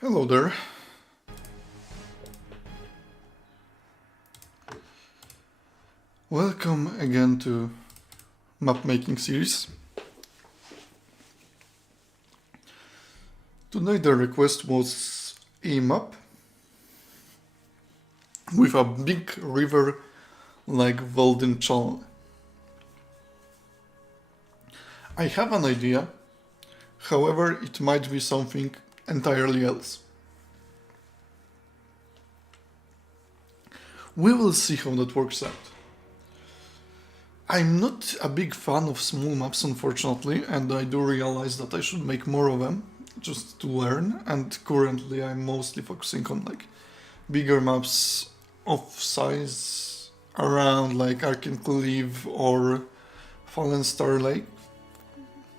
Hello there. Welcome again to map making series. Today the request was a map with a big river like Weldyn channel. I have an idea, however it might be something entirely else. We will see how that works out. I'm not a big fan of small maps, unfortunately, and I do realize that I should make more of them, just to learn, and currently I'm mostly focusing on bigger maps of size around Arcane Cleave or Fallen Star Lake.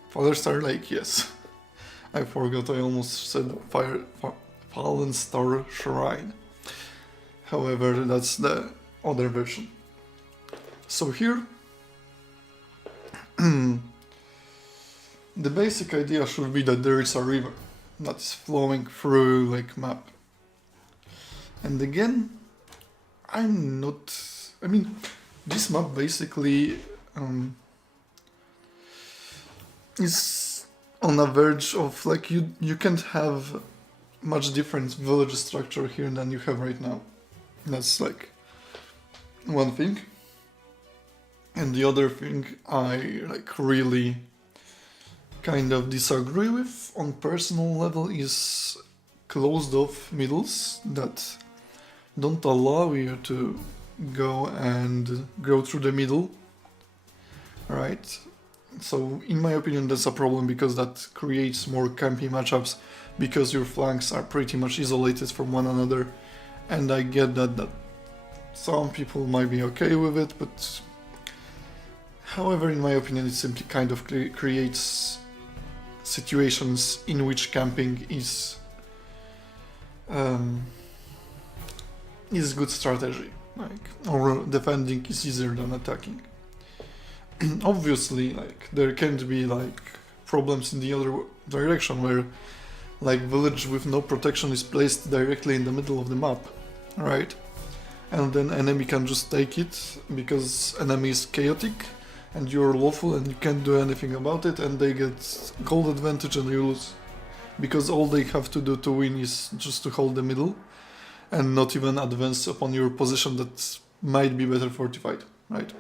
Fallen Star Lake, yes. I forgot, I almost said Fallen Star Shrine. However, that's the other version. So here, the basic idea should be that there is a river that's flowing through map. And again, this map basically is on a verge of you can't have much different village structure here than you have right now. That's one thing. And the other thing I really kind of disagree with on personal level is closed off middles that don't allow you to go and go through the middle, right? So in my opinion that's a problem because that creates more campy matchups because your flanks are pretty much isolated from one another, and I get that some people might be okay with it, but however, in my opinion, it simply kind of creates situations in which camping is good strategy, or defending is easier than attacking. Obviously, there can't be problems in the other direction where village with no protection is placed directly in the middle of the map, right? And then enemy can just take it because enemy is chaotic and you're lawful and you can't do anything about it, and they get gold advantage and you lose. Because all they have to do to win is just to hold the middle and not even advance upon your position that might be better fortified, right?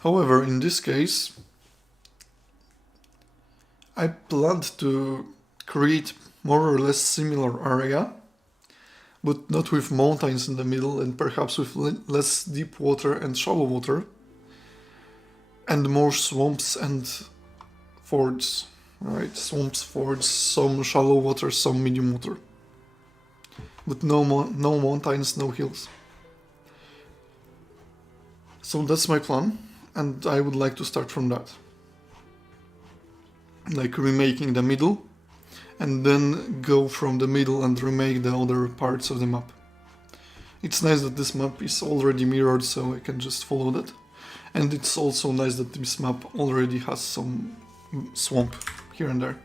However, in this case, I planned to create more or less similar area, but not with mountains in the middle and perhaps with less deep water and shallow water, and more swamps and fords, right? Swamps, fords, some shallow water, some medium water. But no mountains, no hills. So that's my plan, and I would like to start from that. Remaking the middle, and then go from the middle and remake the other parts of the map. It's nice that this map is already mirrored, so I can just follow that. And it's also nice that this map already has some swamp here and there.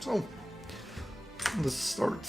So, let's start.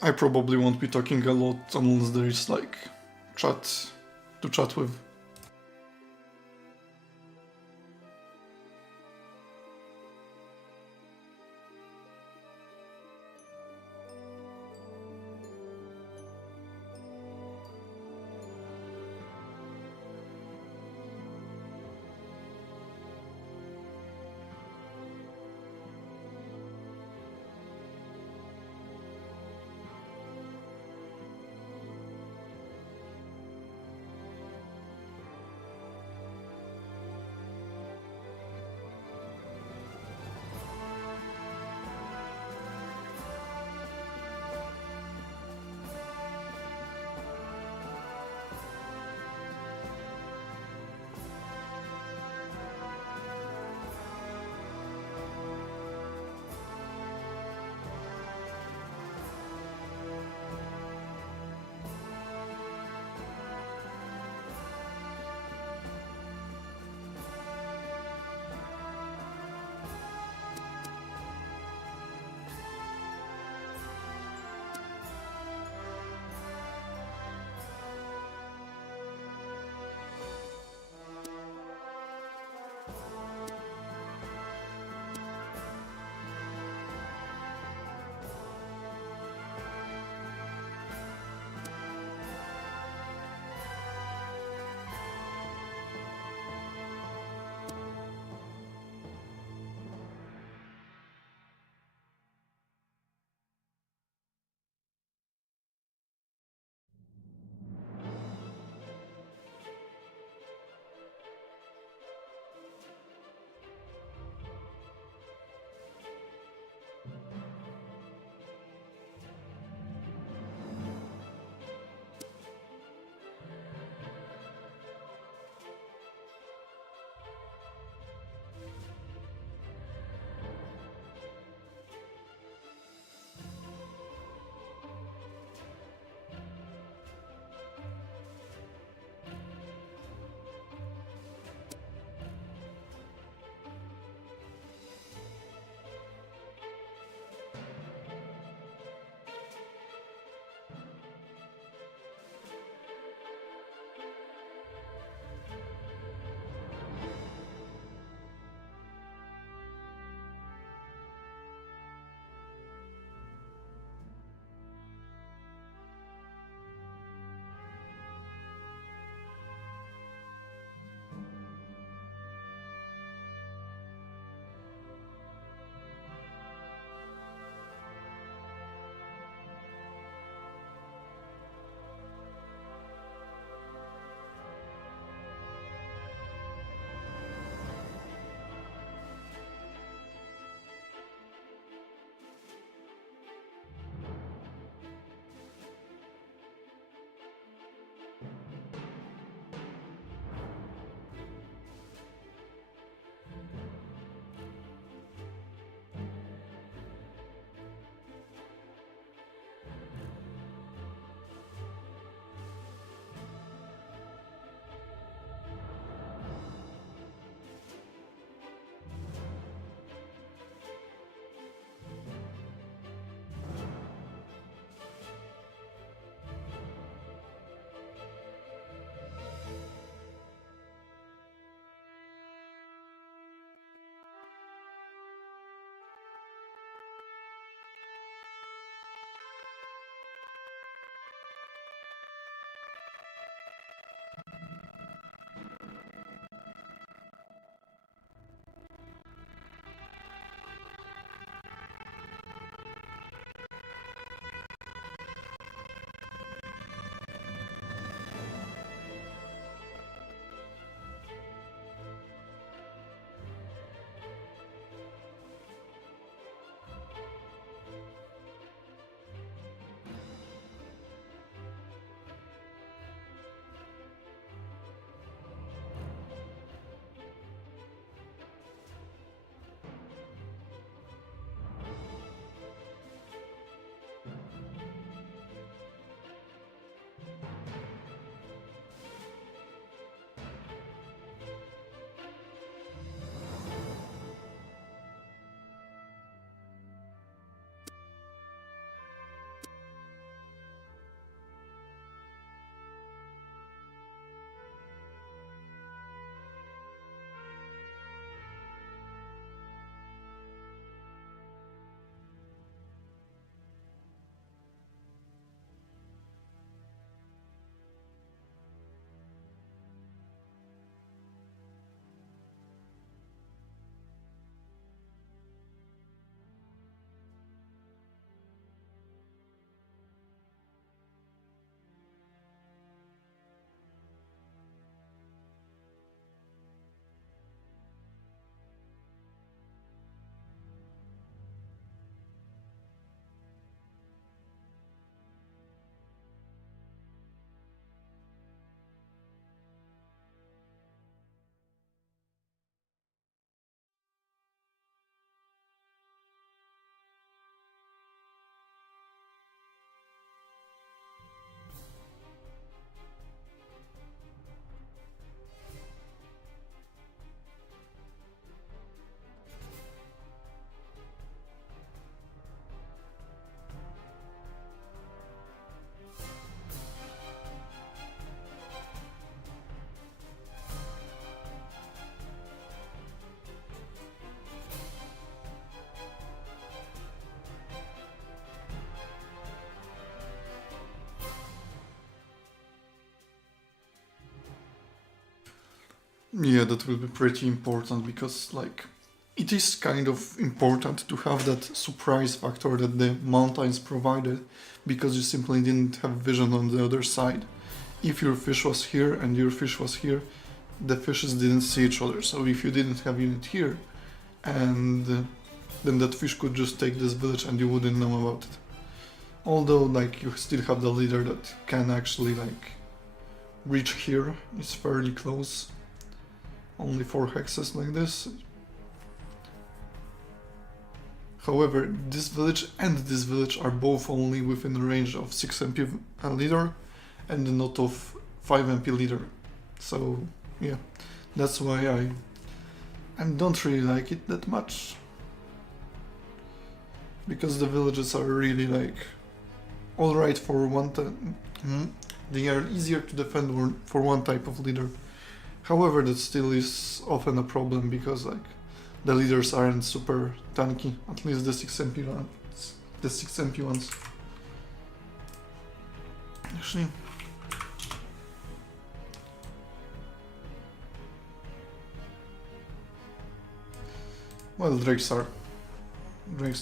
I probably won't be talking a lot unless there is like chat to chat with. Yeah, that will be pretty important because, like, it is kind of important to have that surprise factor that the mountains provided because you simply didn't have vision on the other side. If your fish was here and your fish was here, the fishes didn't see each other. So if you didn't have unit here, and then that fish could just take this village and you wouldn't know about it. Although, like, you still have the leader that can actually, like, reach here. It's fairly close. Only 4 hexes like this. However, this village and this village are both only within the range of 6 MP leader and not of 5 MP leader. So yeah, that's why I don't really like it that much. Because the villages are really, like, alright for one they are easier to defend for one type of leader. However, that still is often a problem because, like, the leaders aren't super tanky, at least the 6 MP ones. The 6 MP ones. Actually, well, Drake's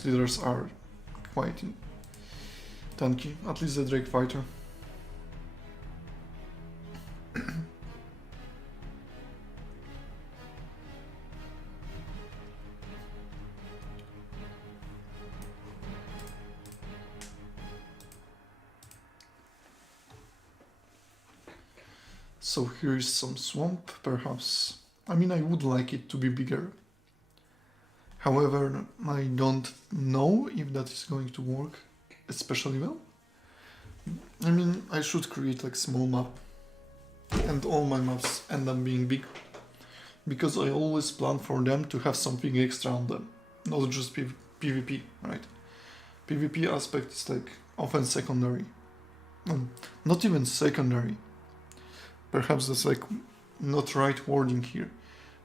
leaders are quite tanky, at least the Drake fighter. So here is some swamp, perhaps. I mean, I would like it to be bigger. However, I don't know if that is going to work especially well. I mean, I should create, like, small map, and all my maps end up being big, because I always plan for them to have something extra on them, not just PvP, right? PvP aspect is, like, often secondary. Not even secondary. Perhaps that's, like, not right wording here,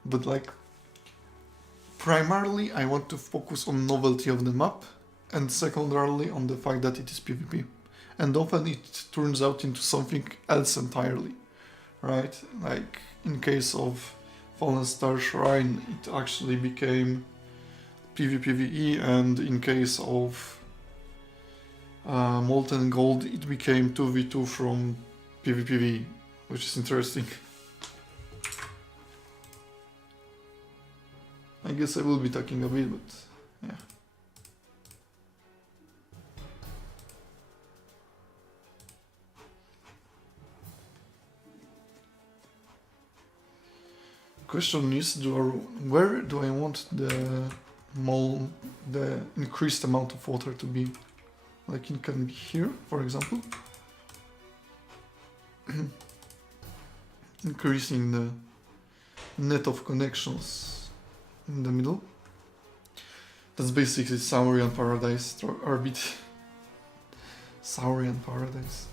but, like, primarily I want to focus on novelty of the map, and secondarily on the fact that it is PvP. And often it turns out into something else entirely, right? Like, in case of Fallen Star Shrine, it actually became PvPvE, and in case of Molten Gold, it became 2v2 from PvPvE, which is interesting. I guess I will be talking a bit, but yeah. Question is, where do I want the increased amount of water to be? Like, it can be here, for example. Increasing the net of connections in the middle. That's basically Saurian Paradise Orbit. Saurian Paradise.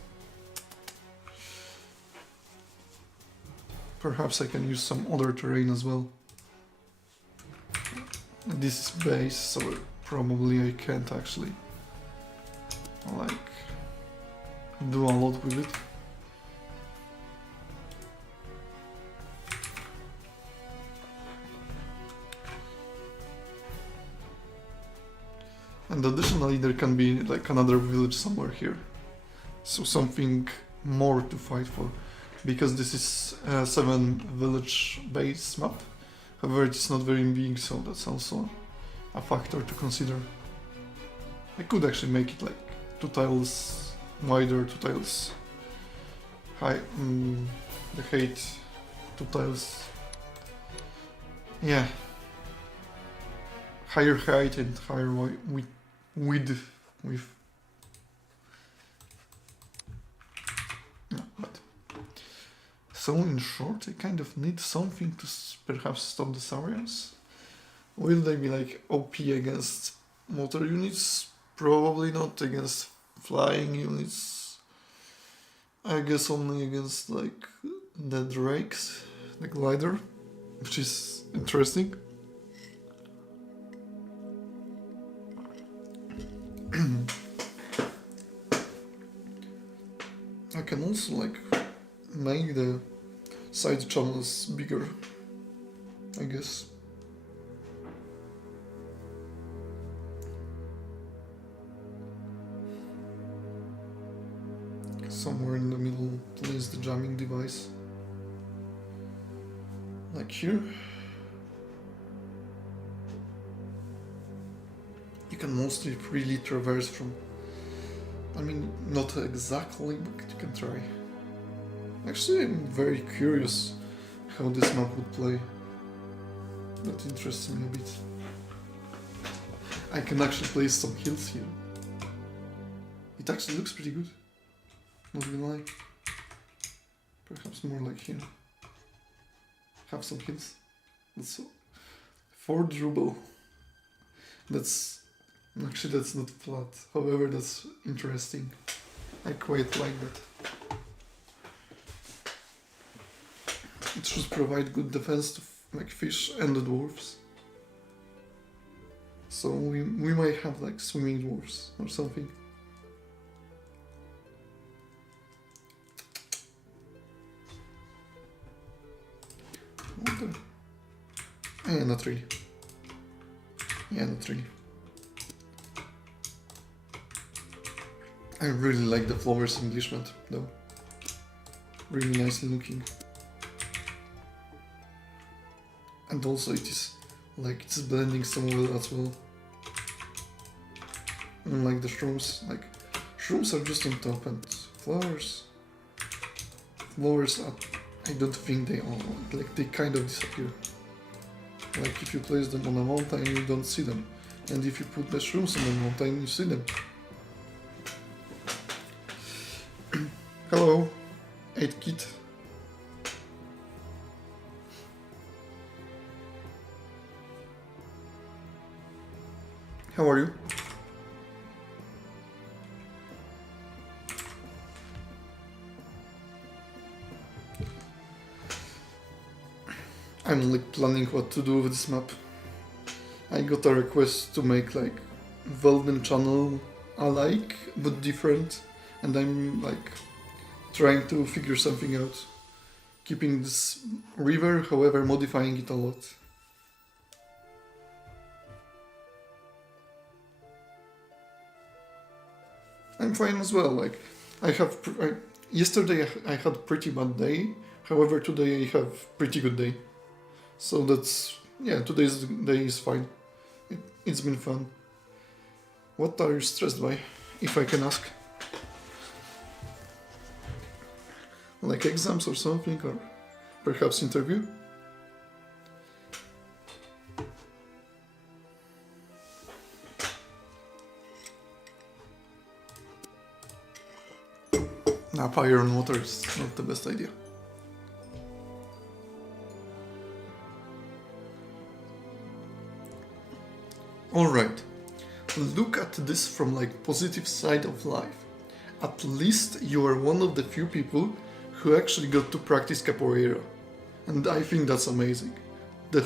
Perhaps I can use some other terrain as well. This is base, so probably I can't actually, like, do a lot with it. And additionally there can be, like, another village somewhere here. So something more to fight for. Because this is a 7 village base map. However, it's not very big, so that's also a factor to consider. I could actually make it, like, 2 tiles wider, 2 tiles high, the height, 2 tiles, yeah, higher height and higher width with. No, but so in short, I kind of need something to perhaps stop the Saurians. Will they be, like, OP against motor units? Probably not against flying units. I guess only against, like, the Drakes, the glider, which is interesting. I can also, like, make the side channels bigger I guess. Somewhere in the middle place the jamming device. Like here. You can mostly freely traverse from... I mean, not exactly, but you can try. Actually, I'm very curious how this map would play. That interests me a bit. I can actually place some hills here. It actually looks pretty good. Not gonna lie. Perhaps more like here. Have some hills. That's so... 4 ruble. That's... Actually, that's not flat. However, that's interesting. I quite like that. It should provide good defense to like fish and the dwarves. So we might have like swimming dwarves or something. Water. Yeah, not really. Yeah, not really. I really like the flowers embellishment though. Really nicely looking. And also it is like it's blending so well as well. Unlike the shrooms, like shrooms are just on top and flowers are, I don't think they all, like they kind of disappear. Like if you place them on a mountain you don't see them. And if you put the shrooms on the mountain you see them. Hello, 8-Kit. How are you? I'm like planning what to do with this map. I got a request to make like Weldyn channel alike but different, and I'm like trying to figure something out. Keeping this river, however modifying it a lot. I'm fine as well, like I have... yesterday I had a pretty bad day, however today I have pretty good day. So that's... yeah, today's day is fine. It's been fun. What are you stressed by, if I can ask? Like exams or something, or perhaps interview? Nah, fire on water is not the best idea. Alright, look at this from like positive side of life. At least you are one of the few people who actually got to practice capoeira. And I think that's amazing. The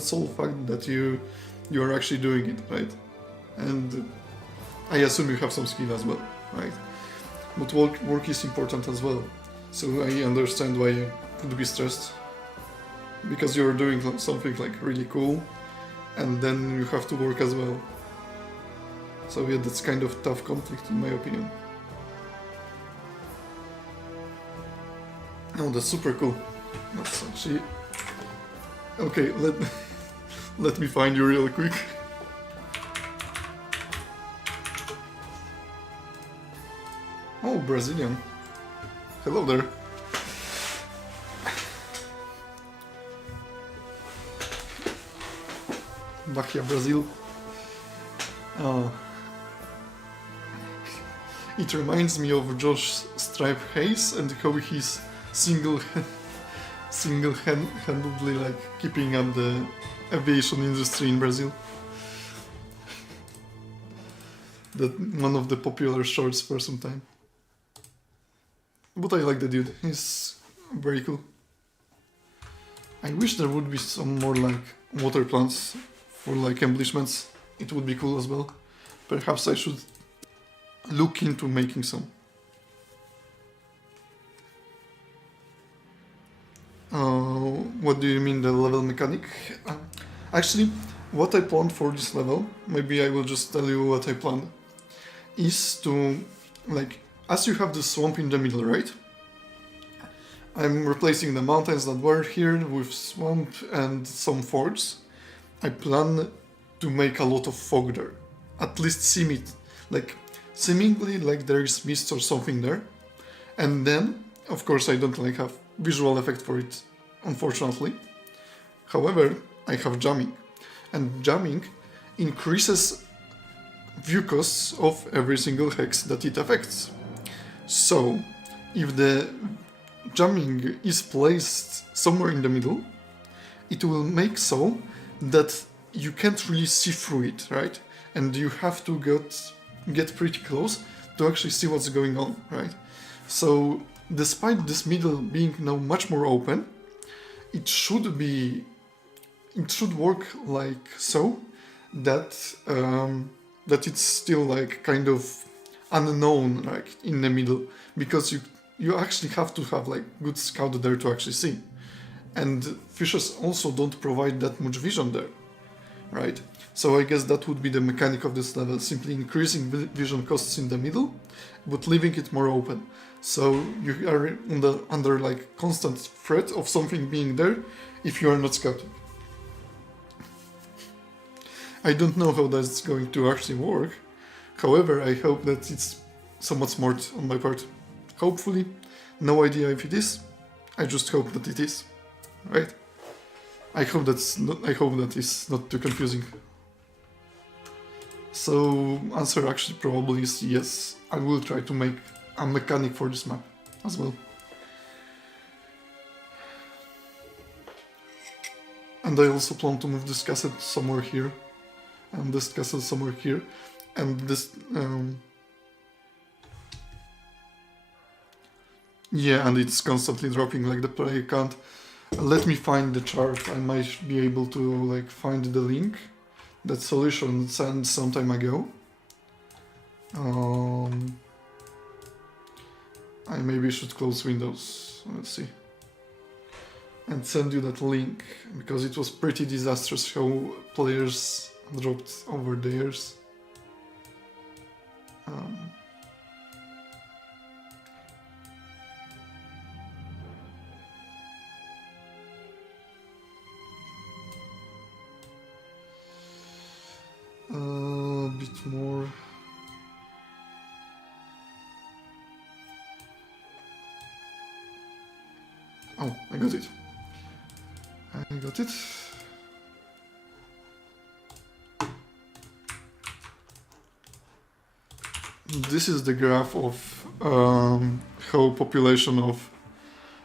sole fact that you are actually doing it, right? And I assume you have some skill as well, right? But work is important as well. So I understand why you could be stressed. Because you're doing something like really cool, and then you have to work as well. So yeah, that's kind of tough conflict in my opinion. Oh, that's super cool. That's actually... Okay, let me find you real quick. Oh, Brazilian. Hello there. Bahia, Brazil. It reminds me of Josh Stripe Hayes and how he's single-handedly like keeping up the aviation industry in Brazil. That one of the popular shorts for some time. But I like the dude, he's very cool. I wish there would be some more like water plants for like embellishments. It would be cool as well. Perhaps I should look into making some. What do you mean, the level mechanic? Actually, what I planned for this level, maybe I will just tell you what I planned, is to, like, as you have the swamp in the middle, right? I'm replacing the mountains that were here with swamp and some forts. I plan to make a lot of fog there. At least seemingly like there is mist or something there. And then, of course, I don't have visual effect for it, unfortunately. However, I have jamming. And jamming increases view costs of every single hex that it affects. So, if the jamming is placed somewhere in the middle, it will make so that you can't really see through it, right? And you have to get pretty close to actually see what's going on, right? So, despite this middle being now much more open, it should work like so that that it's still like kind of unknown, like in the middle, because you actually have to have like good scout there to actually see, and fishes also don't provide that much vision there, right? So I guess that would be the mechanic of this level, simply increasing vision costs in the middle, but leaving it more open. So you are under like constant threat of something being there if you are not scouting. I don't know how that's going to actually work. However, I hope that it's somewhat smart on my part. Hopefully, no idea if it is. I just hope that it is, right? I hope that is not too confusing. So, answer actually probably is yes. I will try to make a mechanic for this map as well. And I also plan to move this cassette somewhere here, and this castle somewhere here, and this. Yeah, and it's constantly dropping like the player can't. Let me find the chart. I might be able to like find the link that Solution sent some time ago. I maybe should close Windows. Let's see. And send you that link, because it was pretty disastrous how players dropped over the years. A bit more. Oh, I got it. This is the graph of how population of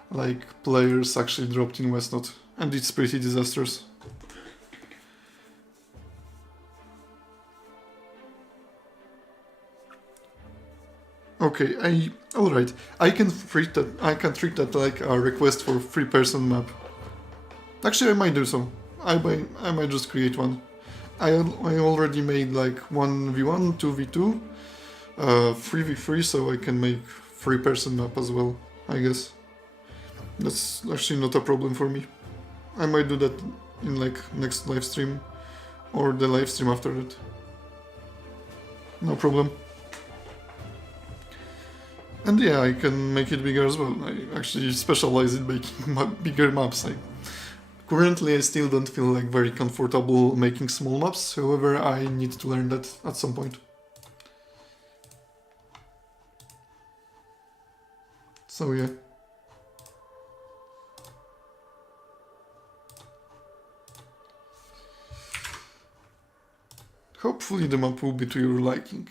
like players actually dropped in Wesnoth, and it's pretty disastrous. Okay, alright. I can treat that like a request for 3-person map. Actually, I might do so. I might just create one. I already made like 1v1, 2v2, 3v3, so I can make 3-person map as well, I guess. That's actually not a problem for me. I might do that in like next live stream, or the live stream after that. No problem. And yeah, I can make it bigger as well. I actually specialize in making bigger maps. Currently, I still don't feel like very comfortable making small maps, however, I need to learn that at some point. So yeah. Hopefully the map will be to your liking.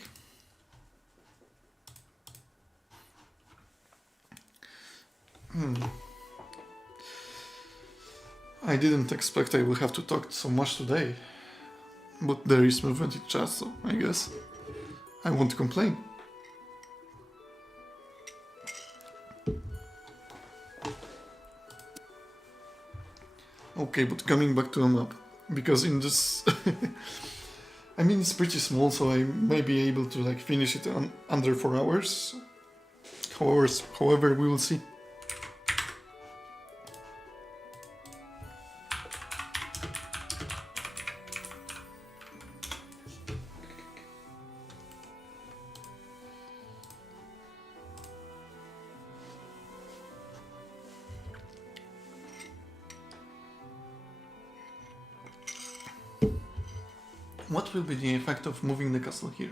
I didn't expect I will have to talk so much today, but there is movement in chat, so I guess I won't complain. Okay, but coming back to the map, because in this... I mean, it's pretty small, so I may be able to like finish it under 4 hours. However, we will see. What will be the effect of moving the castle here?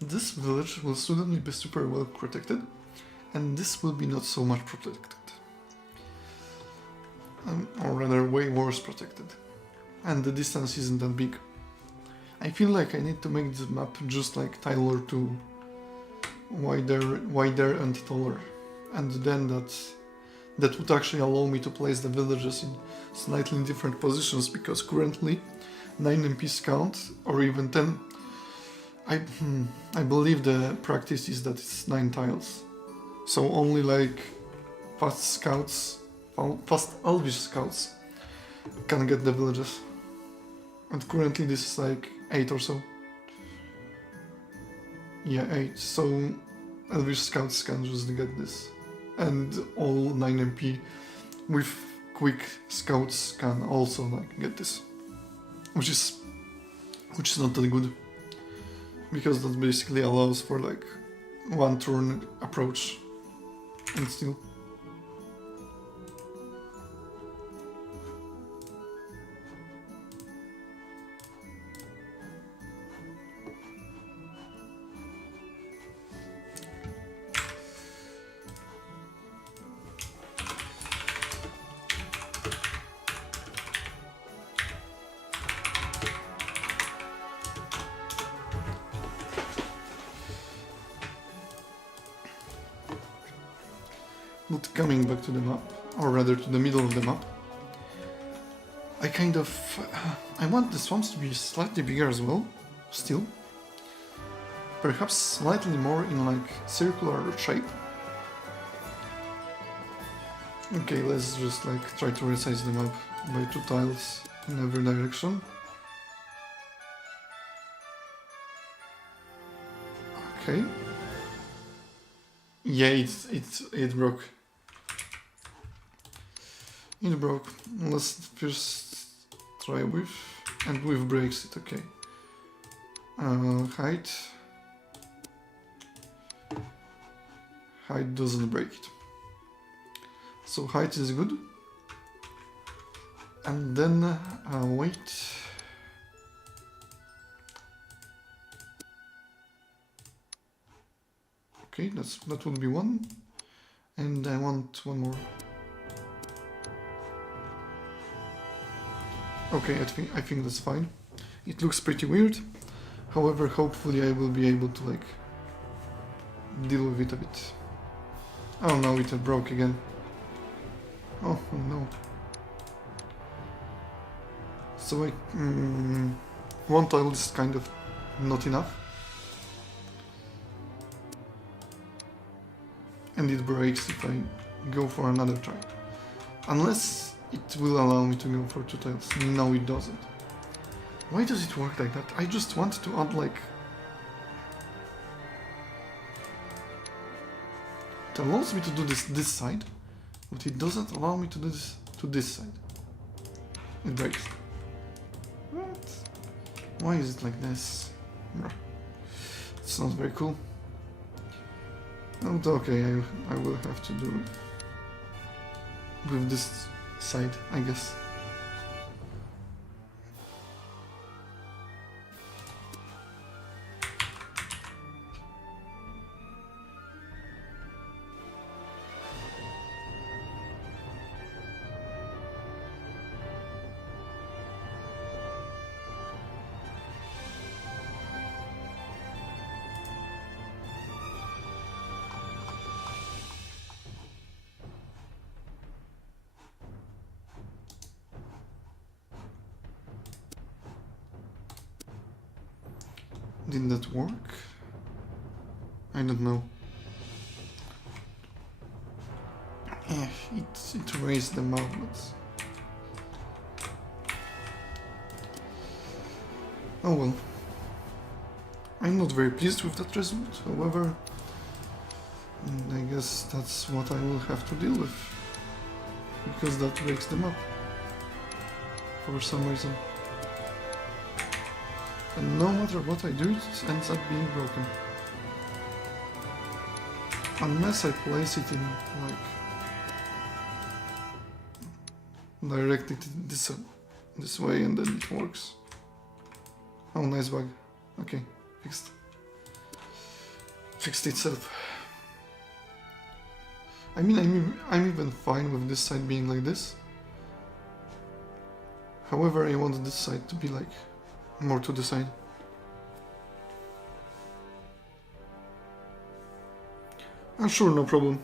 This village will suddenly be super well protected, and this will be not so much protected. Or rather, way worse protected. And the distance isn't that big. I feel like I need to make this map just like Tyler 2, wider and taller. And then that would actually allow me to place the villages in slightly different positions, because currently 9 MPs count, or even 10. I believe the practice is that it's 9 tiles. So only like fast elvish scouts can get the villages. And currently this is like 8 or so. Yeah, 8. So elvish scouts can just get this. And all 9 MP with quick scouts can also like get this. Which is not that good. Because that basically allows for like 1 turn approach and still. But coming back to the map, or rather to the middle of the map, I want the swamps to be slightly bigger as well, still. Perhaps slightly more in like circular shape. Okay, let's just like try to resize the map by 2 tiles in every direction. Okay. Yeah, it broke. It broke. Let's first try with, and with breaks it, okay. Height. Height doesn't break it. So height is good. And then weight. Okay, that would be 1. And I want 1 more. Okay, I think that's fine. It looks pretty weird. However, hopefully I will be able to like deal with it a bit. Oh no, it broke again. Oh no. So 1 tile is kind of not enough. And it breaks if I go for another try. Unless it will allow me to go for 2 tiles. No, it doesn't. Why does it work like that? I just want to add like... It allows me to do this side, but it doesn't allow me to do this to this side. It breaks. What? Why is it like this? It's not very cool. But okay, I will have to do it with this side, I guess. Did that work? I don't know. Yeah, it raised them out, but... Oh well. I'm not very pleased with that result, however... I guess that's what I will have to deal with. Because that breaks them up. For some reason. And no matter what I do, it ends up being broken. Unless I place it in, like... direct it this way and then it works. Oh, nice bug. Okay, fixed. Fixed itself. I mean, I'm even fine with this side being like this. However, I want this side to be like more to the side. Sure, no problem.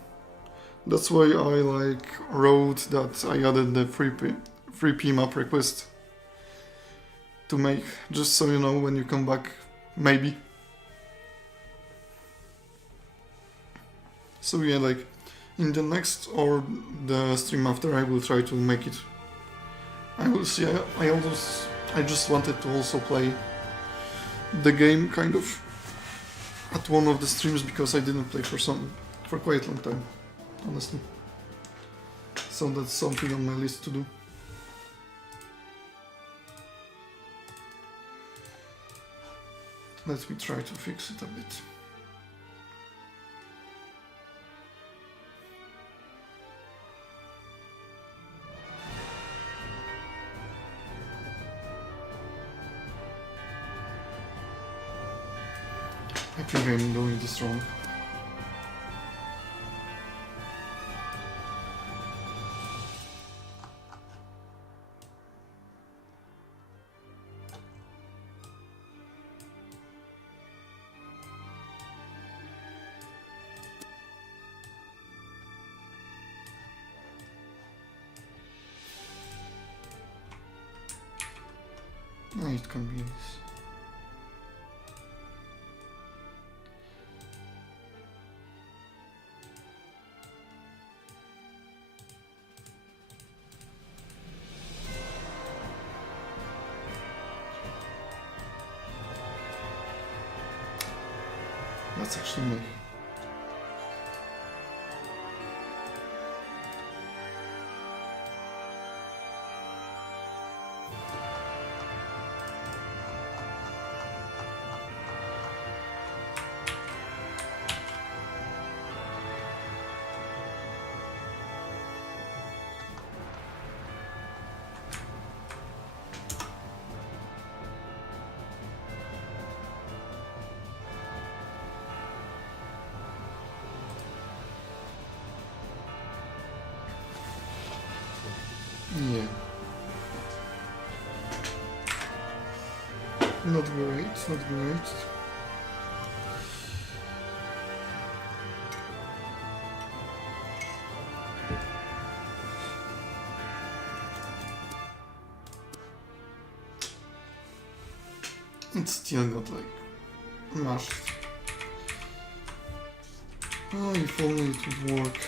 That's why I like wrote that I added the free P map request to make, just so you know when you come back, maybe. So yeah, like in the next or the stream after, I will try to make it. I will see. I just wanted to also play the game kind of at one of the streams because I didn't play for quite a long time, honestly. So that's something on my list to do. Let me try to fix it a bit. I think I'm doing this wrong. It can be this. That's actually me. Yeah. Not great, not great. It still got like mashed. Oh, if only it would work.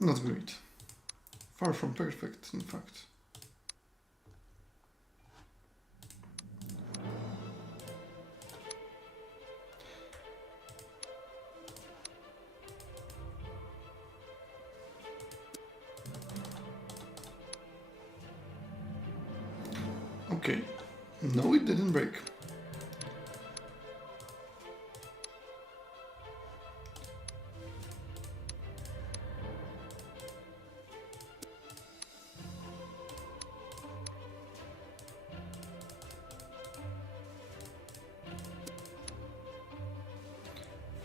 Not great. Far from perfect, in fact. Okay. No, it didn't break.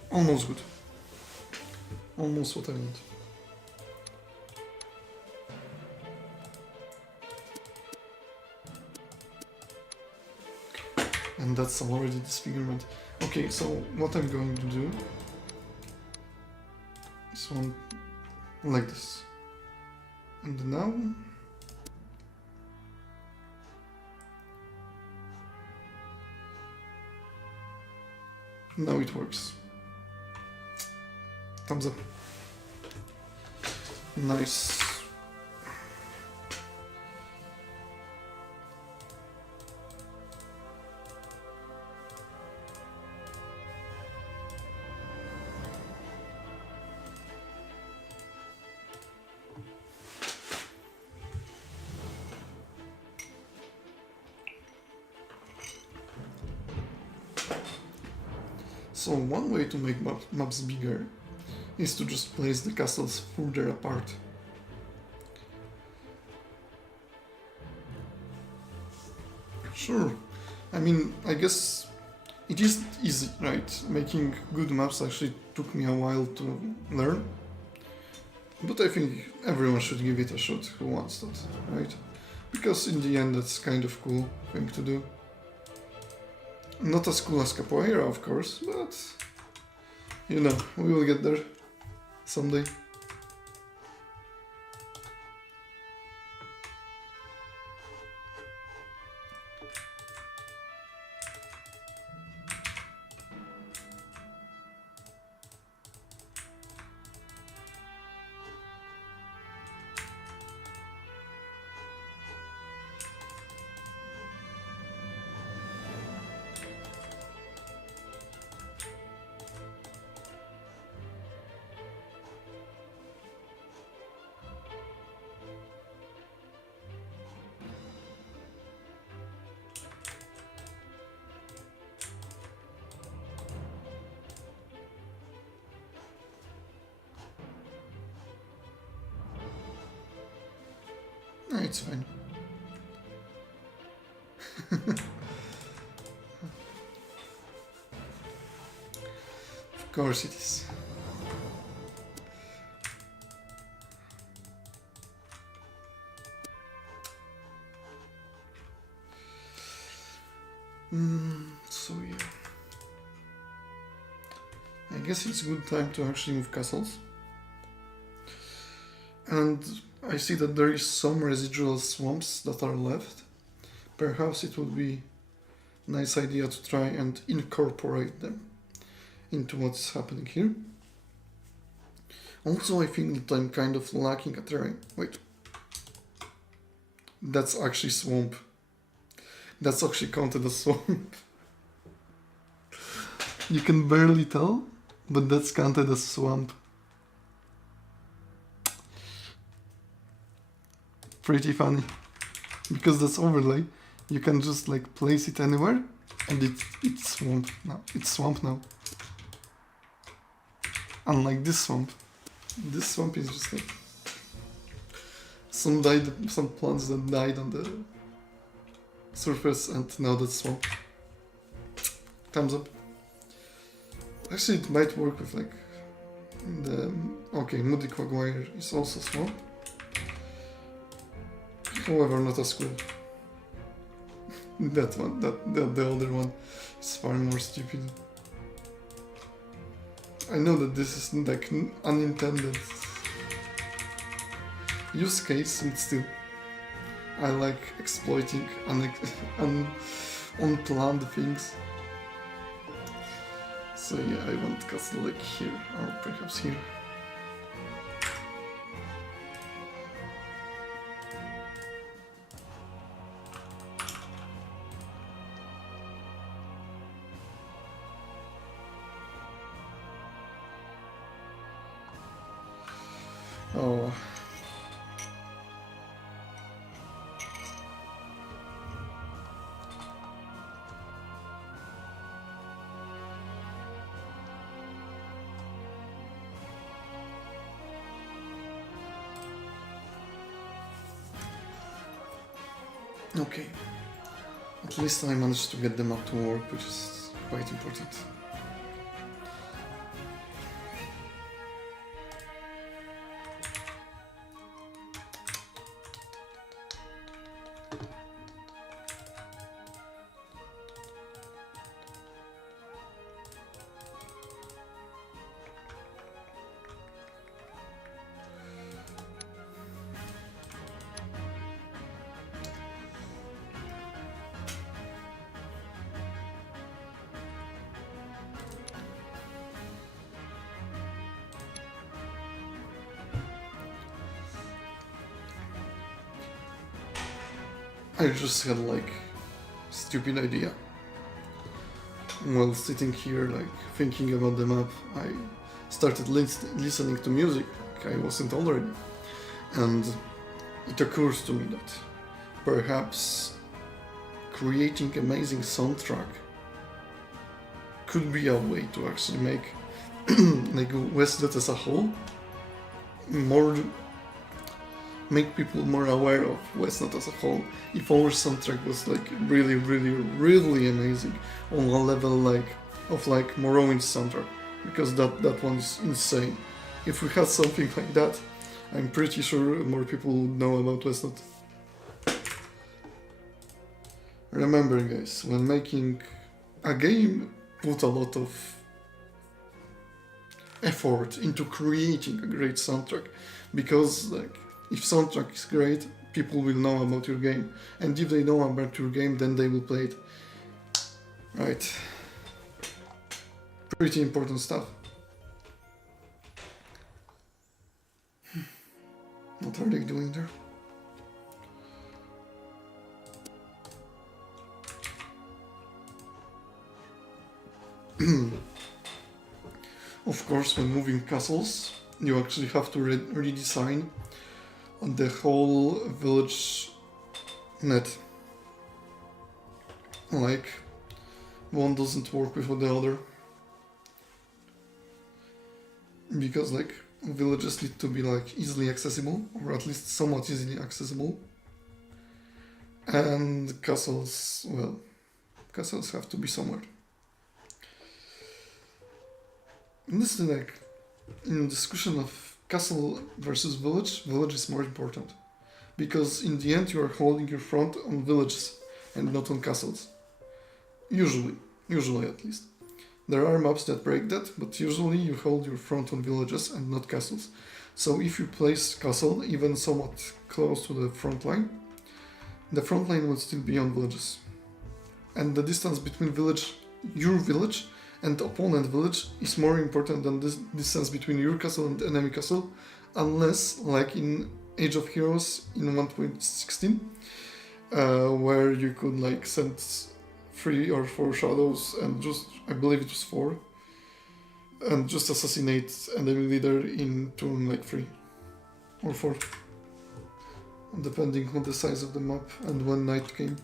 Almost good. Almost what I want. And that's already disfigurement. Okay, so what I'm going to do is one like this. And now it works. Thumbs up. Nice. So one way to make maps bigger is to just place the castles further apart. Sure, I mean, I guess it is easy, right? Making good maps actually took me a while to learn. But I think everyone should give it a shot who wants that, right? Because in the end that's kind of cool thing to do. Not as cool as capoeira, of course, but you know, we will get there someday. No, it's fine. Of course it is. So yeah. I guess it's a good time to actually move castles. And I see that there is some residual swamps that are left. Perhaps it would be a nice idea to try and incorporate them into what's happening here. Also, I think that I'm kind of lacking a terrain. Wait. That's actually swamp. That's actually counted as swamp. You can barely tell, but that's counted as swamp. Pretty funny. Because that's overlay, you can just like place it anywhere and it's swamp now. It's swamp now. Unlike this swamp. This swamp is just like some plants that died on the surface and now that's swamp. Thumbs up. Actually it might work with like the okay, Moody Quagmire is also swamp. However, not as cool. That one, the other one is far more stupid. I know that this is like unintended use case, but still, I like exploiting unplanned things. So yeah, I want castle like here, or perhaps here. Oh. Okay. At least I managed to get them up to work, which is quite important. I just had like stupid idea. While sitting here like thinking about the map, I started listening to music like I wasn't already. And it occurs to me that perhaps creating amazing soundtrack could be a way to actually make like Wesnoth as a whole more, make people more aware of Wesnoth as a whole. If our soundtrack was like really, really, really amazing on a level like of like Morrowind's soundtrack, because that one is insane. If we had something like that, I'm pretty sure more people would know about Wesnoth. Remember, guys, when making a game, put a lot of effort into creating a great soundtrack, because like if soundtrack is great, people will know about your game, and if they know about your game, then they will play it. Right. Pretty important stuff. What are they doing there? Of course, when moving castles, you actually have to redesign the whole village net. Like, one doesn't work with the other. Because like, villages need to be like easily accessible, or at least somewhat easily accessible. And castles, well, castles have to be somewhere. And this is like, in discussion of castle versus village, village is more important. Because in the end you are holding your front on villages and not on castles. Usually at least. There are maps that break that, but usually you hold your front on villages and not castles. So if you place castle even somewhat close to the front line will still be on villages. And the distance between your village, and opponent village is more important than the distance between your castle and enemy castle, unless, like in Age of Heroes in 1.16, where you could like send 3 or 4 shadows and just, I believe it was 4, and just assassinate enemy leader in turn like 3 or 4, depending on the size of the map and when night came.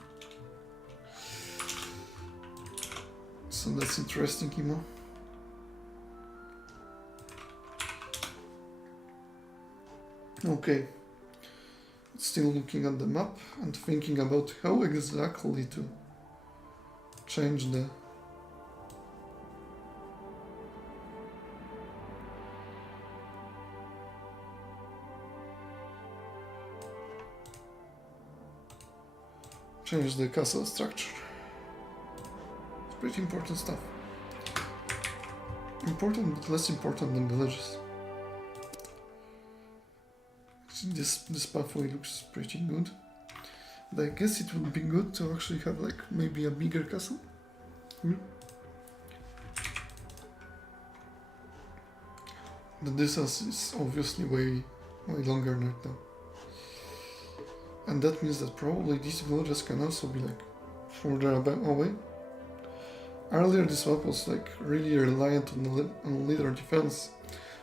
So that's interesting, Imo. Okay. Still looking at the map and thinking about how exactly to change the castle structure. It's pretty important stuff. Important but less important than villages. This pathway looks pretty good. But I guess it would be good to actually have like maybe a bigger castle. The distance is obviously way longer right now. And that means that probably these villages can also be like further away. Earlier this map was like really reliant on leader defense,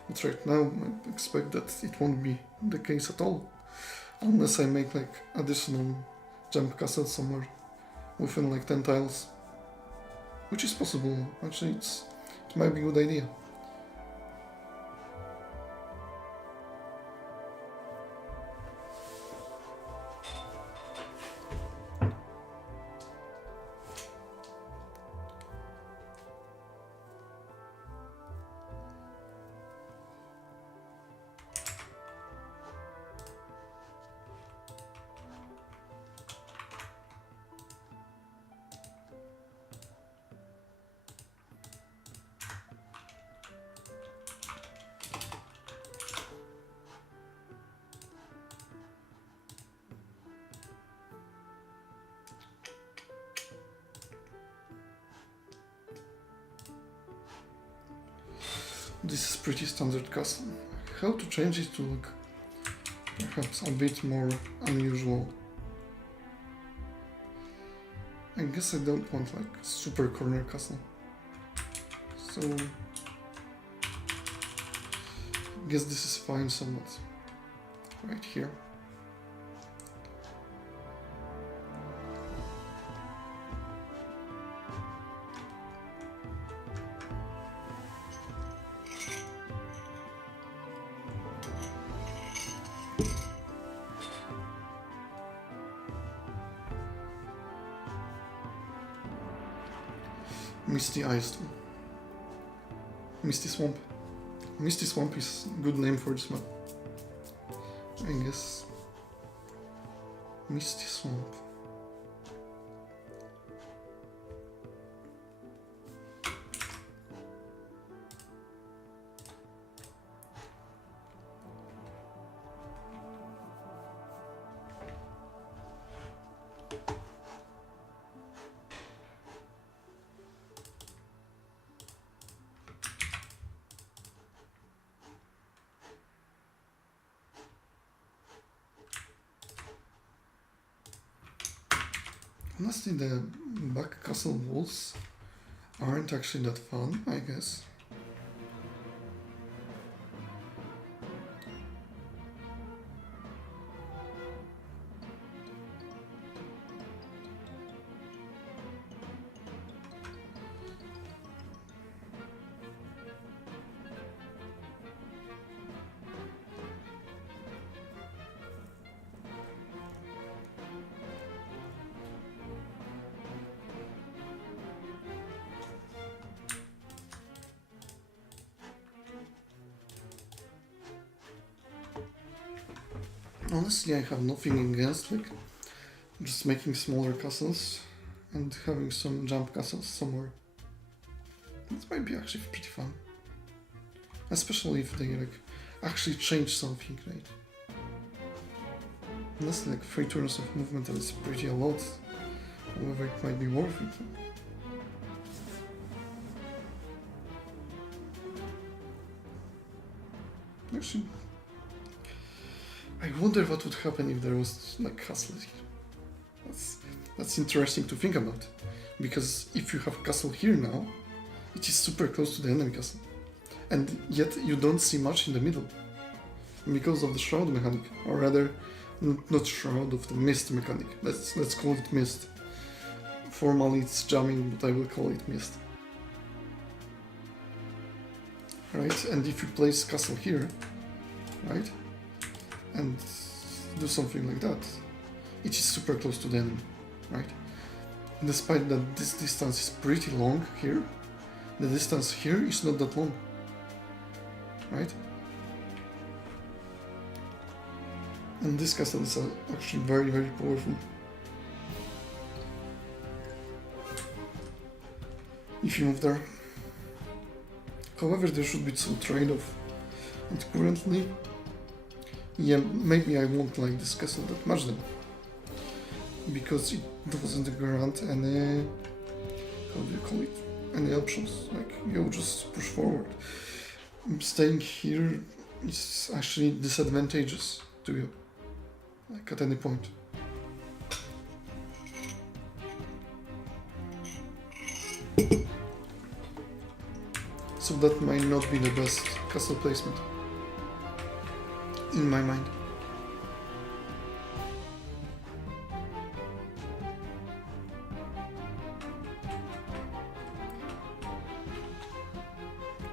but right now I expect that it won't be the case at all, unless I make like additional jump castles somewhere within like 10 tiles, which is possible. Actually, it might be a good idea. This is pretty standard castle. How to change it to look perhaps a bit more unusual? I guess I don't want like super corner castle. So I guess this is fine somewhat. Right here. Misty Ice too. Misty Swamp. Misty Swamp is a good name for this map, I guess. Misty Swamp. Honestly, the back castle walls aren't actually that fun, I guess. Honestly, I have nothing against like just making smaller castles and having some jump castles somewhere. That might be actually pretty fun. Especially if they like actually change something, right? Honestly, like 3 turns of movement is pretty a lot. However, it might be worth it. Actually, I wonder what would happen if there was like castles here. That's interesting to think about, because if you have castle here now, it is super close to the enemy castle, and yet you don't see much in the middle because of the shroud mechanic, or rather, not shroud, of the mist mechanic. Let's call it mist. Formally, it's jamming, but I will call it mist. Right, and if you place castle here, right, and do something like that, it is super close to the enemy, right? Despite that this distance is pretty long here, the distance here is not that long, right? And this castle is actually very, very powerful. If you move there. However, there should be some trade-off. And currently, yeah, maybe I won't like this castle that much then. Because it doesn't grant any, how do you call it, any options. Like, you just push forward. Staying here is actually disadvantageous to you, like at any point. So that might not be the best castle placement, in my mind.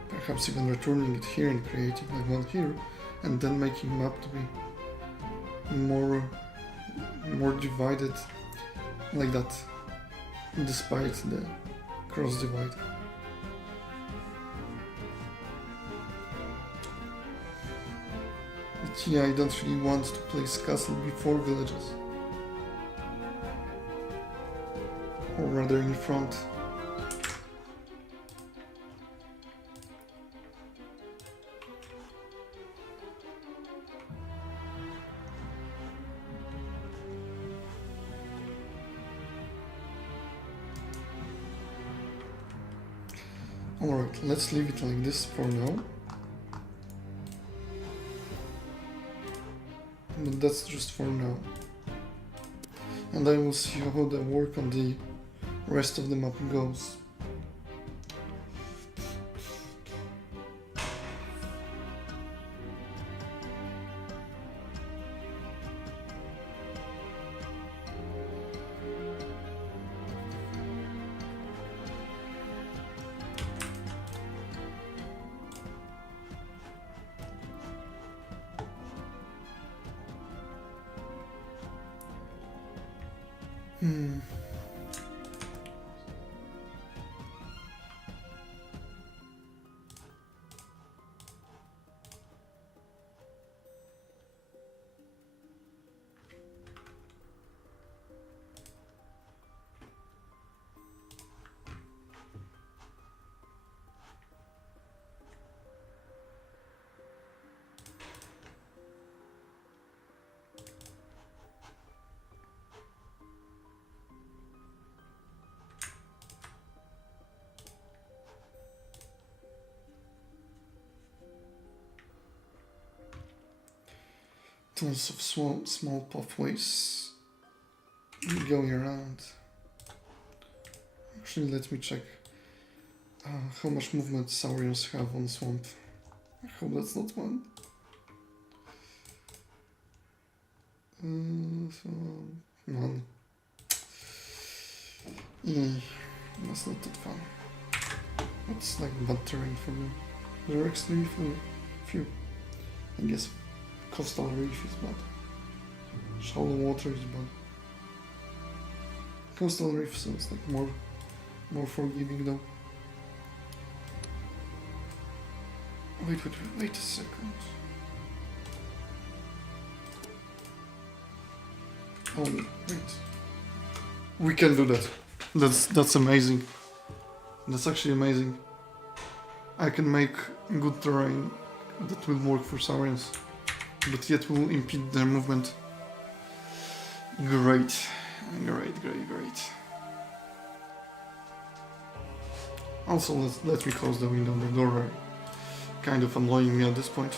Perhaps even returning it here and creating like one here, and then making map to be more divided like that, despite the cross divide. But yeah, I don't really want to place castle before villages, or rather in front. Alright, let's leave it like this for now. But that's just for now. And I will see how the work on the rest of the map goes. tons of small pathways going around. Actually, let me check how much movement saurians have on swamp. I hope that's not one. So, one. That's not that fun. That's like bad terrain for me. There are extremely few. I guess coastal reef is bad. Shallow water is bad. Coastal reef sounds like more forgiving though. Wait a second. Oh wait. We can do that. That's amazing. That's actually amazing. I can make good terrain that will work for saurians, but yet will impede their movement. Great. Also, let me close the window. The door are kind of annoying me at this point.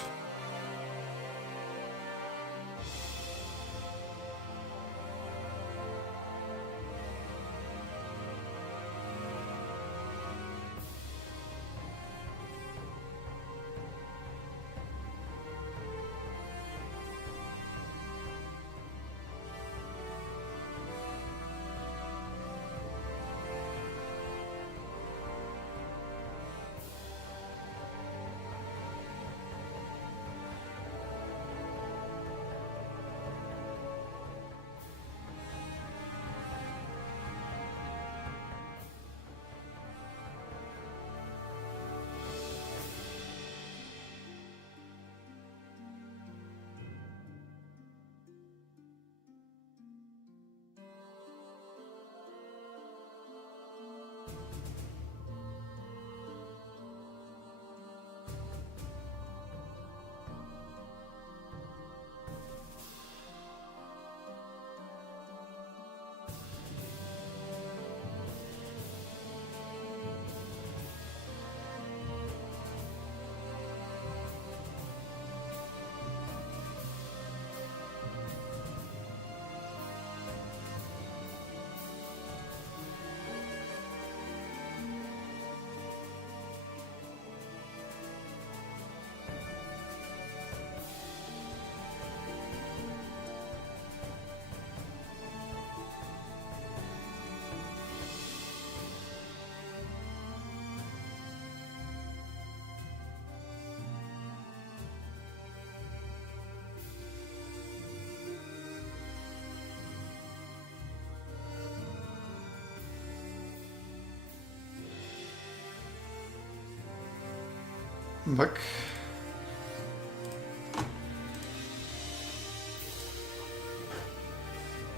Back.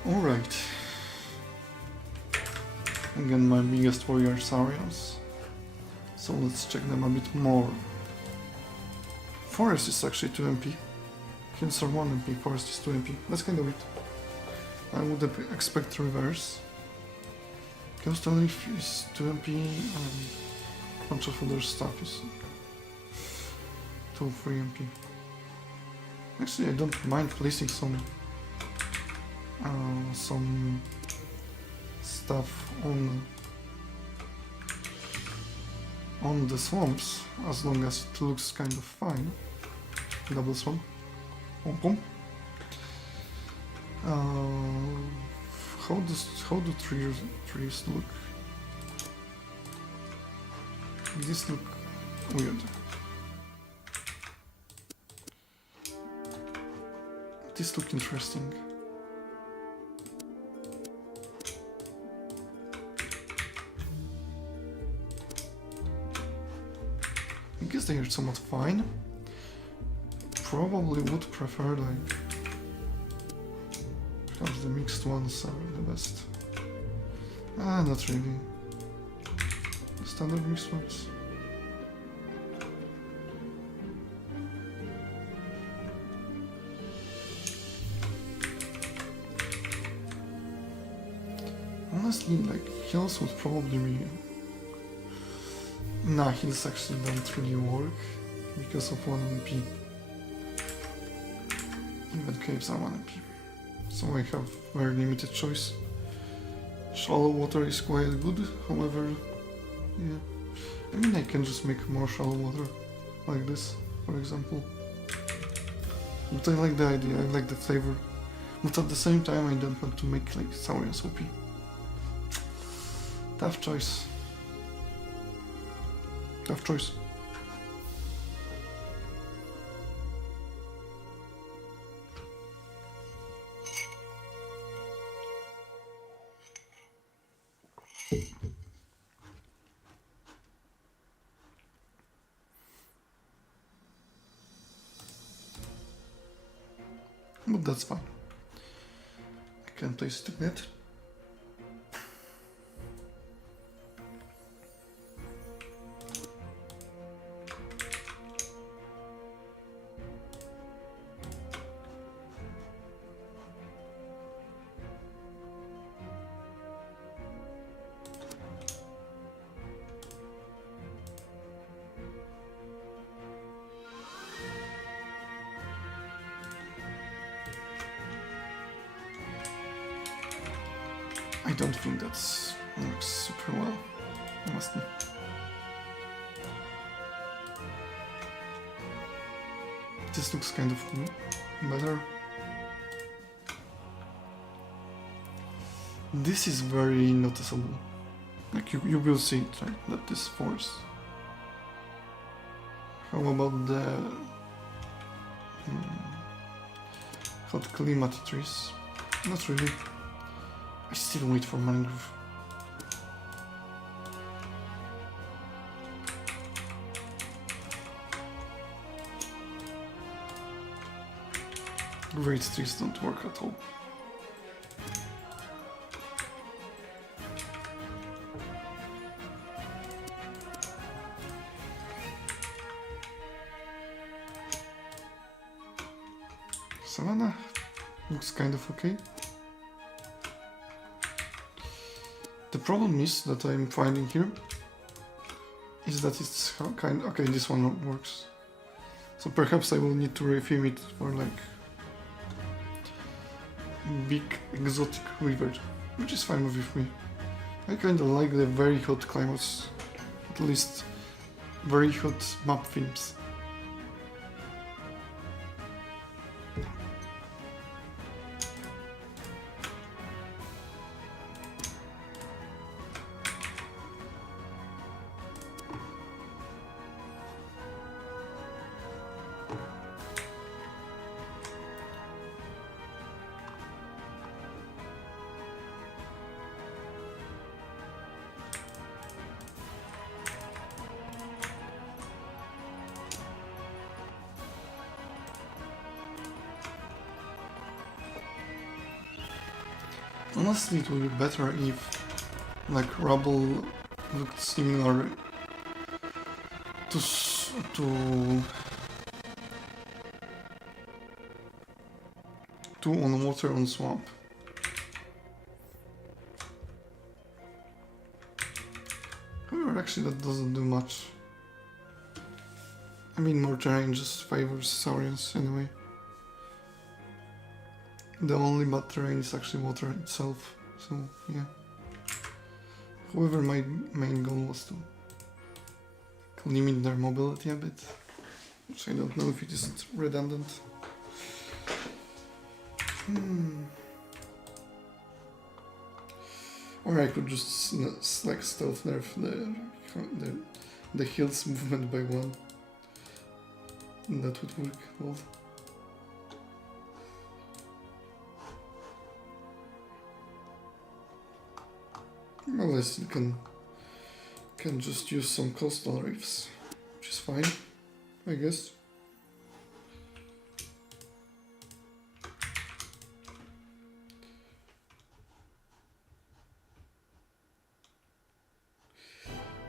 Alright. Again, my biggest warrior saurians. So let's check them a bit more. Forest is actually 2 MP. Hills are 1 MP, forest is 2 MP. That's kind of it. I would expect reverse. Coastal Reef is 2 MP and a bunch of other stuff is 2 or 3 MP. Actually, I don't mind placing some stuff on the swamps, as long as it looks kind of fine. Double swamp. Pom pom. How do trees look? These look weird. These look interesting. I guess they are somewhat fine. Probably would prefer like perhaps the mixed ones are the best. Not really. The standard mixed ones. Honestly, like hills would probably be. Nah, hills actually don't really work because of 1 MP. Even caves are 1 MP. So I have very limited choice. Shallow water is quite good, however, yeah. I mean, I can just make more shallow water, like this, for example. But I like the idea, I like the flavor. But at the same time, I don't want to make like Saurian OP. Tough choice. Tough choice. But that's fine. I can place it in it. I don't think that works super well, honestly. This looks kind of better. This is very noticeable. Like you will see it, right? That this force. How about the hot climate trees? Not really. I still wait for mangrove. Great trees don't work at all. Savannah looks kind of okay. The problem is that I'm finding here is that it's kind. Okay, this one works. So perhaps I will need to refilm it for like big exotic river, which is fine with me. I kinda like the very hot climates, at least very hot map films. Honestly, it would be better if, like, rubble looked similar to on water on swamp. However, actually, that doesn't do much. I mean, more terrain just favors Saurians anyway. The only bad terrain is actually water itself, so yeah. However, my main goal was to limit their mobility a bit, which I don't know if it is redundant. Or I could just like stealth nerf the hills movement by 1. And that would work well. Unless you can just use some coastal reefs, which is fine, I guess.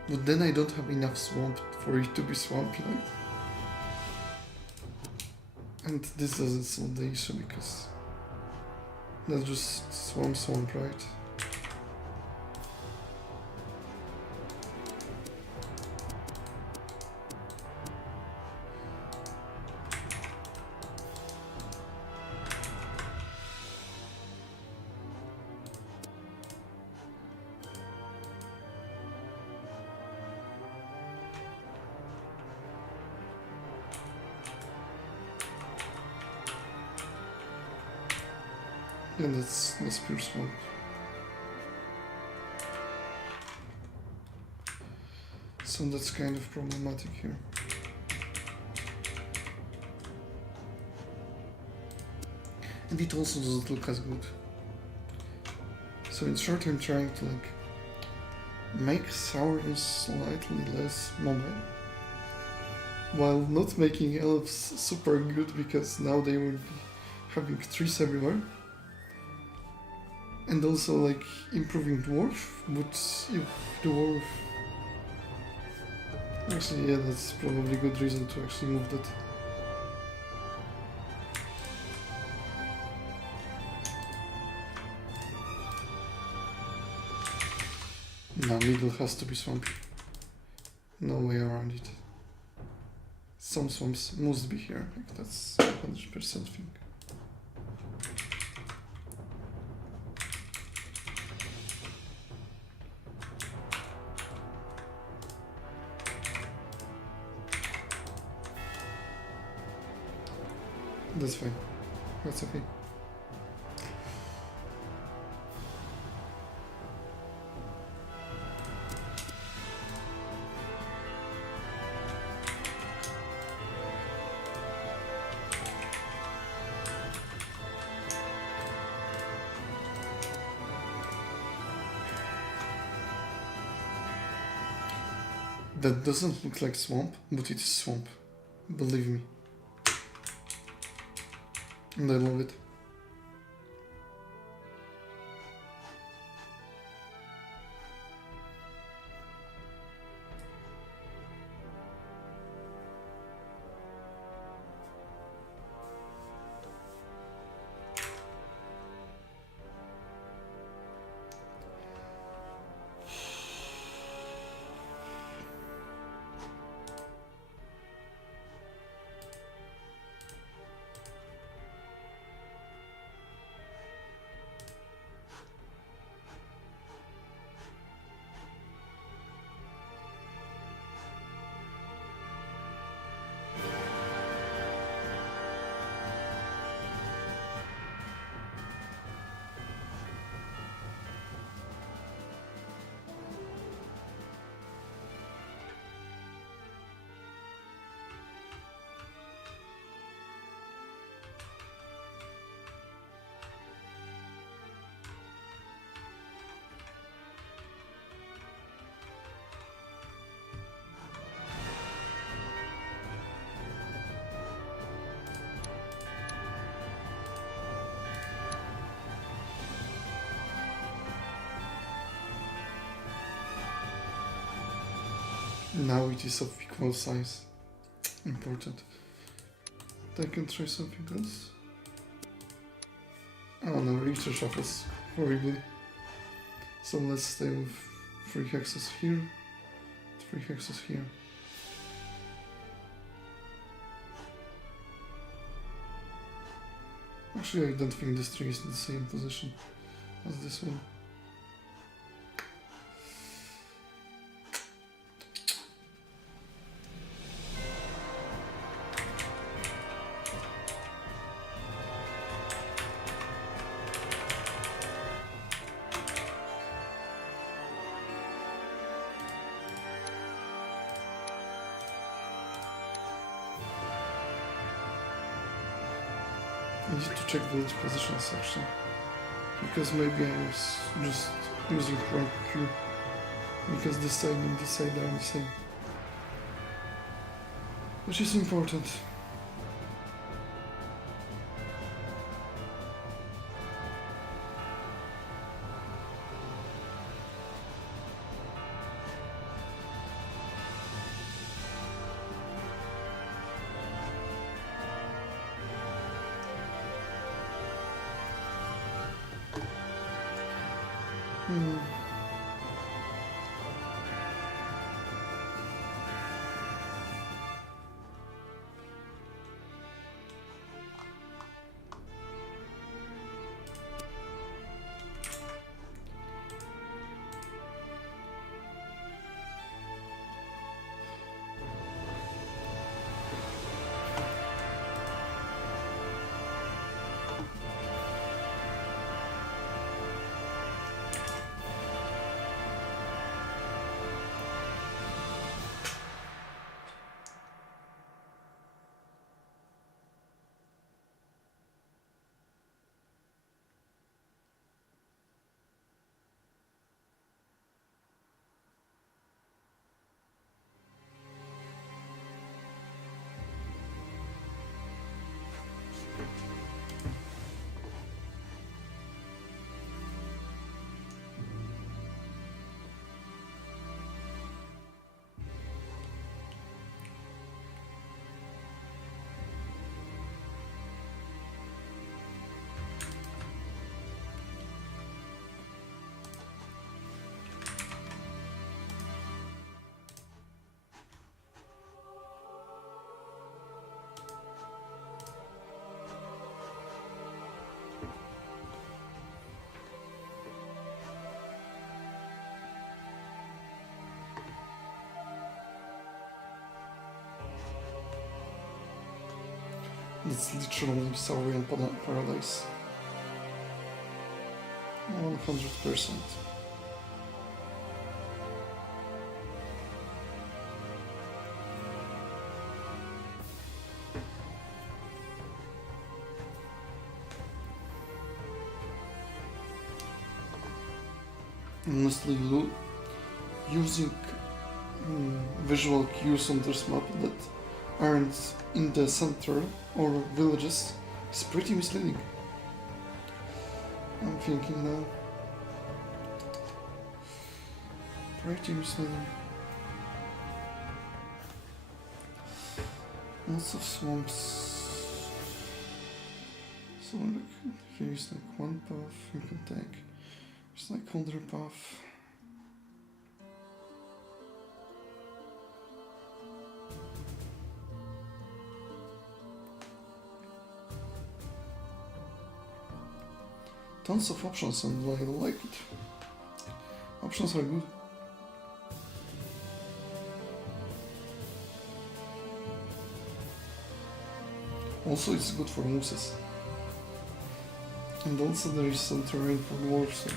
But then I don't have enough swamp for it to be swampland. And this doesn't solve the issue because that's just swamp, right? Yeah, that's pure swamp. So that's kind of problematic here. And it also doesn't look as good. So in short, I'm trying to like make sourness slightly less mobile, while not making elves super good because now they will be having trees everywhere. And also like improving dwarf, but if dwarf... Actually, yeah, that's probably a good reason to actually move that. Now middle has to be swampy. No way around it. Some swamps must be here, like that's 100% thing. That's fine. That's okay. That doesn't look like swamp, but it is swamp. Believe me. And I love it. Now it is of equal size. Important. I can try something else. Oh no, Reacher shuffles horribly. So let's stay with 3 hexes here, 3 hexes here. Actually, I don't think this tree is in the same position as this one. I need to check village positions actually, because maybe I was just using wrong Q, because this side and this side are the same, which is important. That's literally Saurian paradise. 100%. Honestly, using visual cues on this map that aren't in the center or villages is pretty misleading. I'm thinking now. Pretty misleading. Lots of swamps. So like, here's like one path you can take. It's like other path. Tons of options and I like it. Options are good. Also it's good for mooses. And also there is some terrain for dwarves, so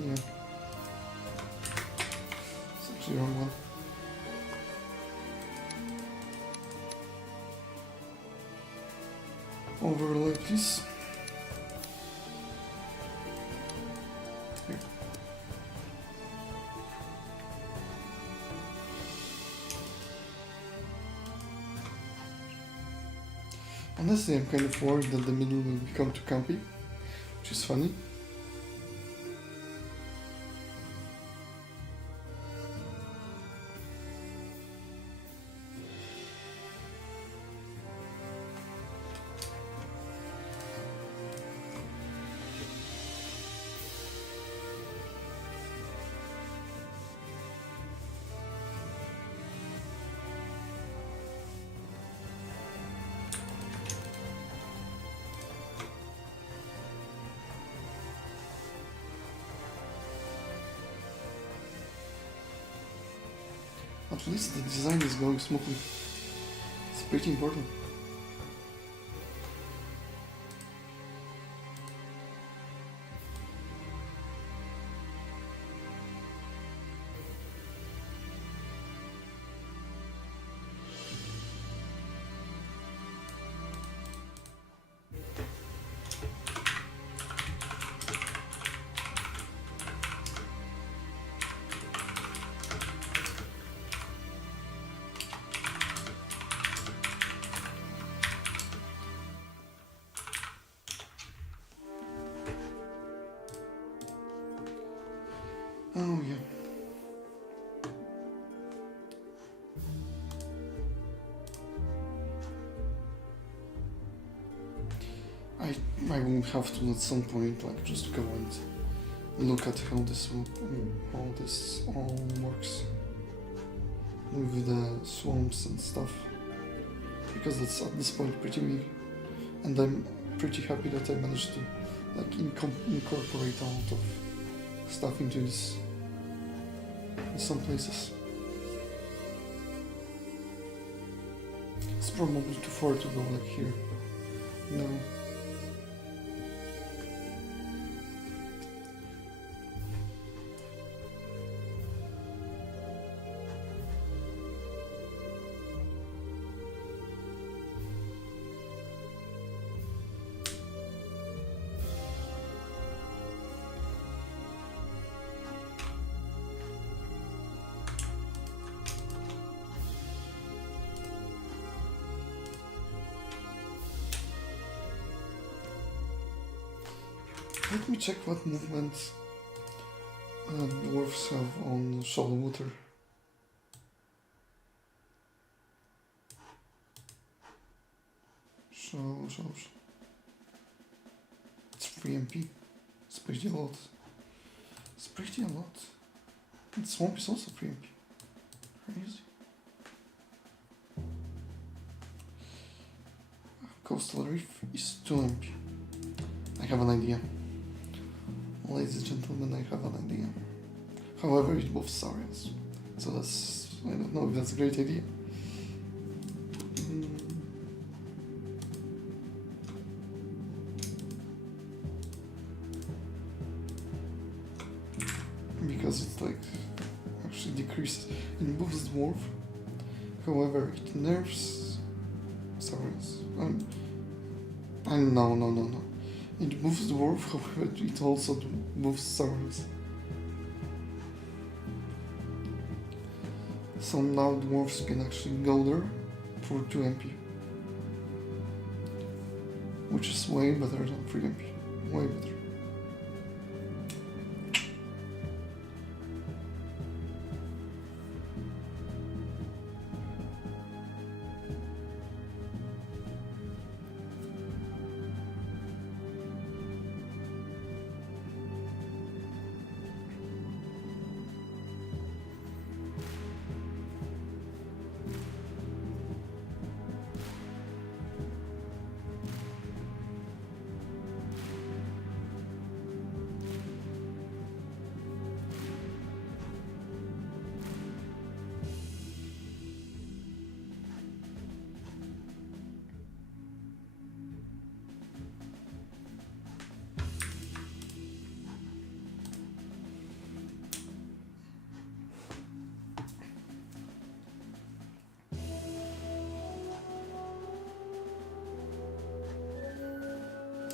yeah. It's actually the wrong one. Overlay this. Here. Honestly, I'm kind of worried that the middle will become too campy, which is funny. At least the design is going smoothly. It's pretty important. Oh yeah. I will have to at some point like just go and look at how this all works with the swamps and stuff, because it's at this point pretty big, and I'm pretty happy that I managed to like incorporate a lot of stuff into this in some places. It's probably too far to go like here. No. Let me check what movement dwarves have on shallow water. Shallow. It's 3 MP. It's pretty a lot. It's pretty a lot. And swamp is also 3 MP. Crazy. Coastal reef is 2 MP. I have an idea. Ladies and gentlemen, I have an idea. However, it both Saurians. So that's, I don't know if that's a great idea. because it's like actually decreased. It moves dwarf. However, it nerfs. Sorry. No. It moves dwarf. However, it also moves sorrows. So now dwarves can actually go there for 2 MP. Which is way better than 3 MP. Way better.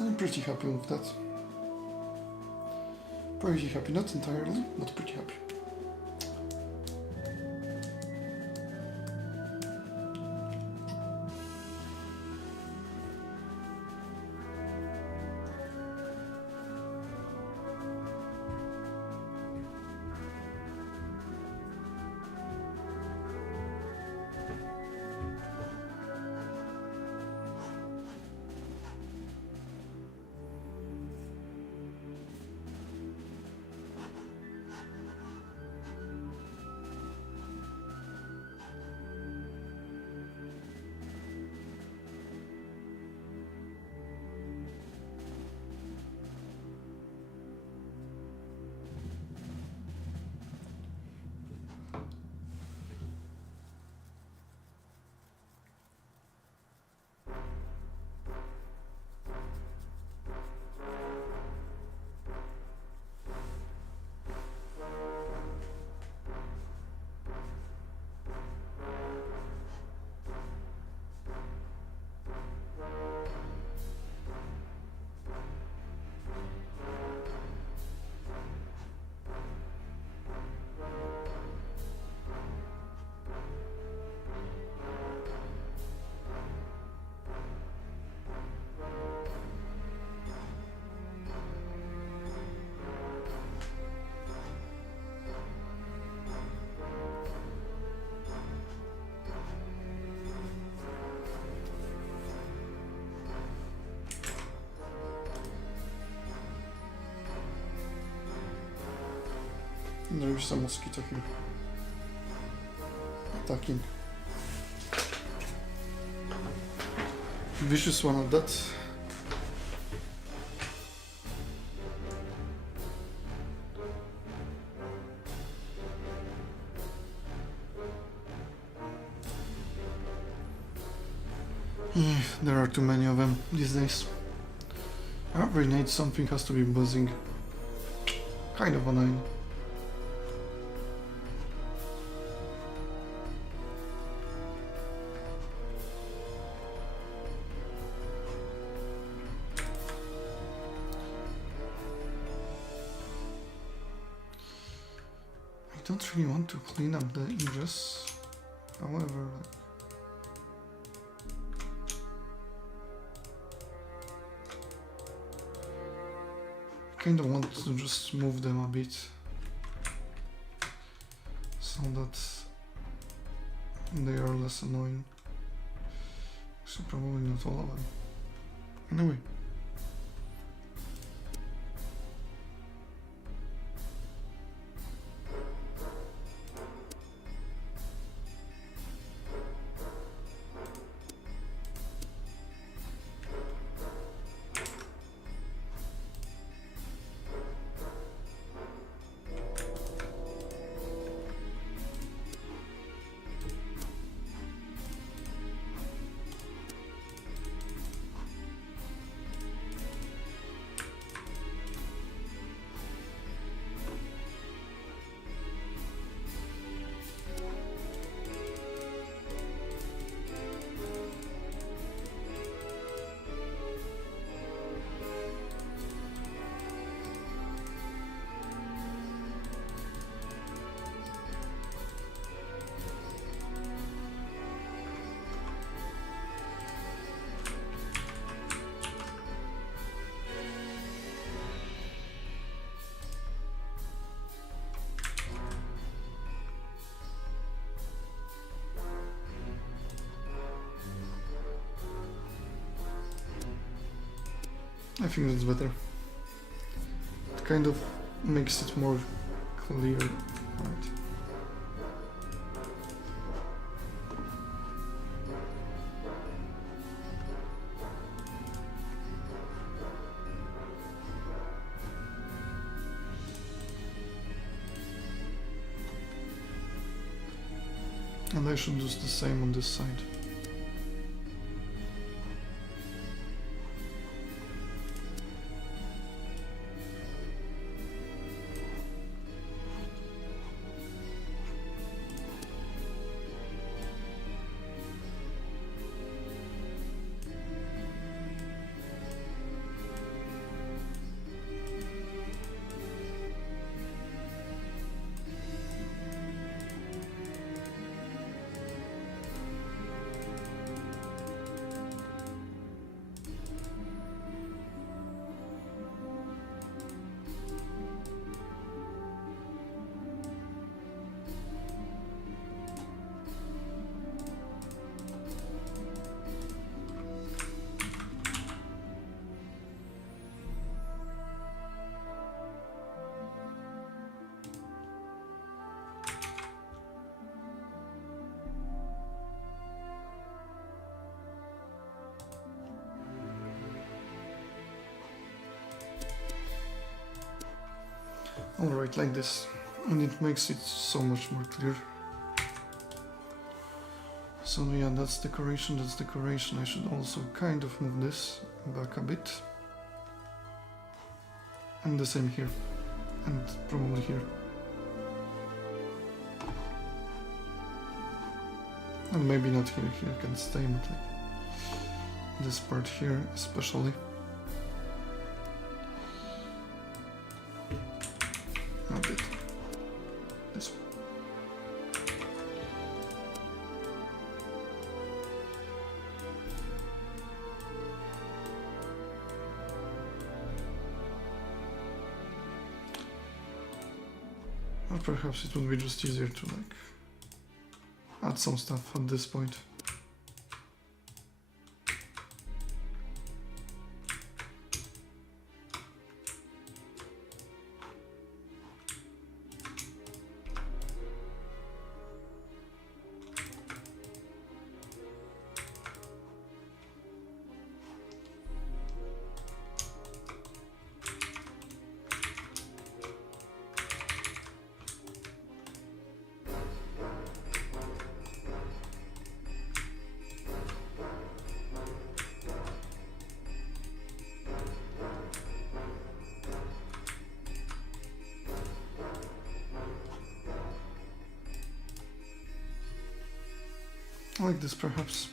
I'm pretty happy with that. Pretty happy, not entirely, but pretty happy. There's a mosquito here. Attacking. Vicious one of that. Yeah, there are too many of them these days. Every night something has to be buzzing. Kind of annoying. I don't really want to clean up the edges, however, I kind of want to just move them a bit so that they are less annoying. So probably not all of them. Anyway. I think that's better. It kind of makes it more clear. Right. And I should do the same on this side. Alright, like this. And it makes it so much more clear. So yeah, that's decoration, that's decoration. I should also kind of move this back a bit. And the same here. And probably here. And maybe not here, here can stay, but like this part here especially. A bit. This one. Or perhaps it would be just easier to like add some stuff at this point. Like this perhaps.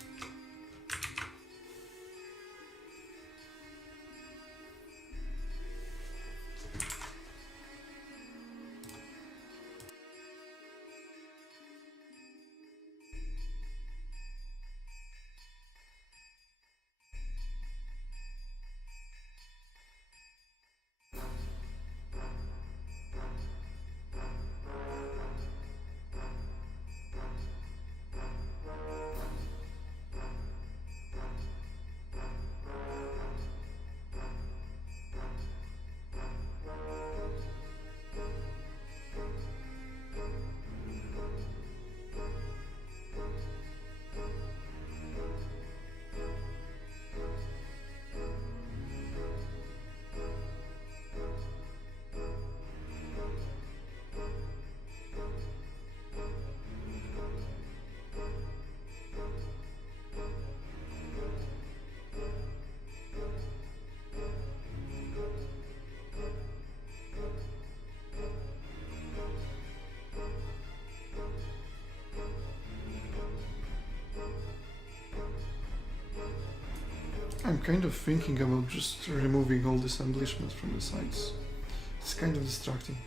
I'm kind of thinking about just removing all this embellishment from the sides. It's kind of distracting.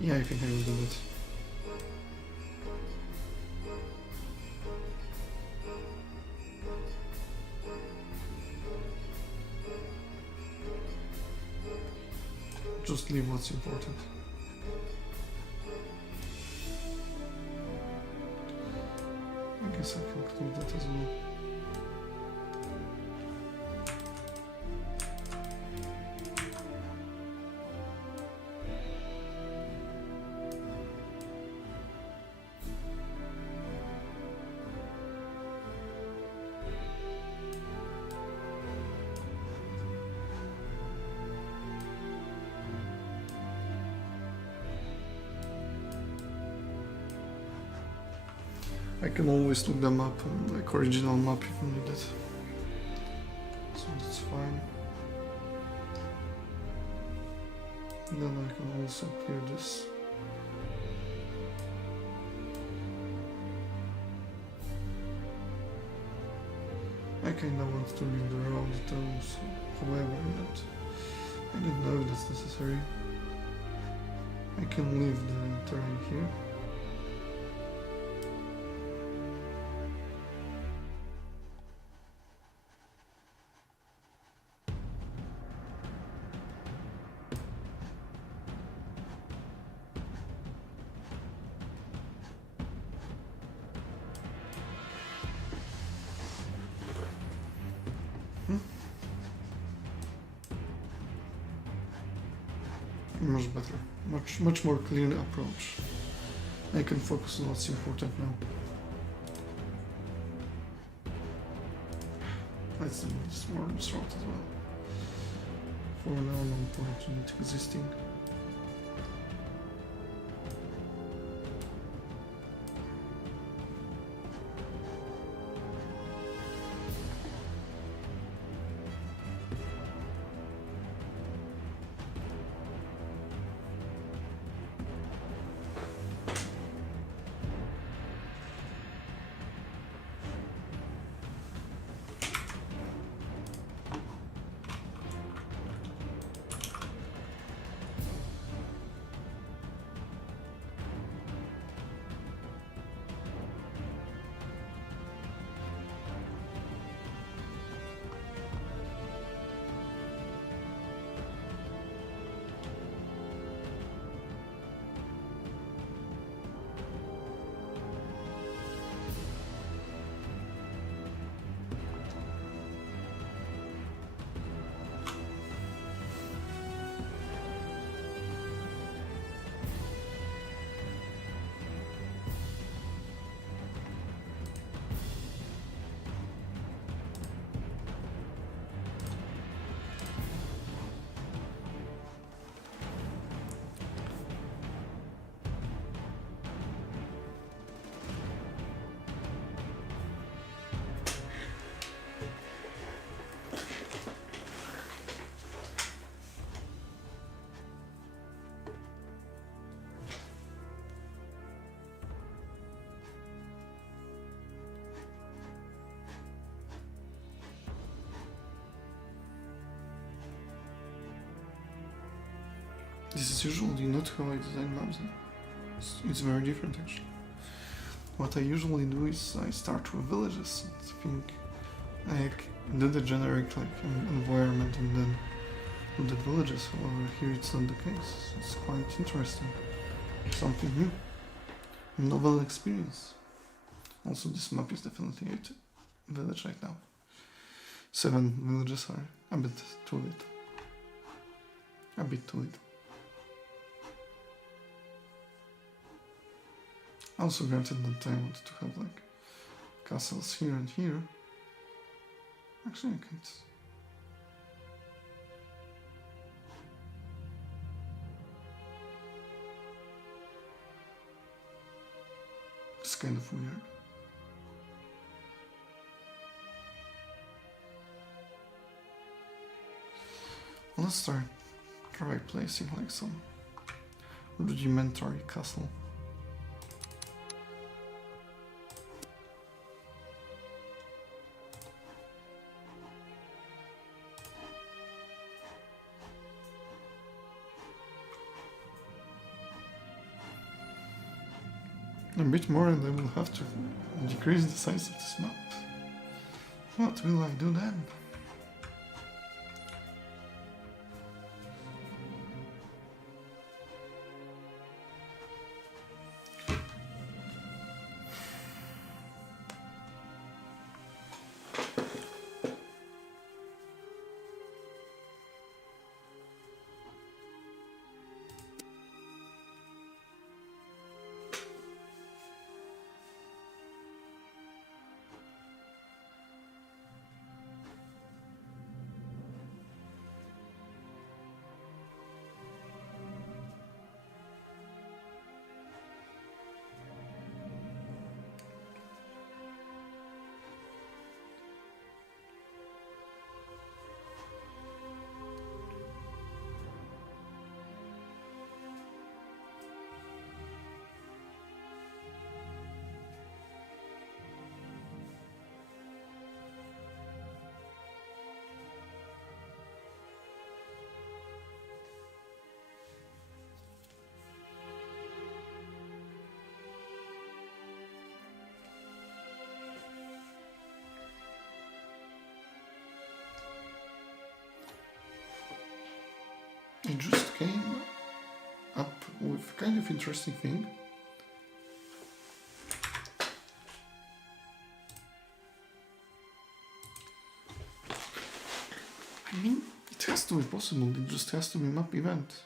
Yeah, I think I will do that. Just leave what's important. I guess I can clear that as well. I can always look them up on like original map if needed. So that's fine. And then I can also clear this. I kinda want to leave the road though, so however I don't know if that's necessary. I can leave the terrain here. Much better. Much more clean approach. I can focus on what's important now. Let's do this more short as well. For now, no point in it existing. This is usually not how I design maps. It's very different actually. What I usually do is I start with villages and think I do the generic environment and then do the villages. However, here it's not the case. It's quite interesting. Something new. A novel experience. Also, this map is definitely 8 village right now. 7 villages are a bit too late. A bit too late. Also granted that I wanted to have like castles here and here. Actually I can't. It's kind of weird. Let's try placing like some rudimentary castle. A bit more and I will have to decrease the size of this map. What will I do then? I just came up with kind of interesting thing. I mean, it has to be possible, it just has to be map event.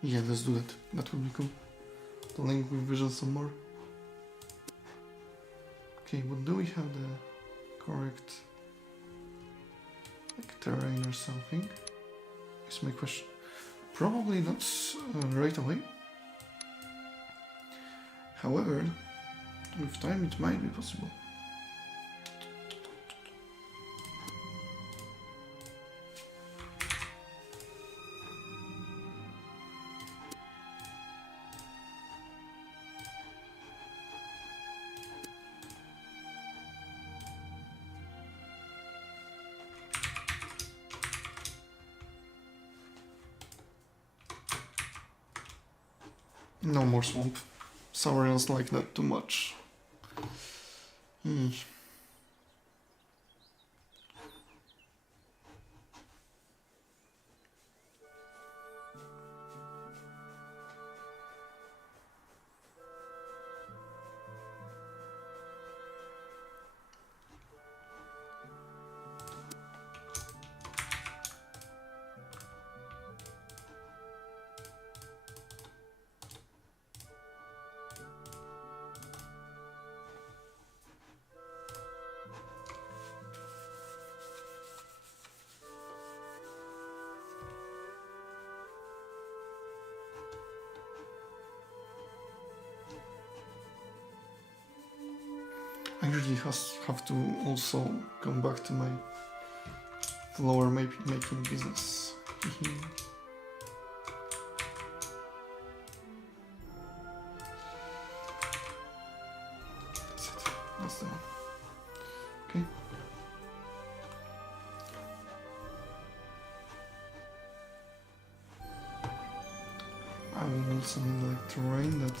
Yeah, let's do that. That would be cool. The link with vision some more. Okay, but do we have the correct like terrain or something? Is my question. Probably not right away. However, with time it might be possible. No more swamp. Someone else like that too much. I really have to also come back to my flower making business. That's it. That's the one. Okay. I will also need like terrain that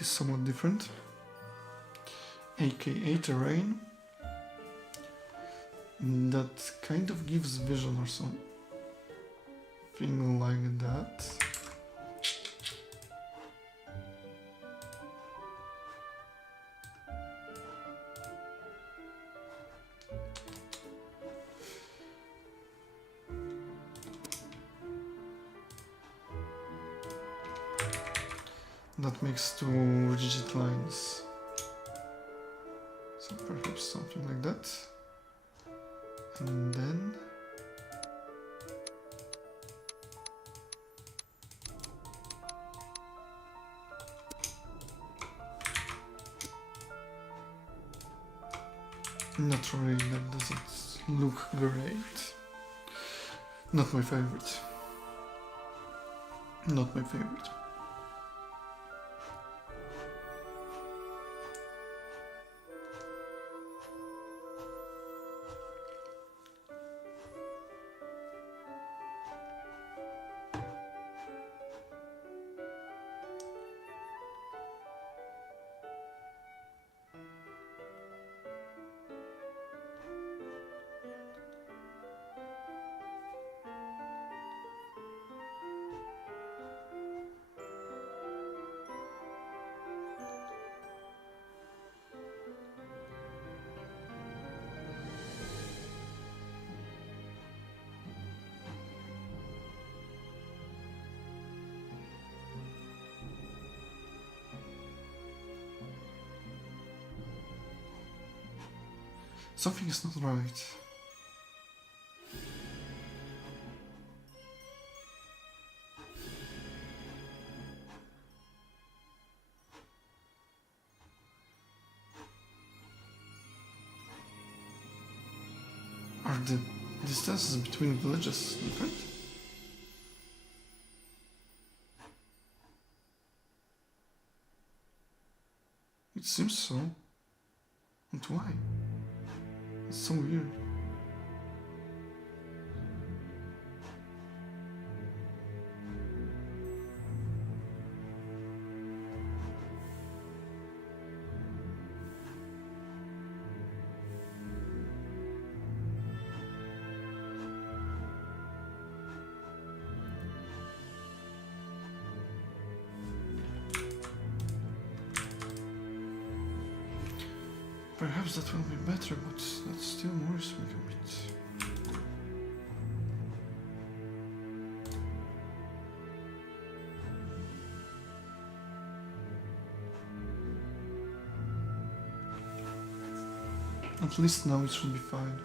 is somewhat different, aka terrain that kind of gives vision or something like that. That makes two rigid lines. So perhaps something like that. And then not really, that doesn't look great. Not my favorite. Not my favorite. Something is not right. Are the distances between villages different? It seems so. And why? It's so weird. Perhaps that will be better, but that still worries me a bit. At least now it should be fine.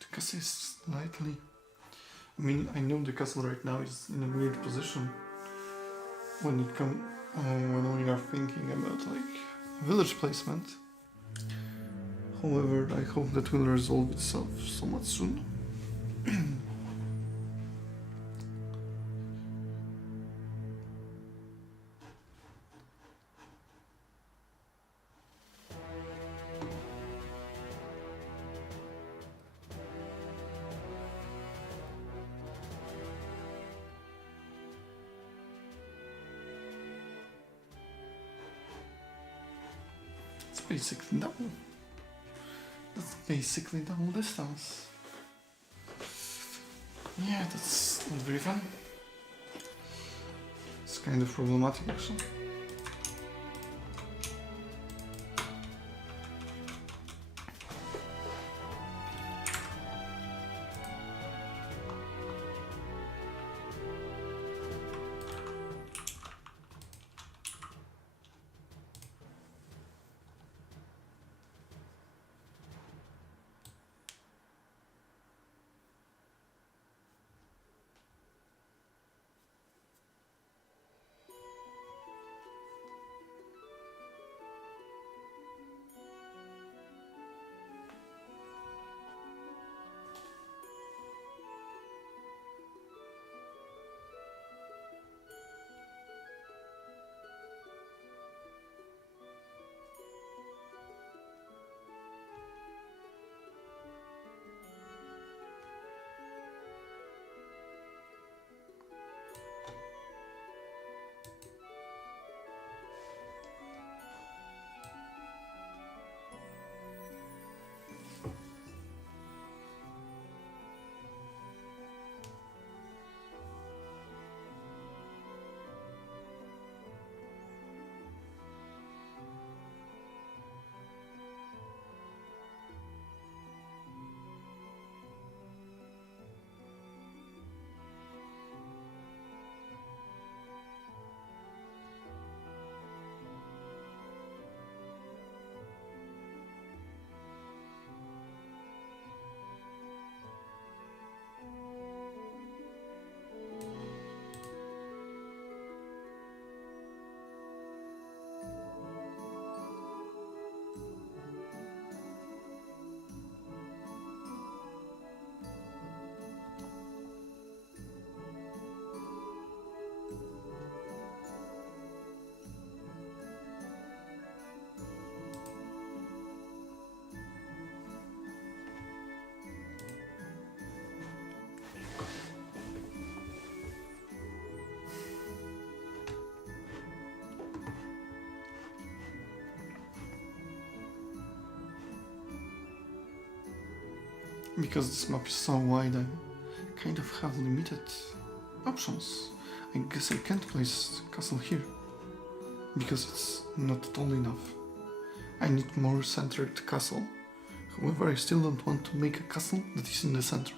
The castle is slightly... I mean, I know the castle right now is in a weird position when when we are thinking about like village placement. However, I hope that will resolve itself somewhat soon. It's basically double. That's basically double distance. Yeah, that's not very fun. It's kind of problematic actually. because this map is so wide, I kind of have limited options. I guess I can't place castle here, because it's not tall enough. I need more centered castle. However, I still don't want to make a castle that is in the center.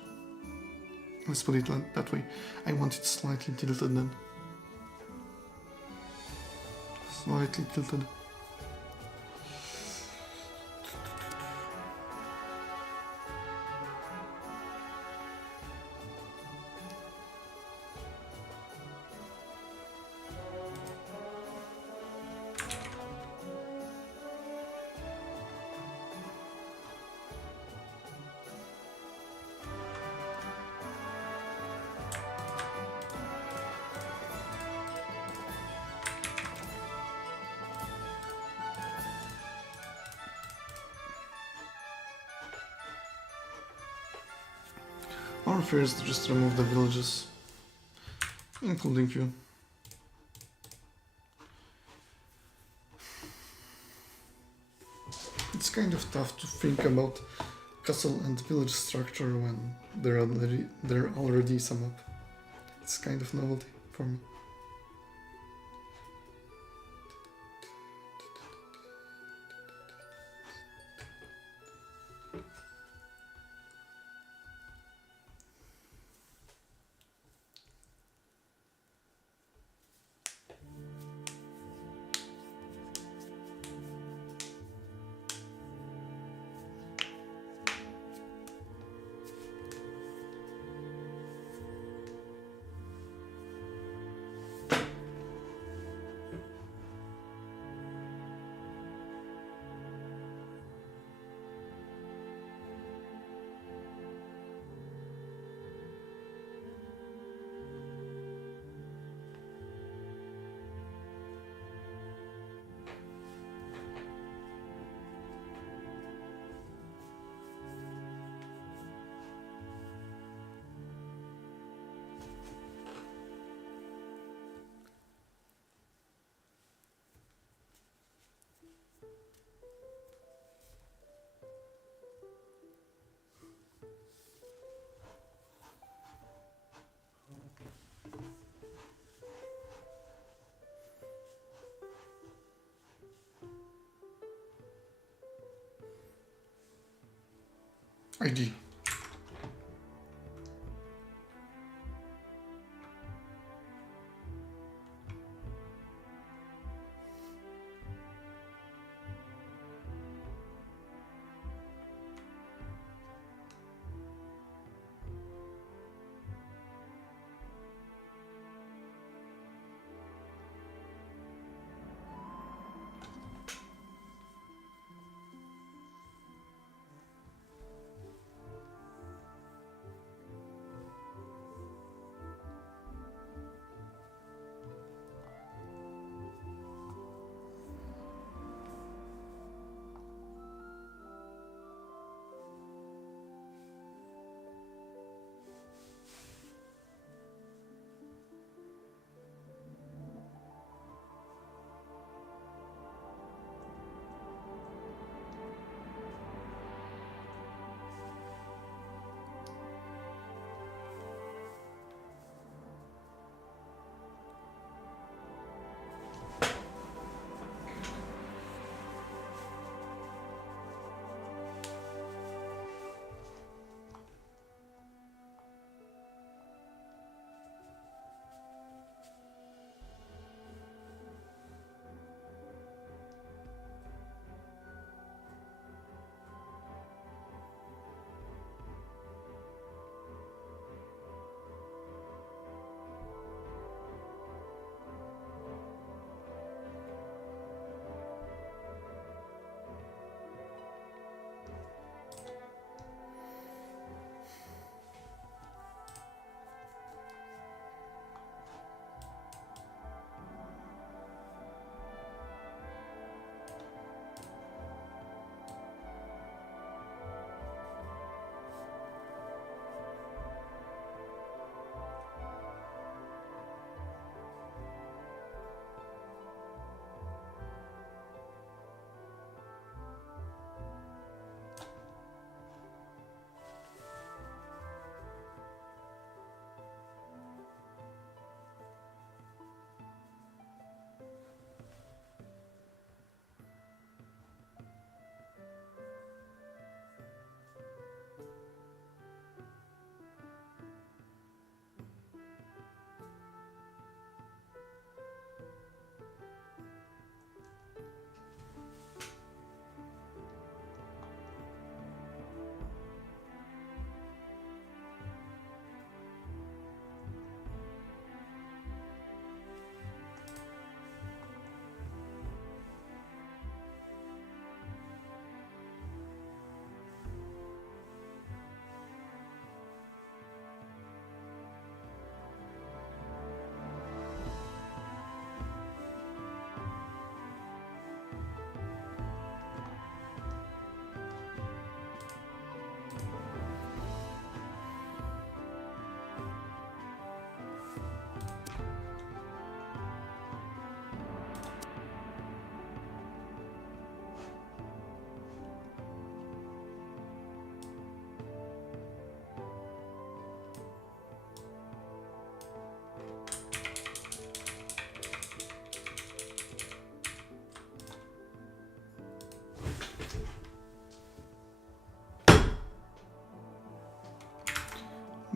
Let's put it that way. I want it slightly tilted then. Slightly tilted. Or first, just remove the villages, including you. It's kind of tough to think about castle and village structure when there already some up. It's kind of novelty for me. ID.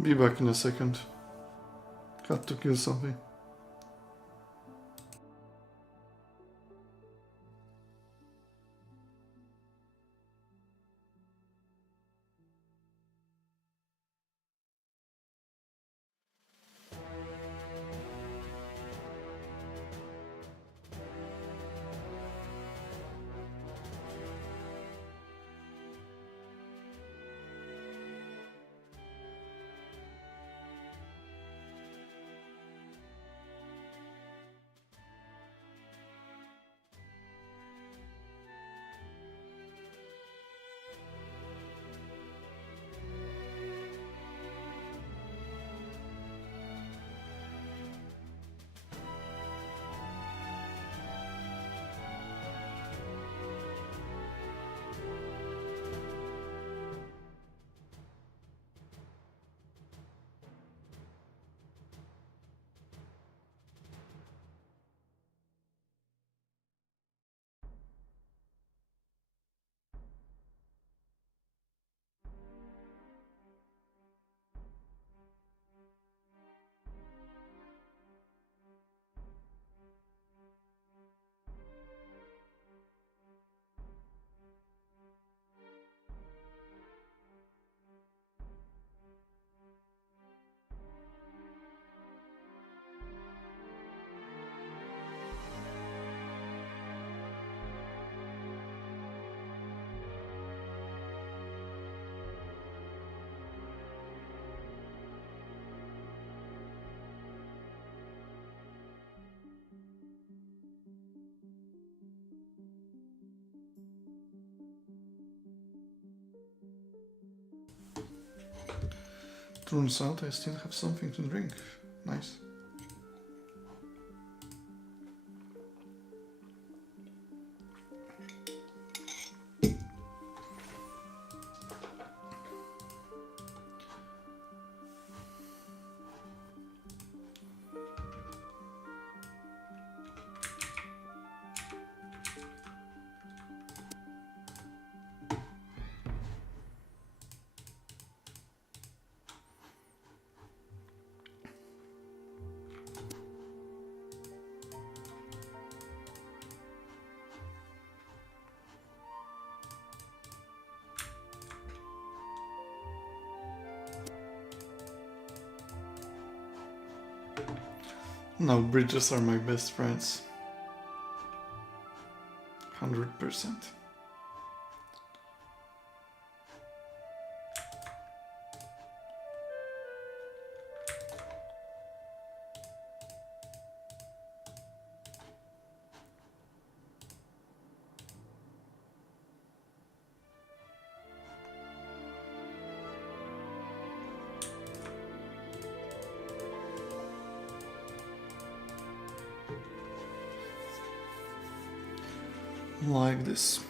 Be back in a second. Had to kill something. Turns out I still have something to drink. Nice. Now bridges are my best friends. 100%. Like this.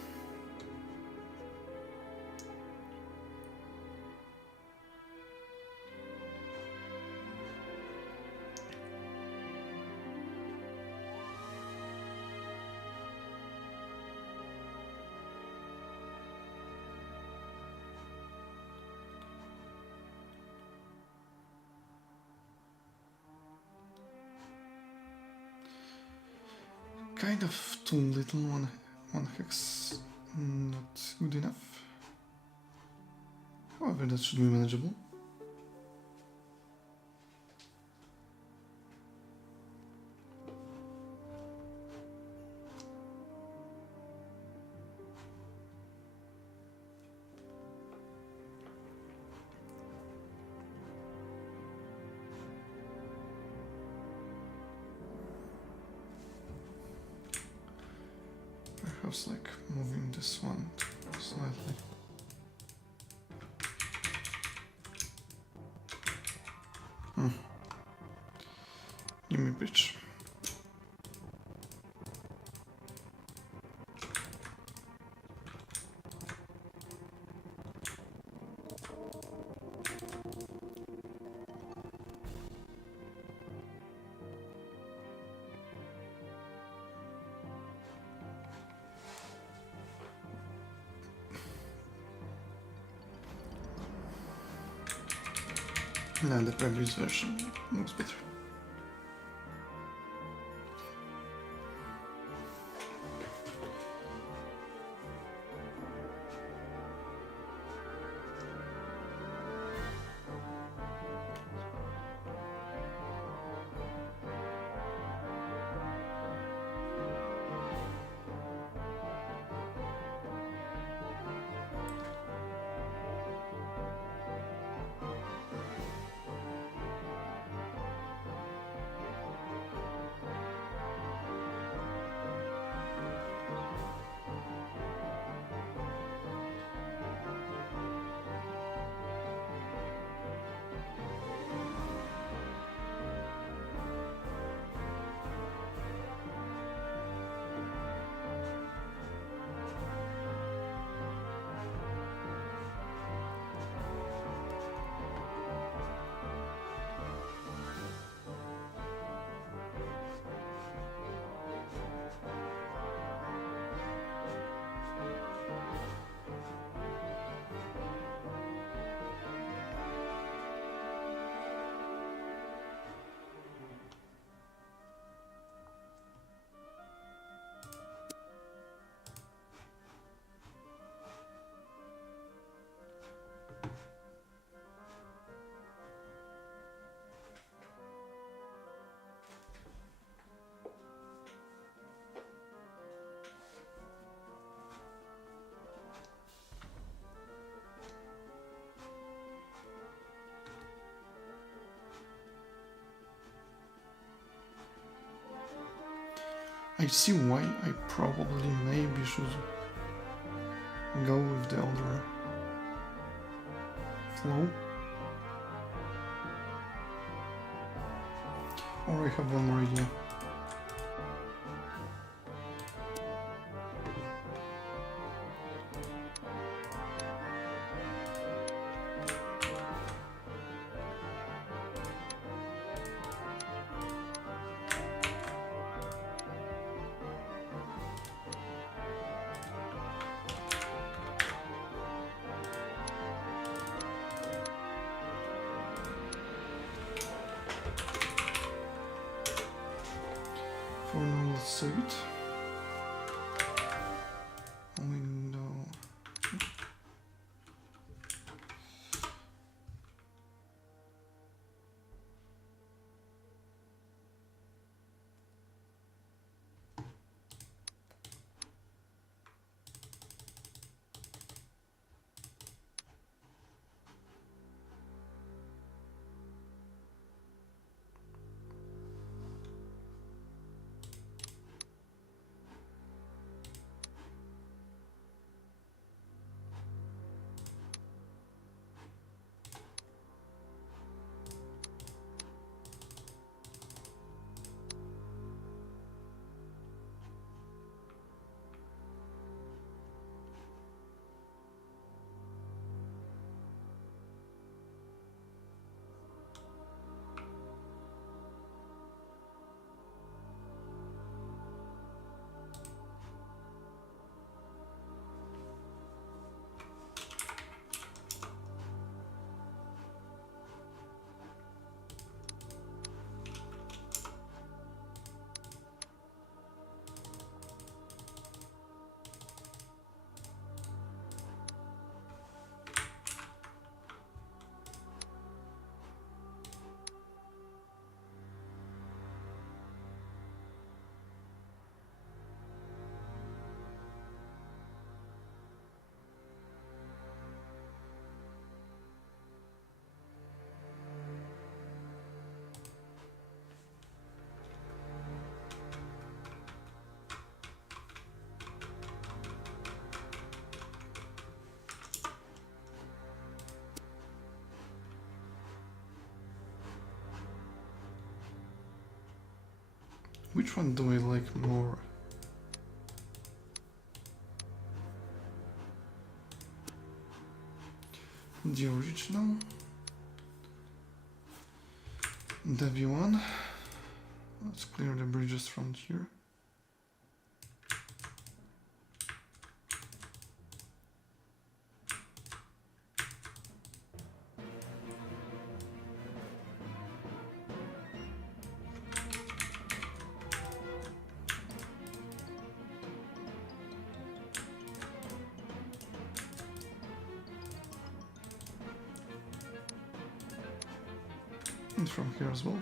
Kind of too little, one hex not good enough. However, that should be manageable. Perhaps like moving this one slightly. Give me bridge. No, the previous version looks better. I see why I probably maybe should go with the other flow. Or I have one more idea. For now, let's save it. Window. Which one do I like more? The original? The V1. Let's clear the bridges from here. And from here as well.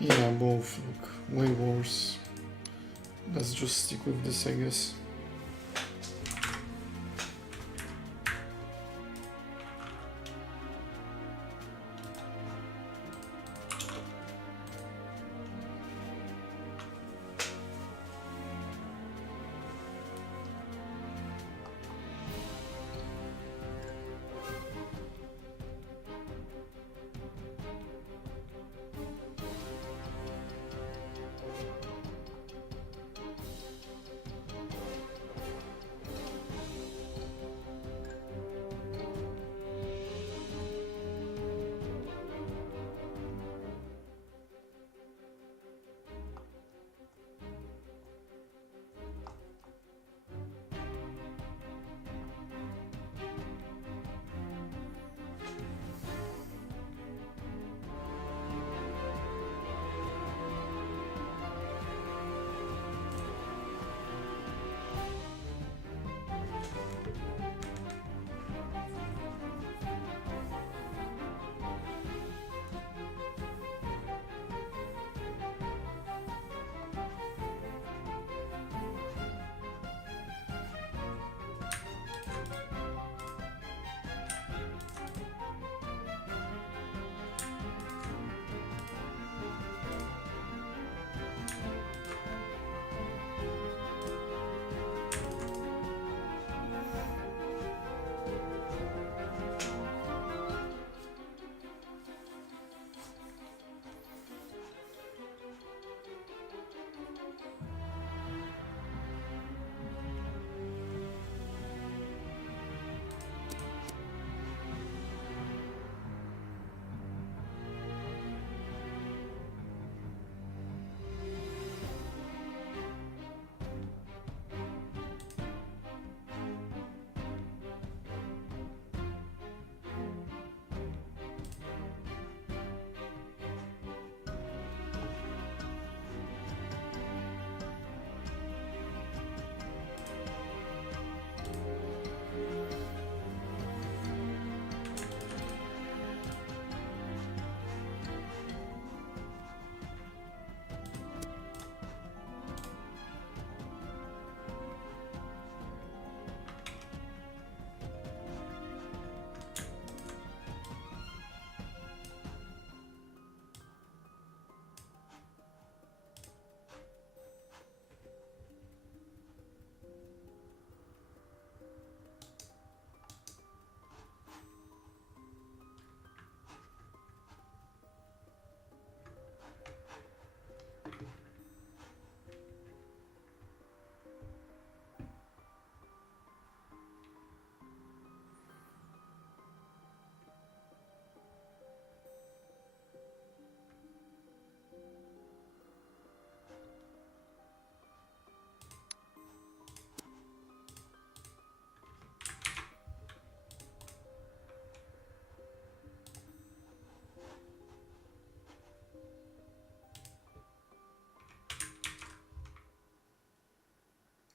Yeah, both look way worse. Let's just stick with this, I guess.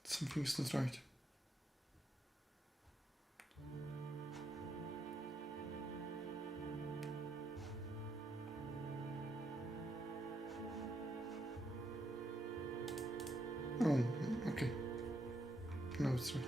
Something's not right. Oh, okay. No, it's right.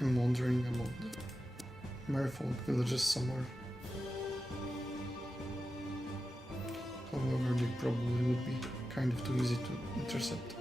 I'm wondering about the Merfolk villages somewhere. However, they probably would be kind of too easy to intercept.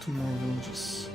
Two more villages.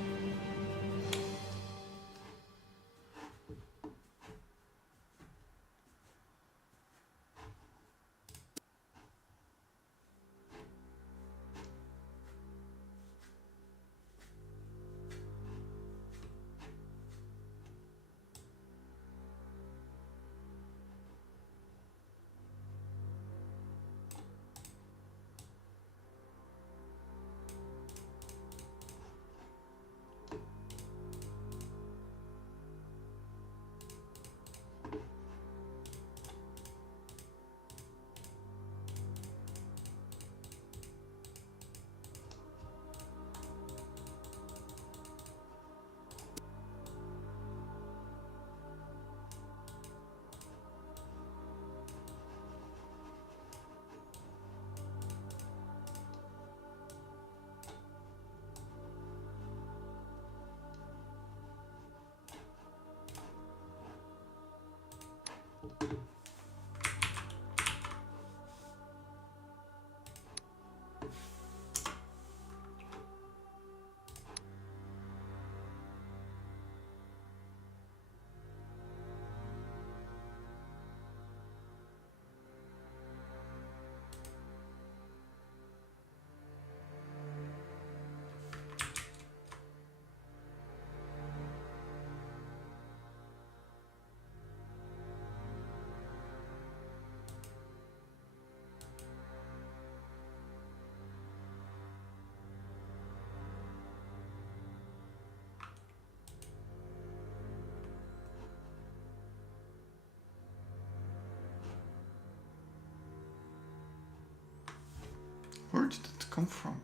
Where did it come from?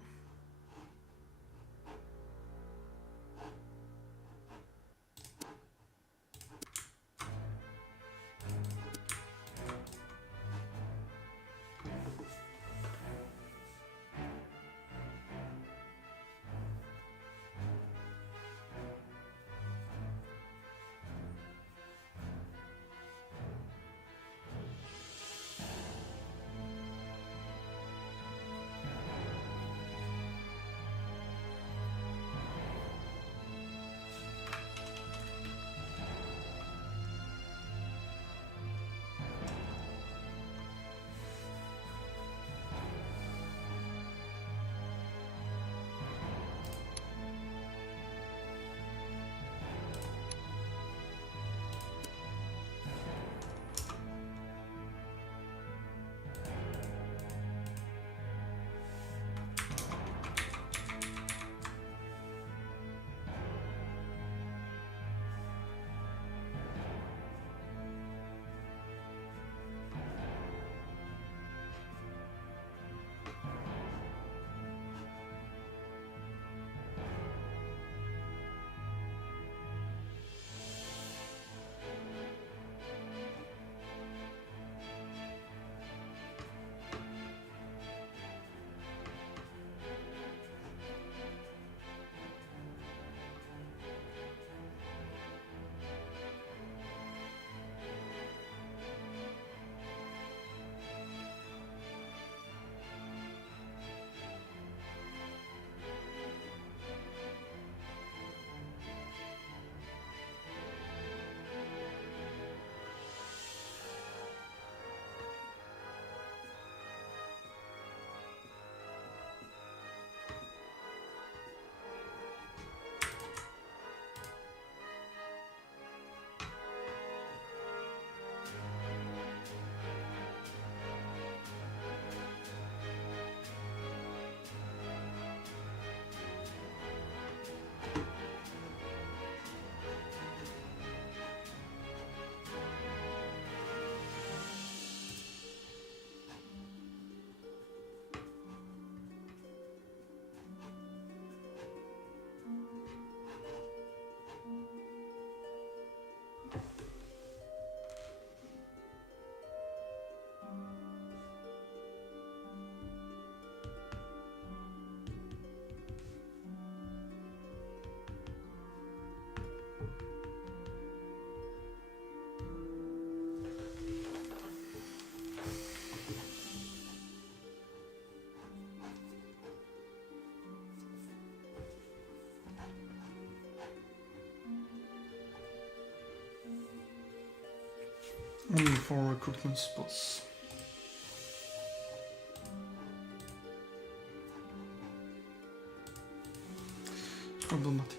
Only 4 recruitment spots. Problematic.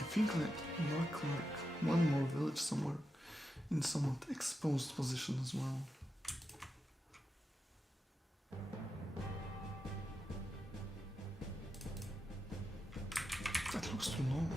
I think like mark like one more village somewhere in somewhat exposed position as well. That looks too long.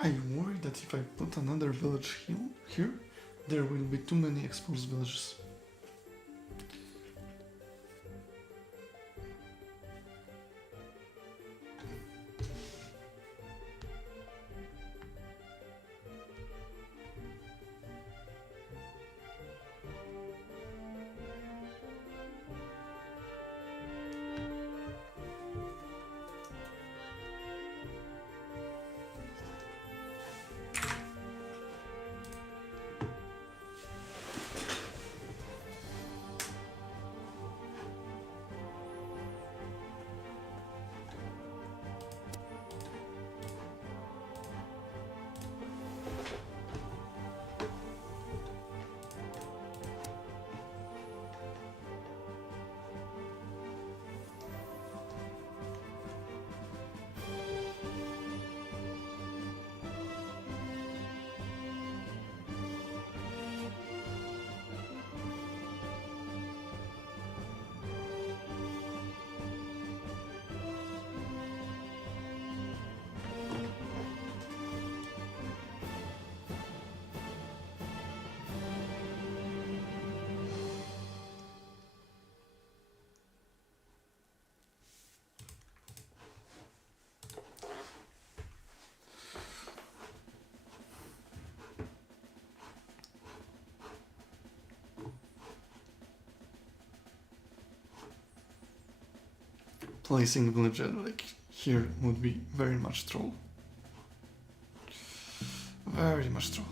I worry that if I put another village here, there will be too many exposed villages. placing villager like here would be very much troll. Very much troll.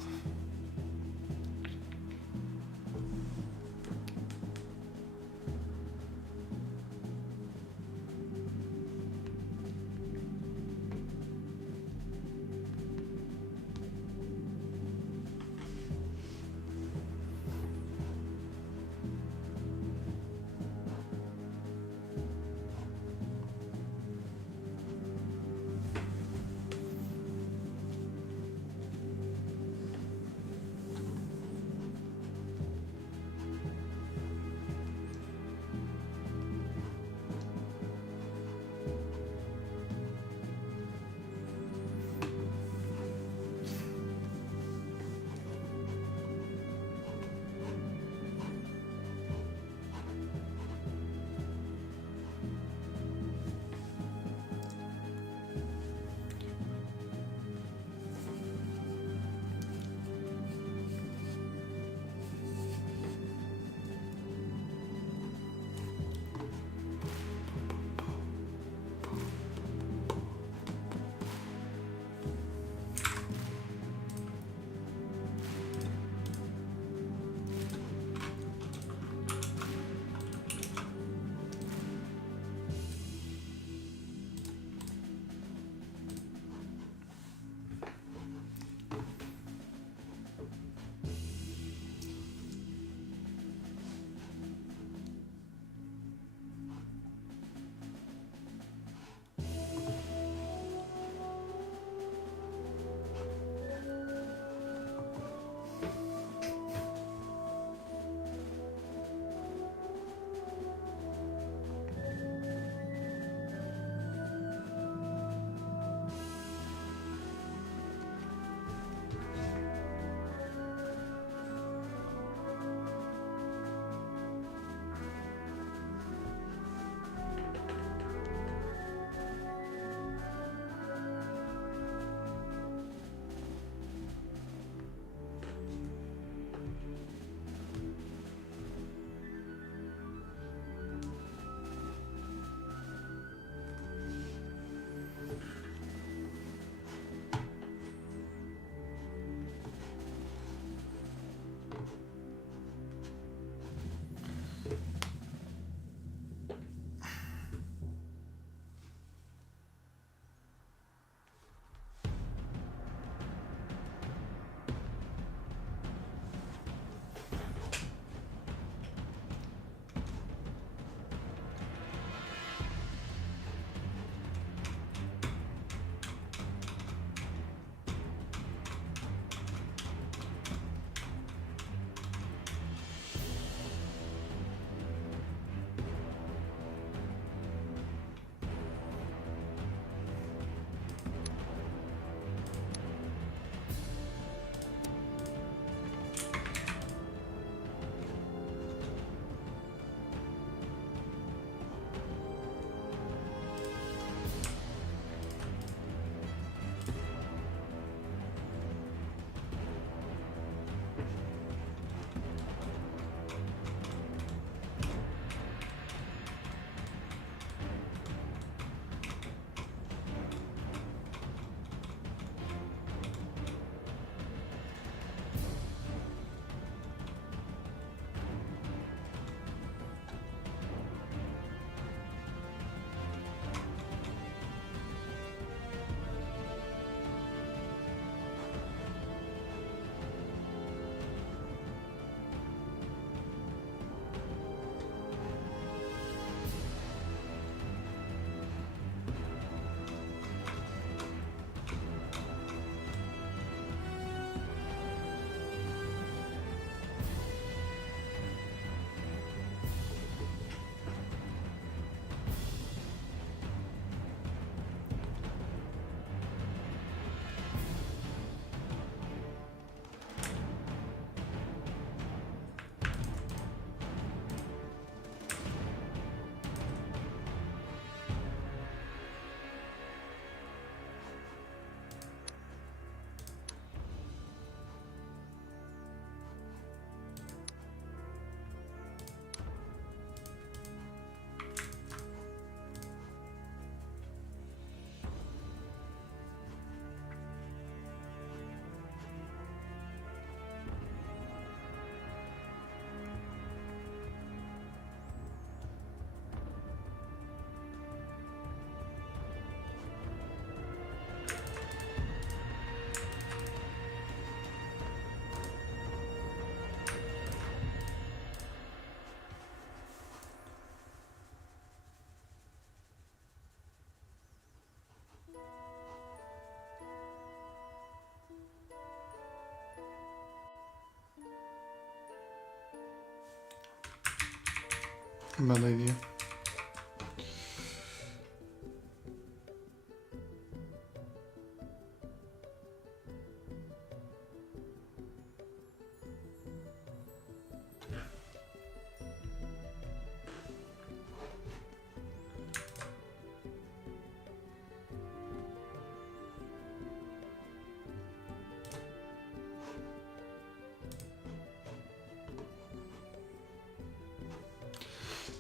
Bad idea.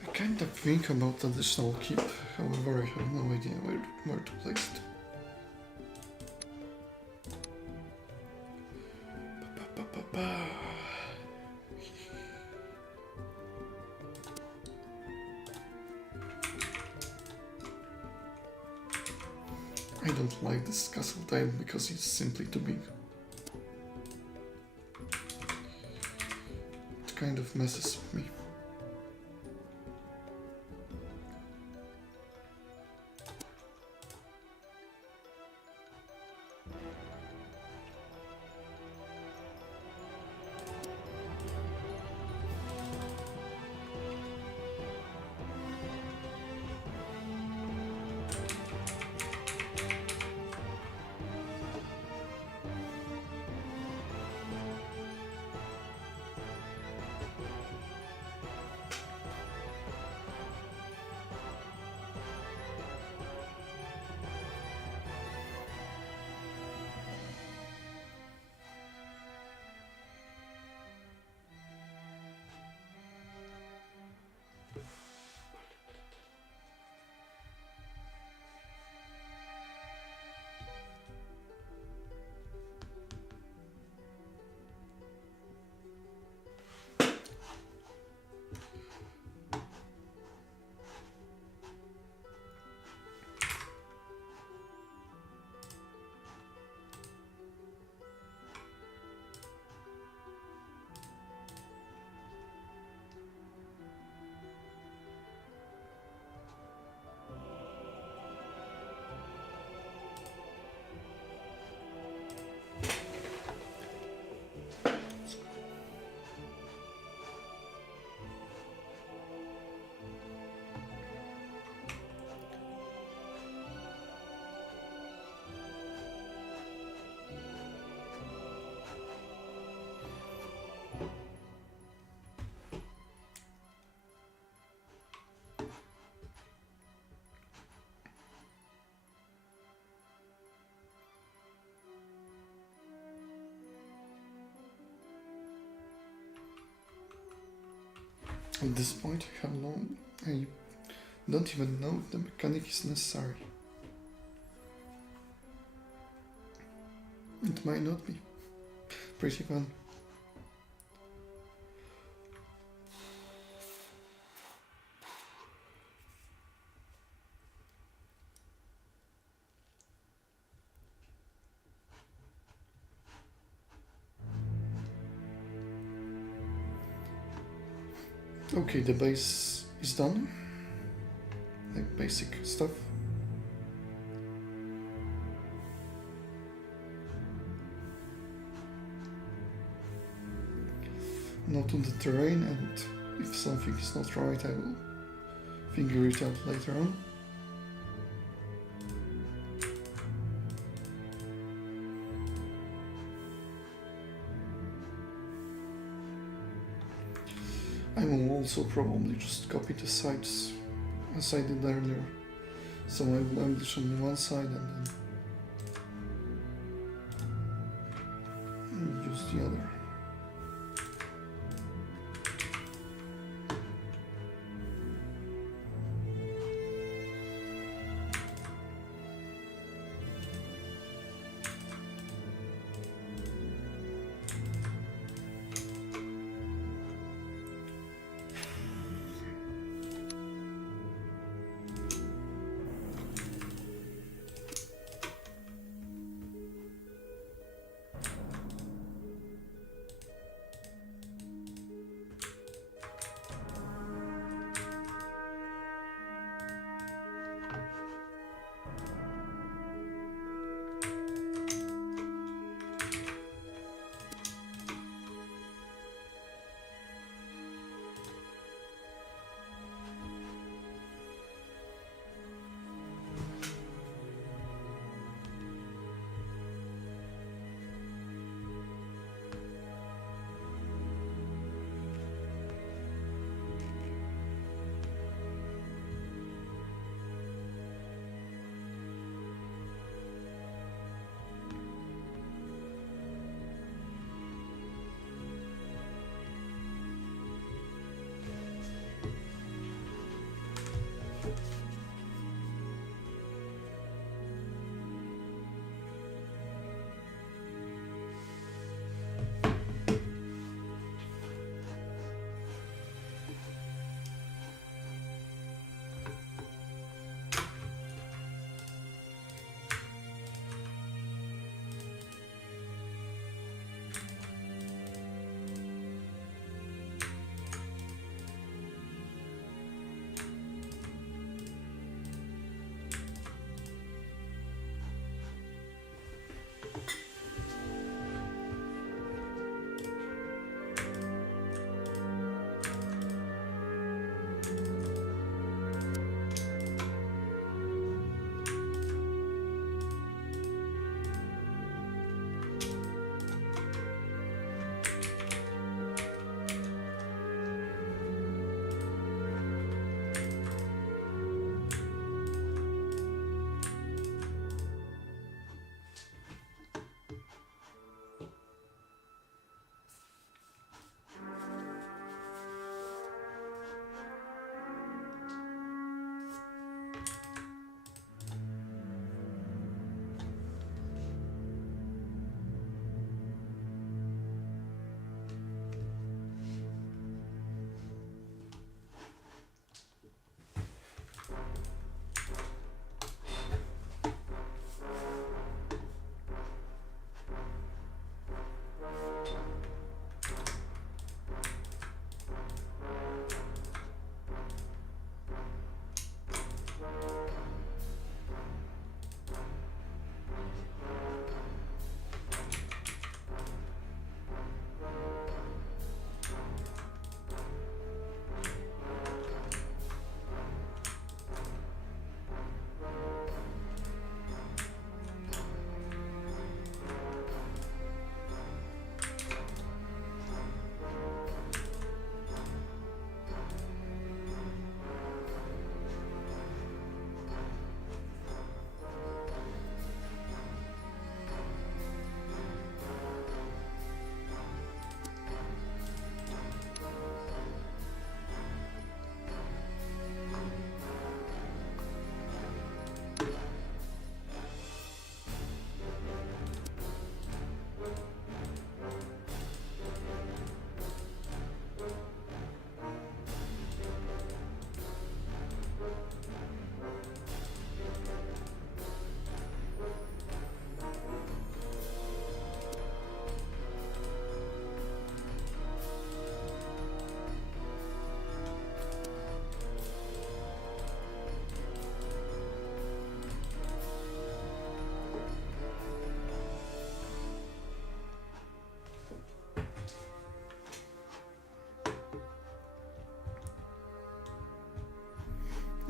I kind of think about additional keep, however I have no idea where to place it. I don't like this castle tile because it's simply too big. It kind of messes with me. At this point, I don't even know if the mechanic is necessary. It might not be. Pretty fun. Okay, the base is done. Like basic stuff. Now to the terrain, and if something is not right, I will figure it out later on. I will also probably just copy the sides as I did earlier. So I will embellish on one side and then use the other.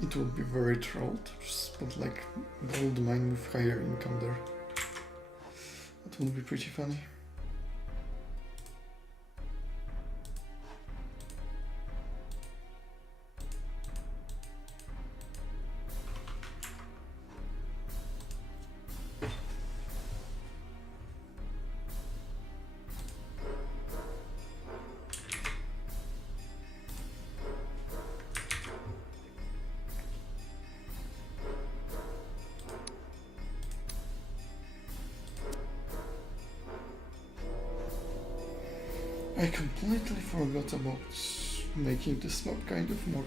it would be very troll to just put like gold mine with higher income there. That would be pretty funny. I completely forgot about making this map kind of more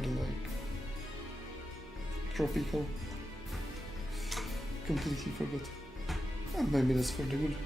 like tropical. Completely forgot. And maybe that's for the good.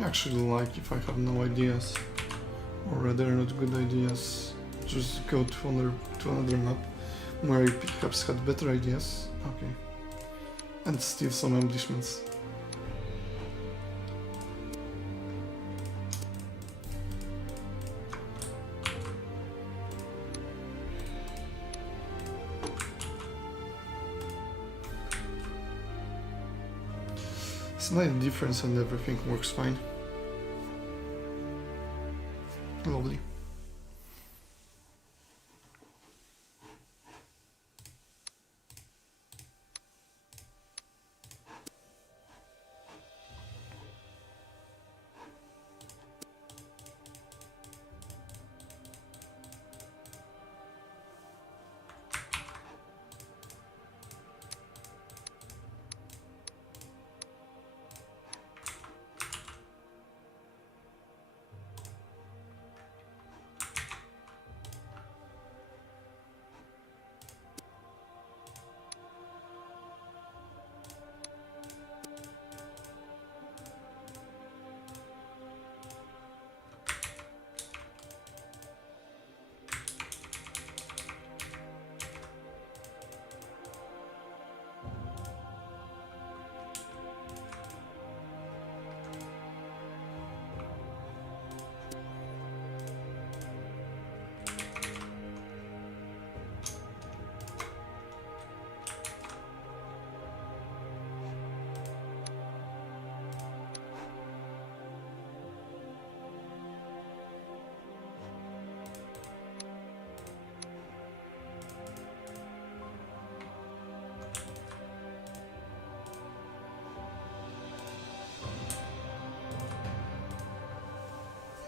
I actually like if I have no ideas, or rather not good ideas, just go to another map where I perhaps had better ideas. Okay. And steal some embellishments. Slight difference and everything works fine. Lovely.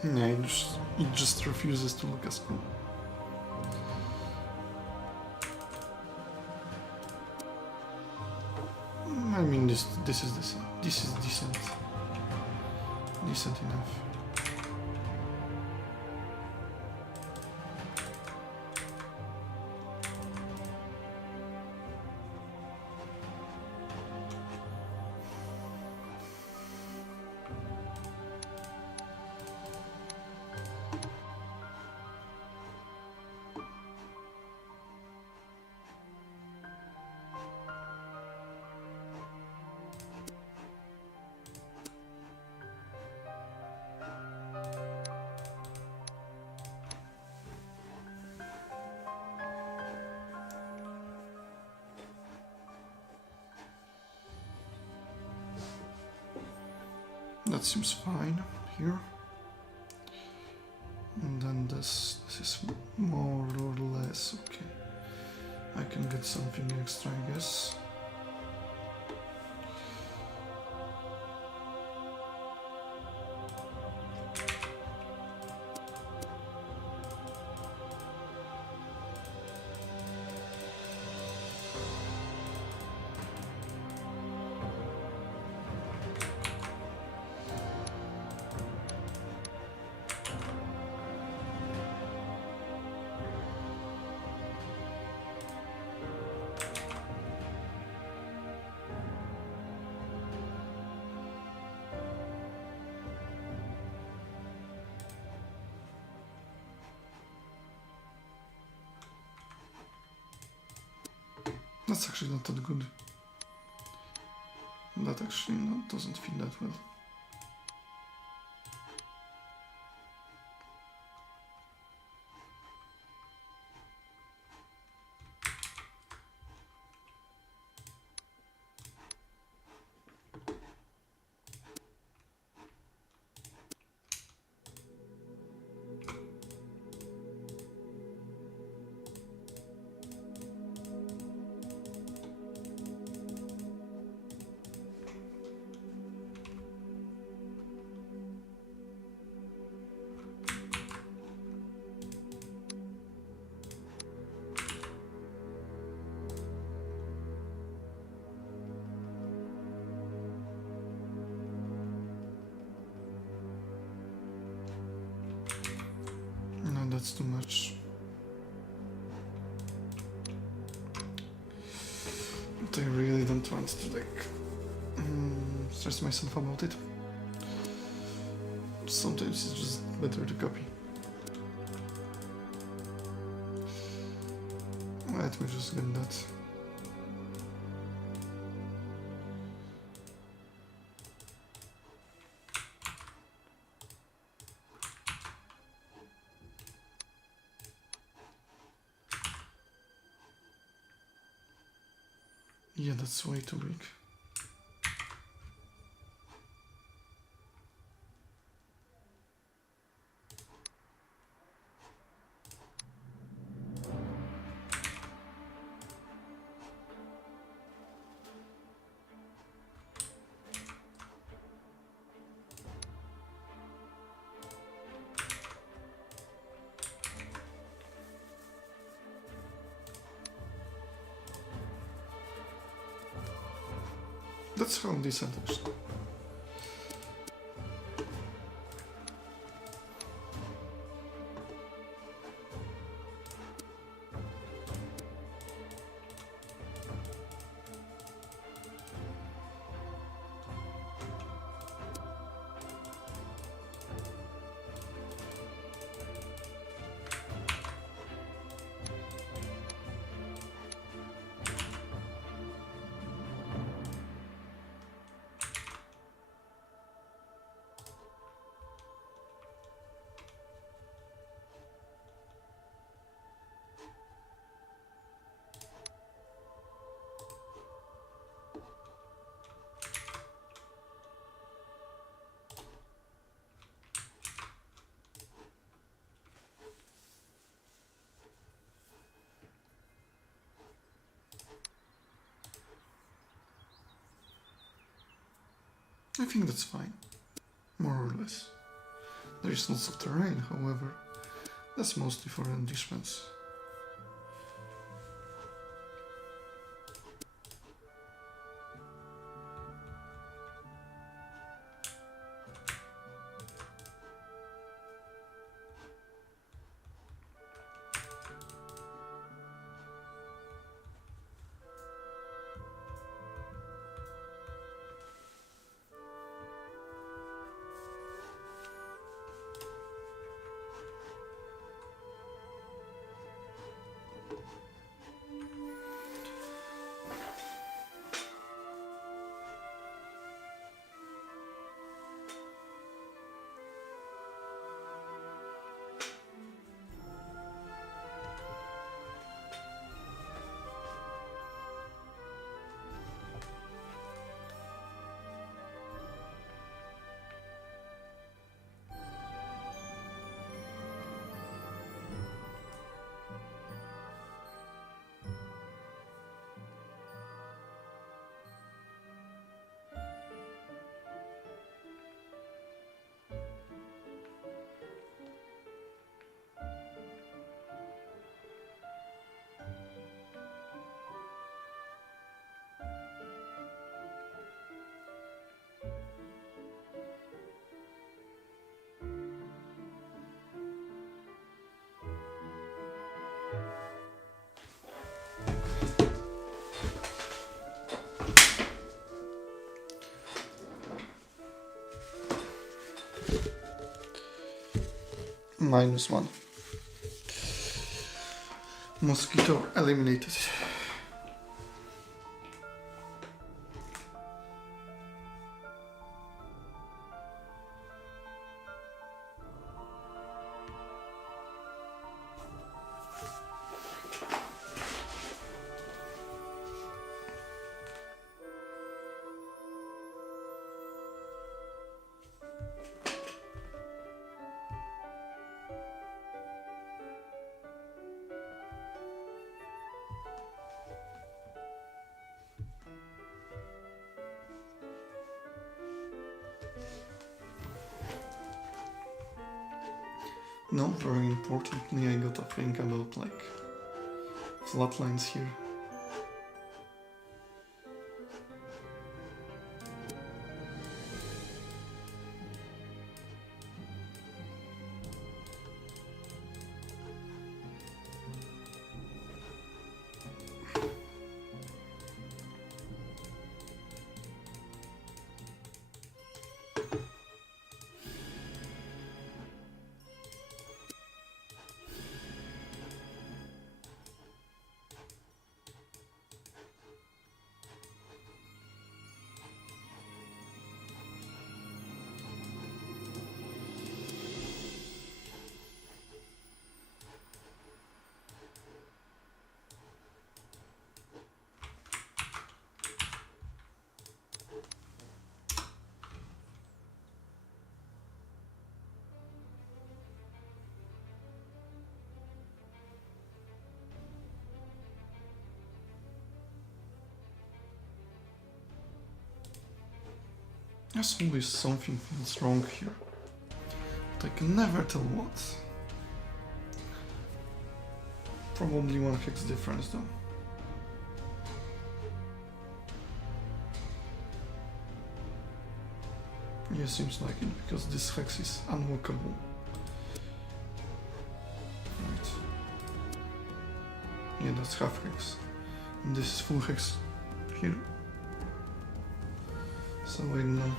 Yeah, it just refuses to look as cool. I mean, this is decent. This is decent. Decent enough. That seems fine here. And then this is more or less okay. I can get something extra, I guess. That's actually not that good. That actually doesn't fit that well. That's too much. But I really don't want to like stress myself about it. sometimes it's just better to copy. Let me just get that. Yeah, that's way too weak. That's how decent actually. I think that's fine, more or less. There is lots of terrain, however, that's mostly for enrichments. -1. Mosquito eliminated. No, very importantly, I got to think about like flat lines here. As always, something feels wrong here. But I can never tell what. Probably 1 hex difference though. Yeah, seems like it, because this hex is unwalkable. Right. Yeah, that's half hex. And this is full hex here. So I don't know.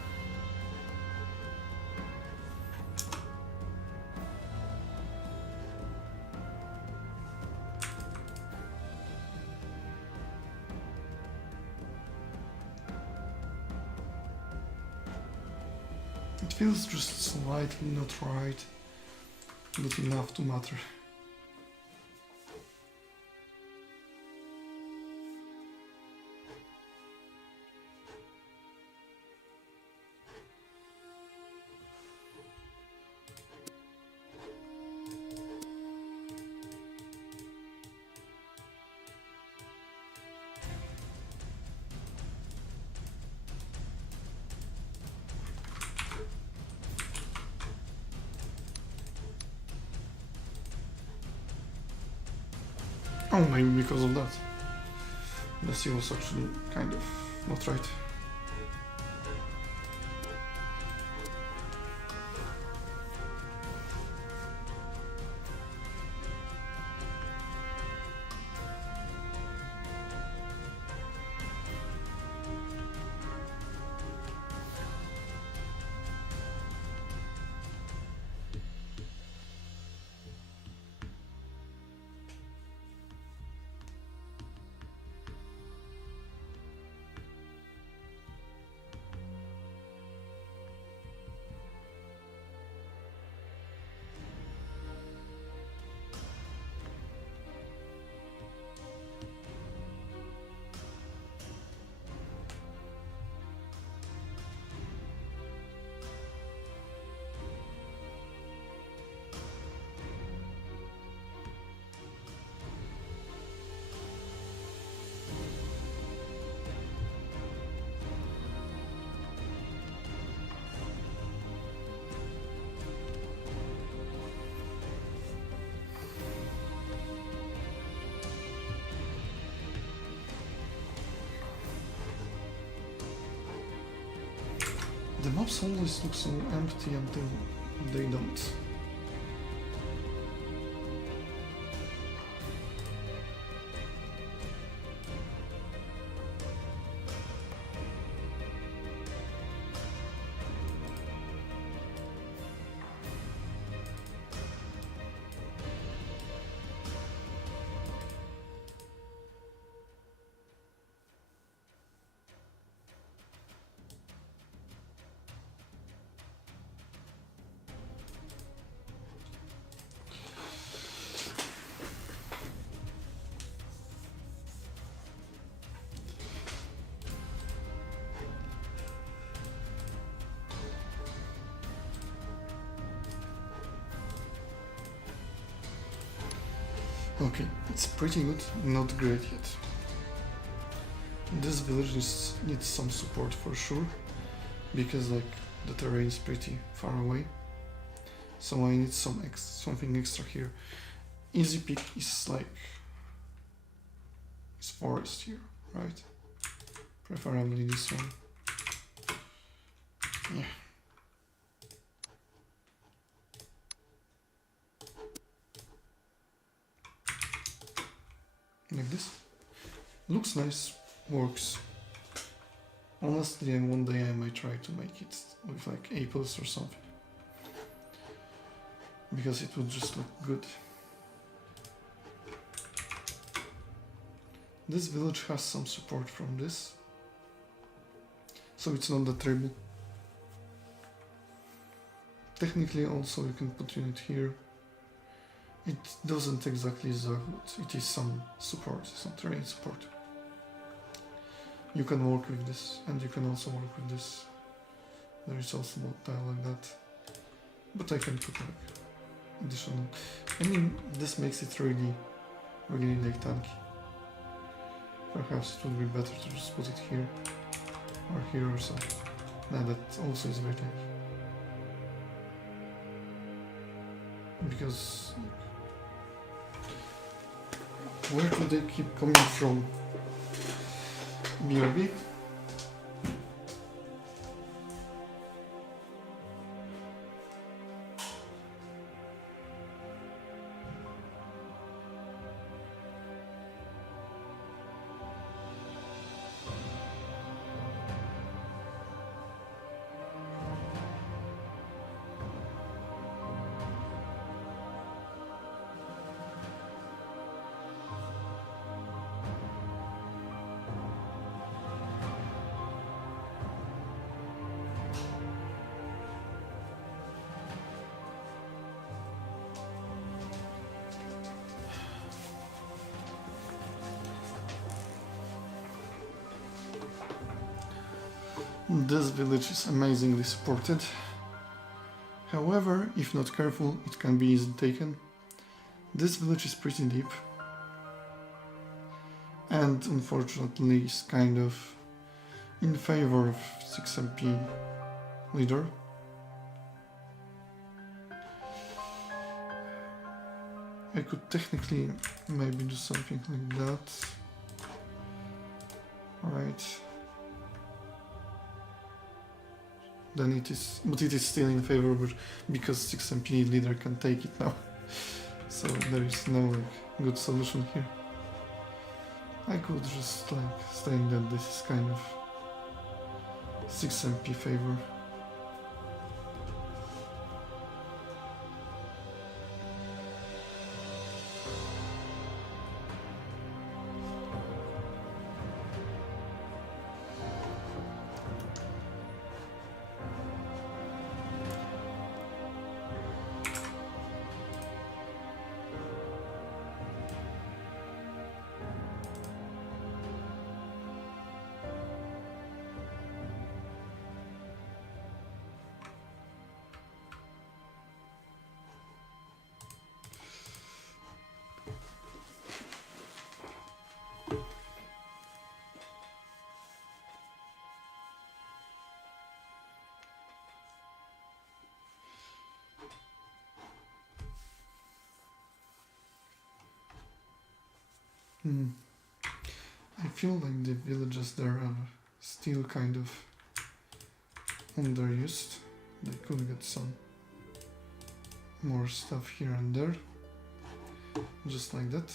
It feels just slightly not right, but enough to matter. Oh, maybe because of that. The sea was actually kind of not right. The maps always look so empty until they don't. Okay, it's pretty good, not great yet. This village needs some support for sure, because like the terrain is pretty far away. So I need something extra here. Easy pick is like it's forest here, right? Preferably this one. Yeah. Like this. Looks nice, works. Honestly, one day I might try to make it with like apples or something. Because it would just look good. This village has some support from this. So it's not that terrible. Technically also you can put unit here. It doesn't exactly zag, but it is some support, some terrain support. You can work with this, and you can also work with this. There is also a tile like that. But I can put like additional. I mean, this makes it really like tanky. Perhaps it would be better to just put it here or so. that also is very tanky. Because where do they keep coming from? BRB? This village is amazingly supported. However, if not careful, it can be easily taken. This village is pretty deep. And unfortunately is kind of in favor of 6MP leader. I could technically maybe do something like that. Right. Then it is, but it is still in favor because 6MP leader can take it now. So there is no like good solution here. I could just like saying that this is kind of 6MP favor. I feel like the villages there are still kind of underused. They could get some more stuff here and there, just like that.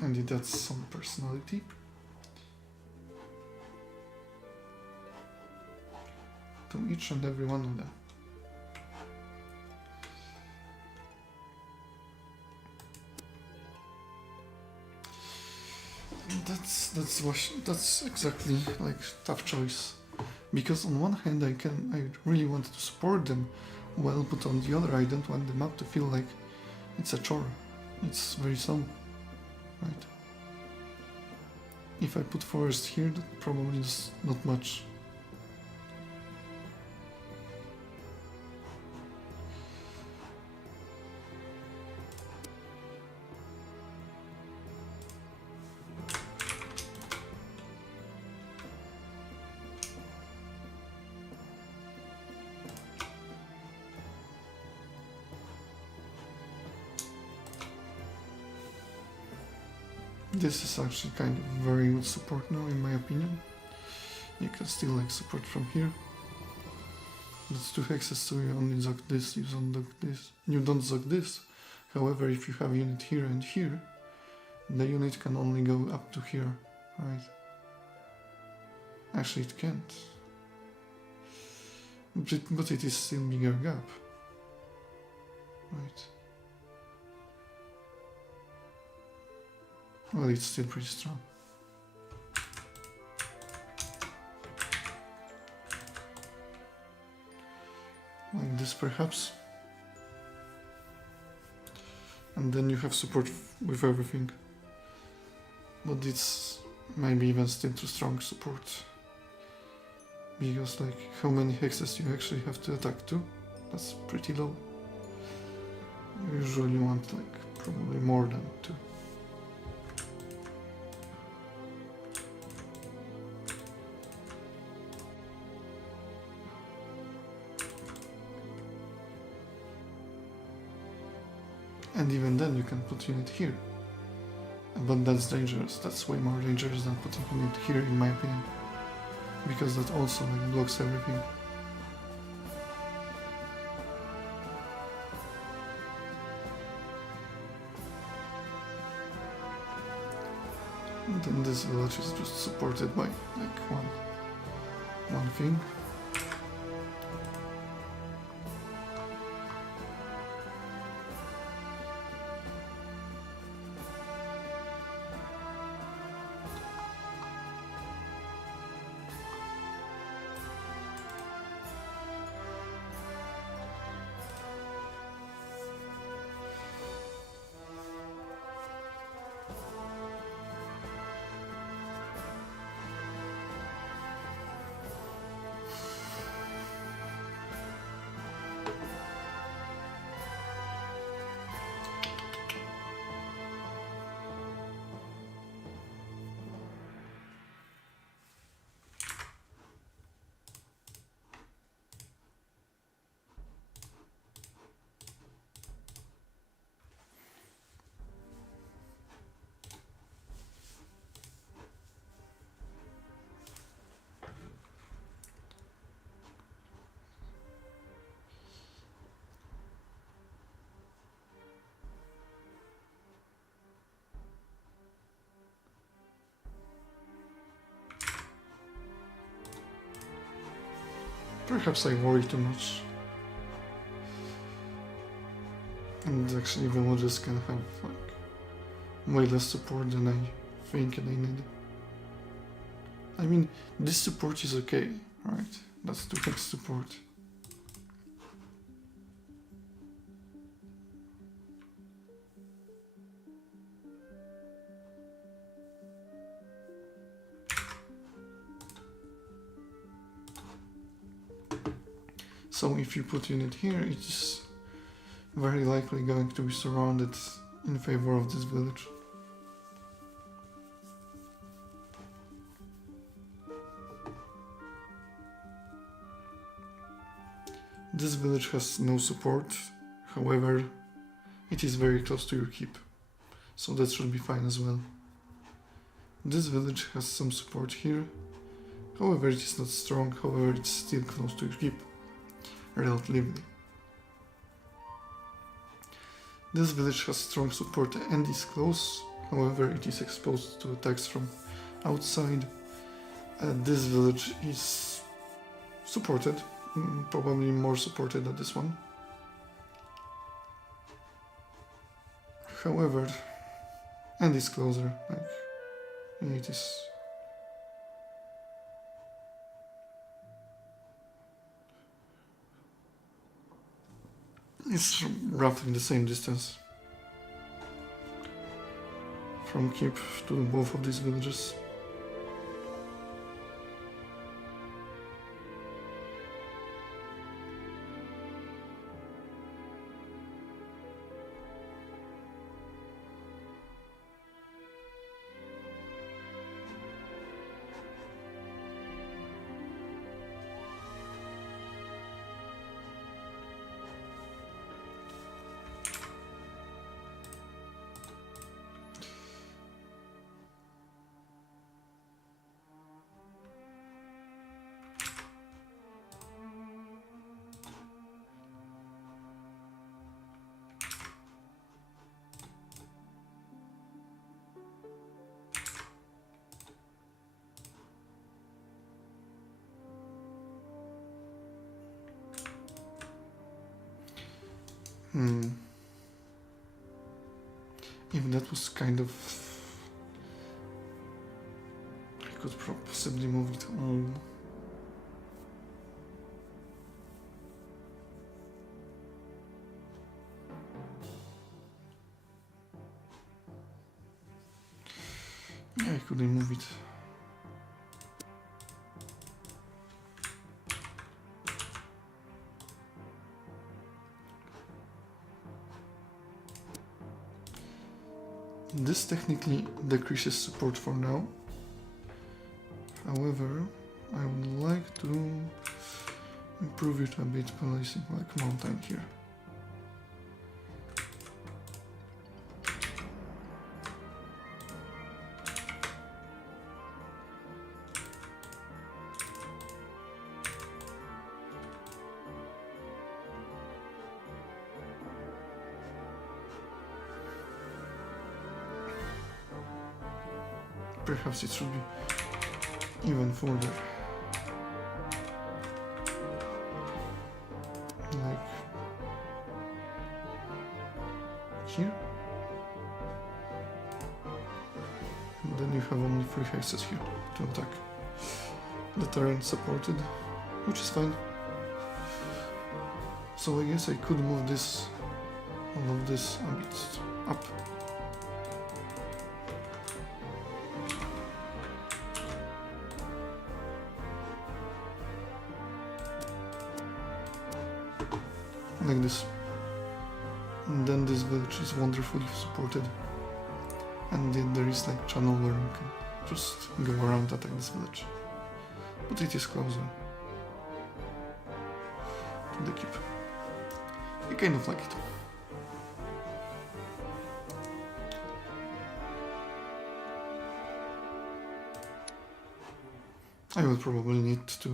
And it adds some personality. To each and every one of them. That's exactly like tough choice, because on one hand I really want to support them well, but on the other I don't want the map to feel like it's a chore. It's very slow, right? If I put forest here, that probably is not much. This is actually kind of very good support now, in my opinion. You can still like support from here. That's 2 hexes, so you only zog this, you don't zog this. You don't zog this. However, if you have unit here and here, the unit can only go up to here, right? Actually, it can't. But it is still bigger gap, right? Well, it's still pretty strong. Like this, perhaps. And then you have support with everything. But it's maybe even still too strong support. Because, like, how many hexes you actually have to attack to? That's pretty low. You usually want like probably more than 2. And even then you can put unit here. But that's dangerous. That's way more dangerous than putting unit here in my opinion. Because that also like blocks everything. And then this village is just supported by like one thing. Perhaps I worry too much. And actually villages can have like way less support than I think they need. I mean, this support is okay, right? That's 2x support. So if you put unit here, it's very likely going to be surrounded in favor of this village. This village has no support, however, it is very close to your keep, so that should be fine as well. This village has some support here, however it is not strong, however it's still close to your keep. Relatively. This village has strong support and is close, however it is exposed to attacks from outside. This village is supported, probably more supported than this one. However, and is closer, like it is. It's roughly the same distance from keep to both of these villages. Even that was kind of... I could possibly move it all. Yeah, I couldn't move it. This technically decreases support for now. However, I would like to improve it a bit, placing like mountain here. Perhaps it should be even further. Like here. And then you have only 3 hexes here to attack. The terrain supported, which is fine. So I guess I could move this, all of this a bit up. Like this. And then this village is wonderfully supported. And then there is like channel where you can just go around attack this village. But it is closer to the keep. I kind of like it. I will probably need to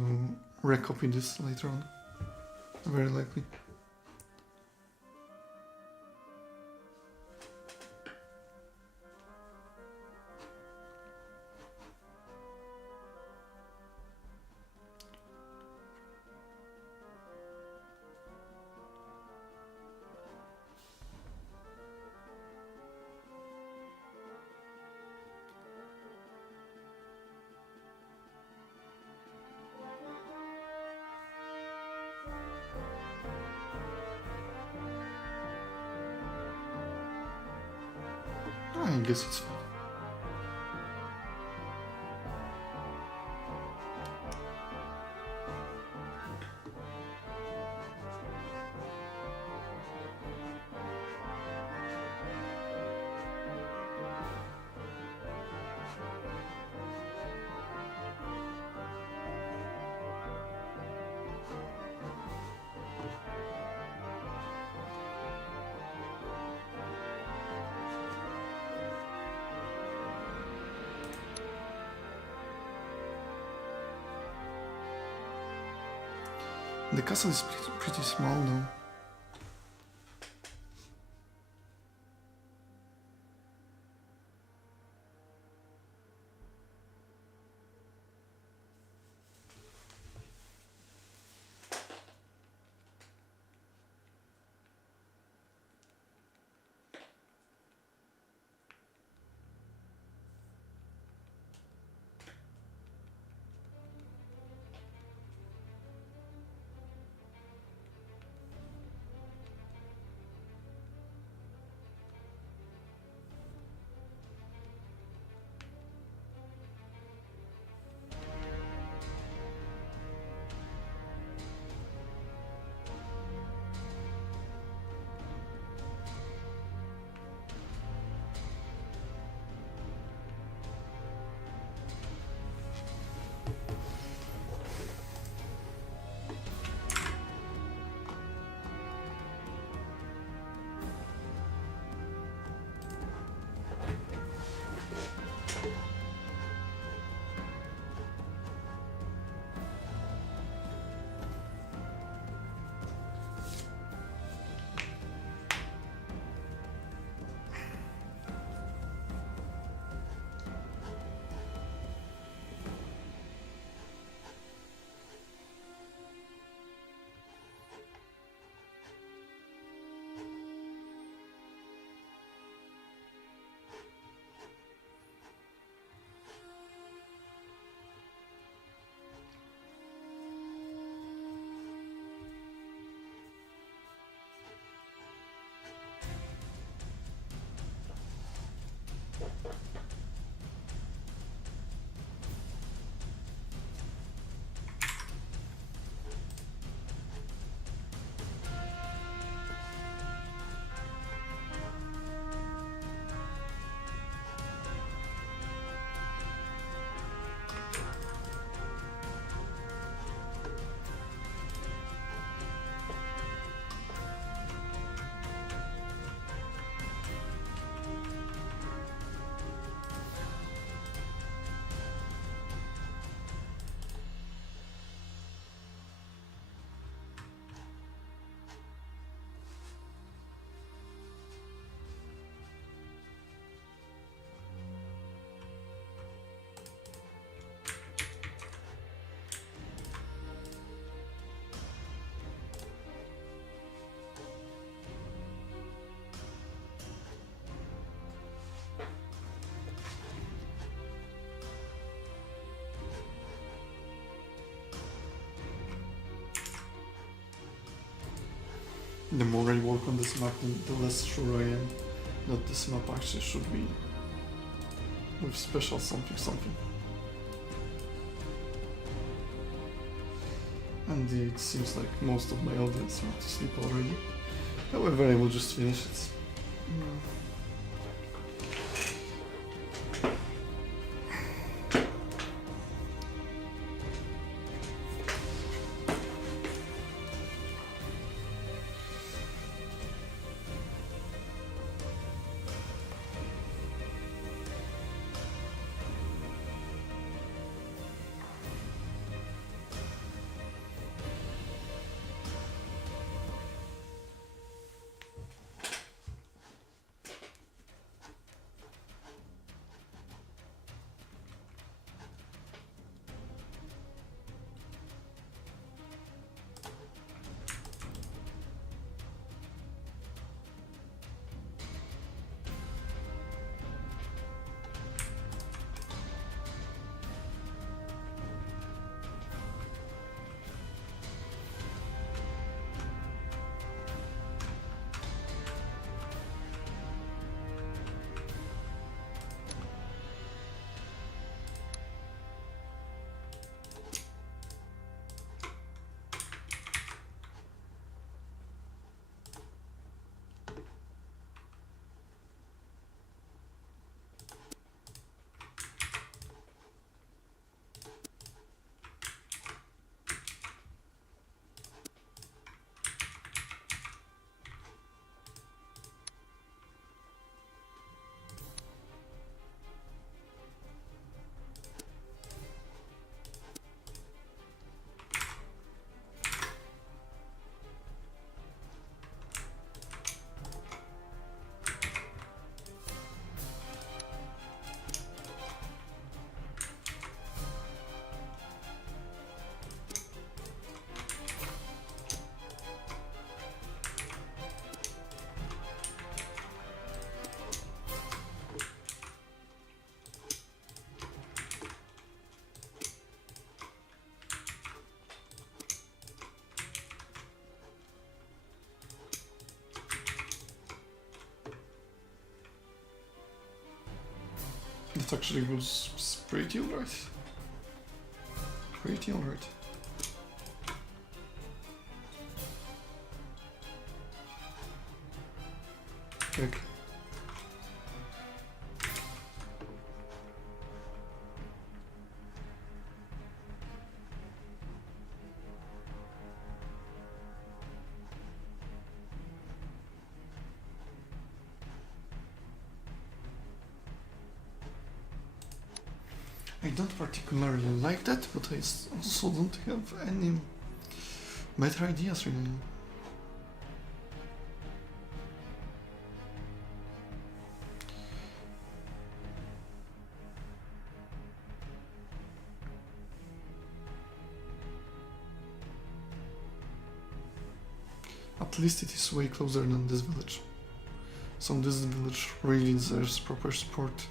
recopy this later on. Very likely. I guess it's fine. The castle is pretty small though. The more I work on this map, the less sure I am that this map actually should be with special something something. And it seems like most of my audience went to sleep already. However, I will just finish it. It actually was pretty alright. Pretty alright. Heck. I don't particularly like that, but I also don't have any better ideas really. At least it is way closer than this village. So this village really deserves proper support.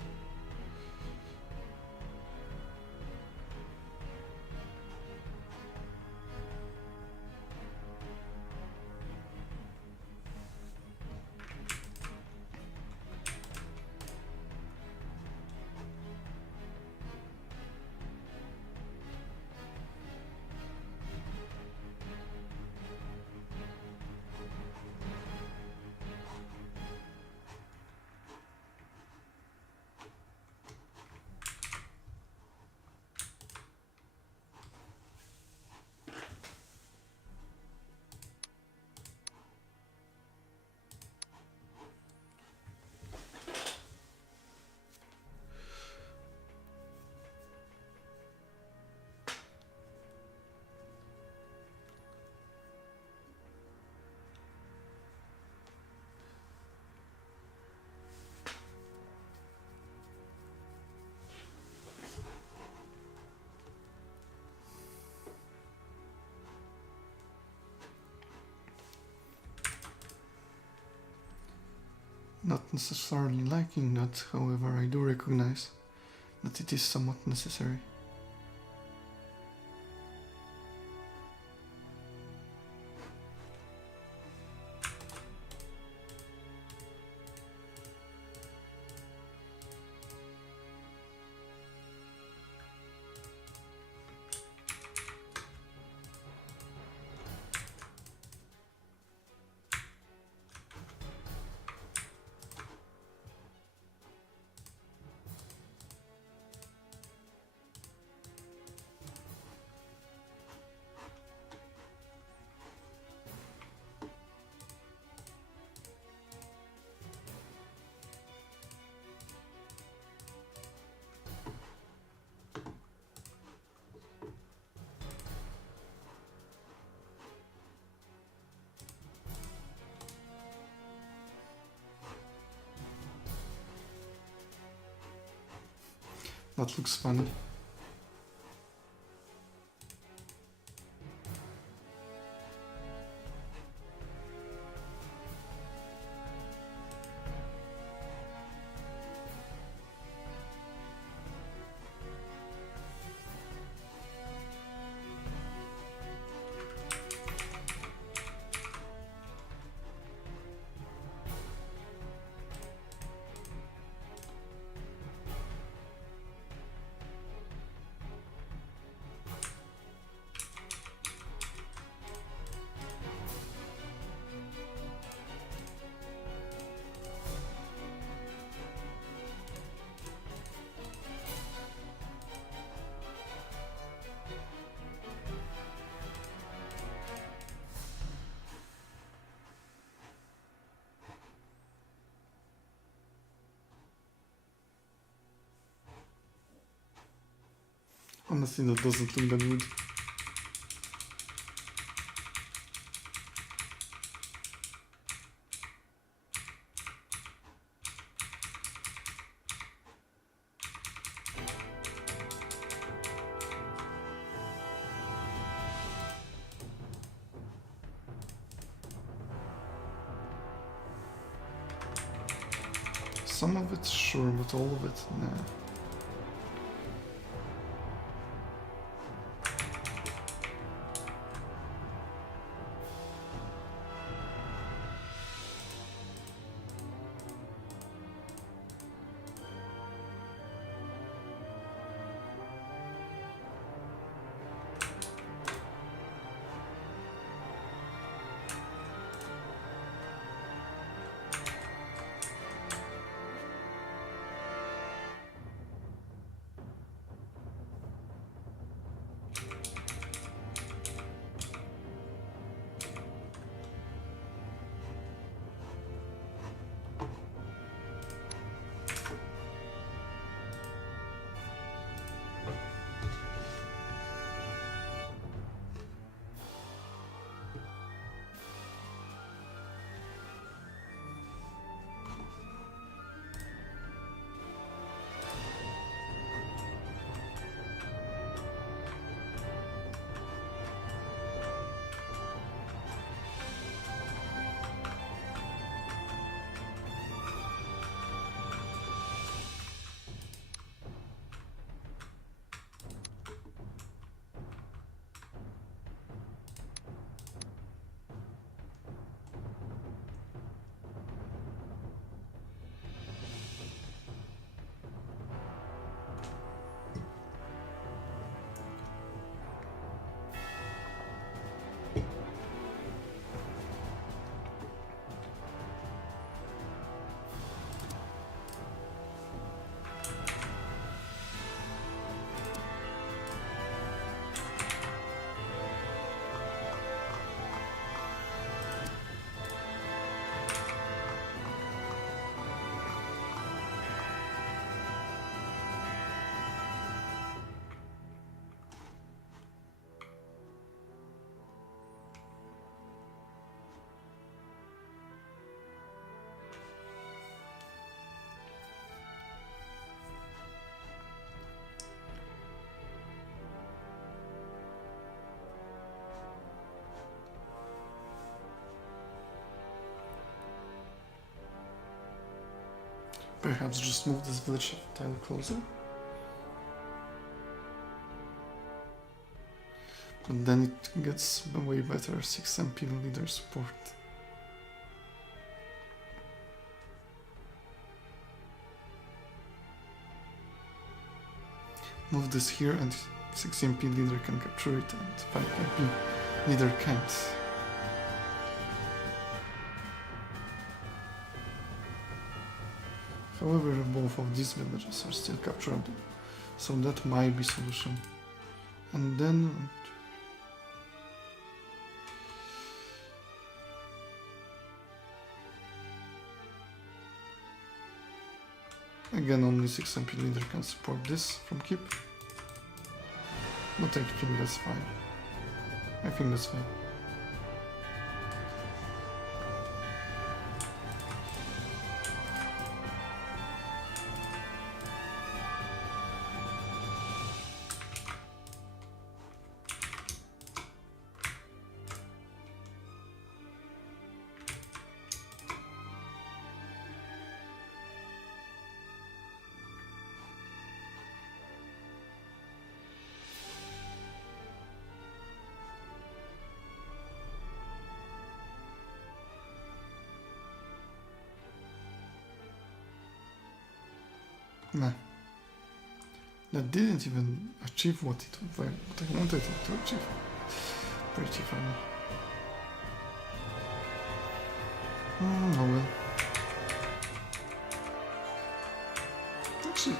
Not necessarily liking that, however, I do recognize that it is somewhat necessary. That looks funny. Honestly, that doesn't look that good. Some of it, sure, but all of it, nah. Perhaps just move this village tile closer? But then it gets way better 6 MP leader support. Move this here and 6 MP leader can capture it and 5 MP leader can't. However, both of these villages are still capturable, so that might be solution. And then again, only 6 MP leader can support this from keep, but I think that's fine. I think that's fine. Nah. That didn't even achieve what I wanted it to achieve. Pretty funny. Oh well. Actually,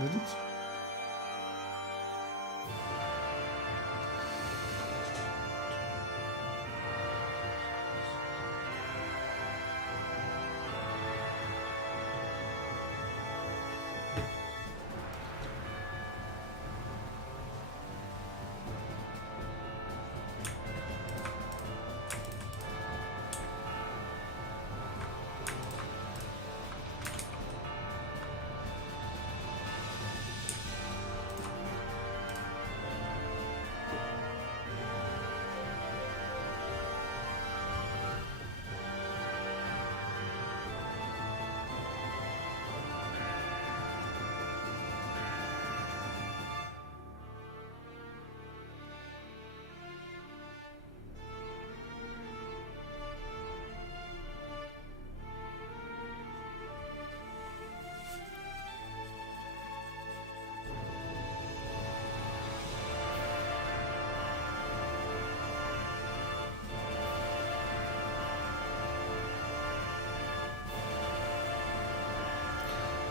did it?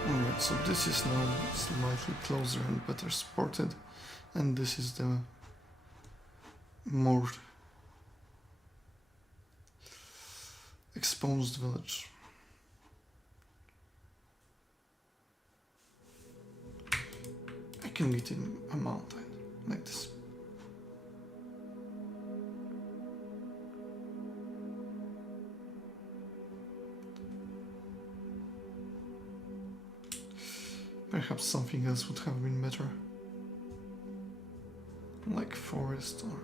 Alright, so this is now slightly closer and better supported, and this is the more exposed village. I can get in a mountain like this. Perhaps something else would have been better. Like forest or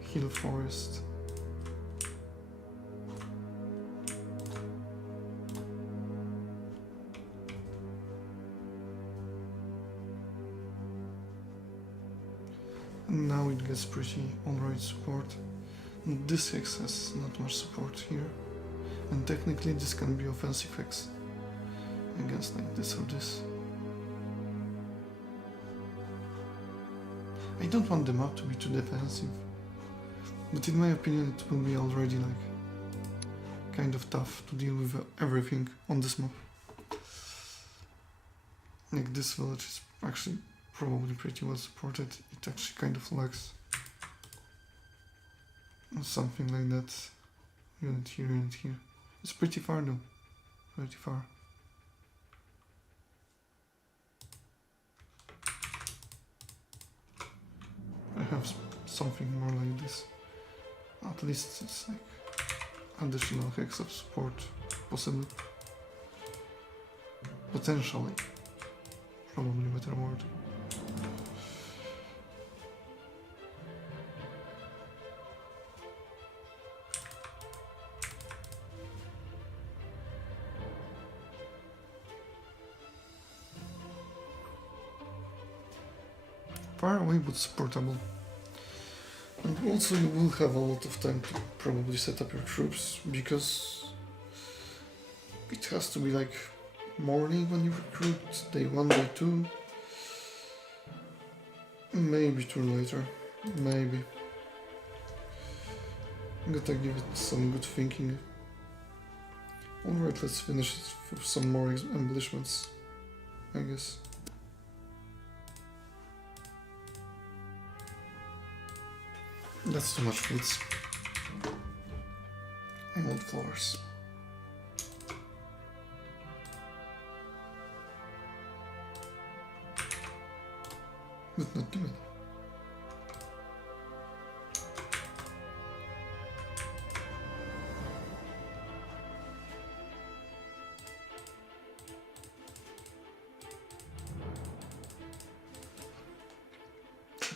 hill forest. And now it gets pretty alright support. This hex has not much support here. And technically this can be offensive hex against like this or this. I don't want the map to be too defensive, but in my opinion it will be already like kind of tough to deal with everything on this map. Like this village is actually probably pretty well supported. It actually kind of lacks something like that. Unit here, unit here. It's pretty far though, pretty far. I have something more like this. At least it's like additional hex of support, possibly. Potentially. Probably better word. Far away but supportable. And also you will have a lot of time to probably set up your troops, because it has to be like morning when you recruit, day 1, day 2. Maybe too later, maybe. Gotta give it some good thinking. Alright, let's finish it with some more embellishments, I guess. That's too much fleets. I want floors. But not too many.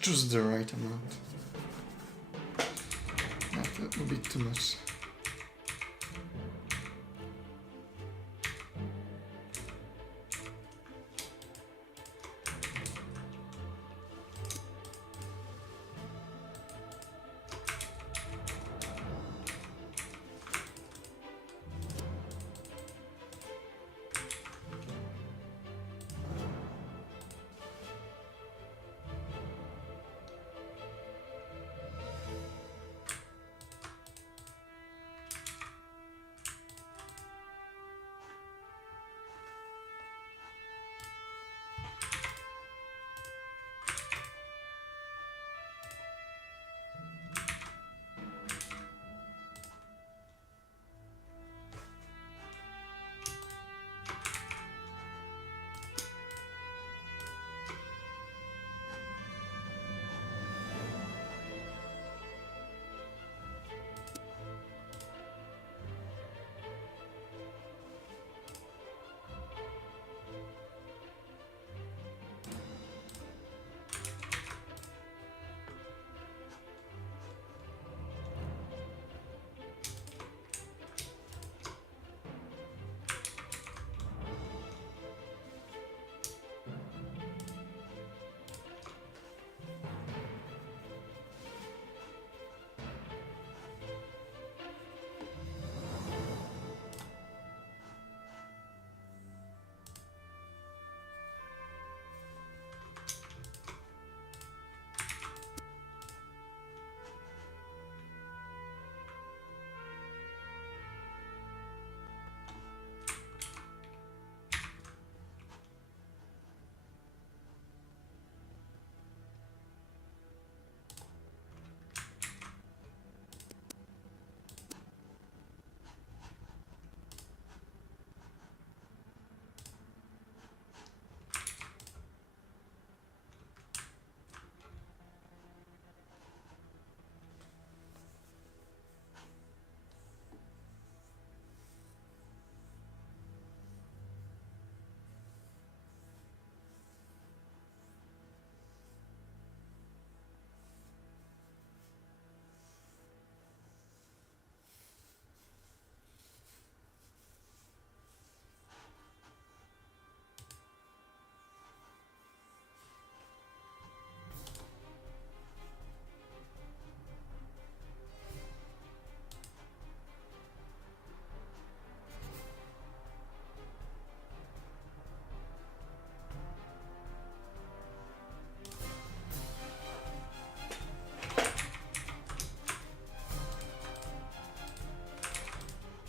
Just the right amount. Not a bit too much.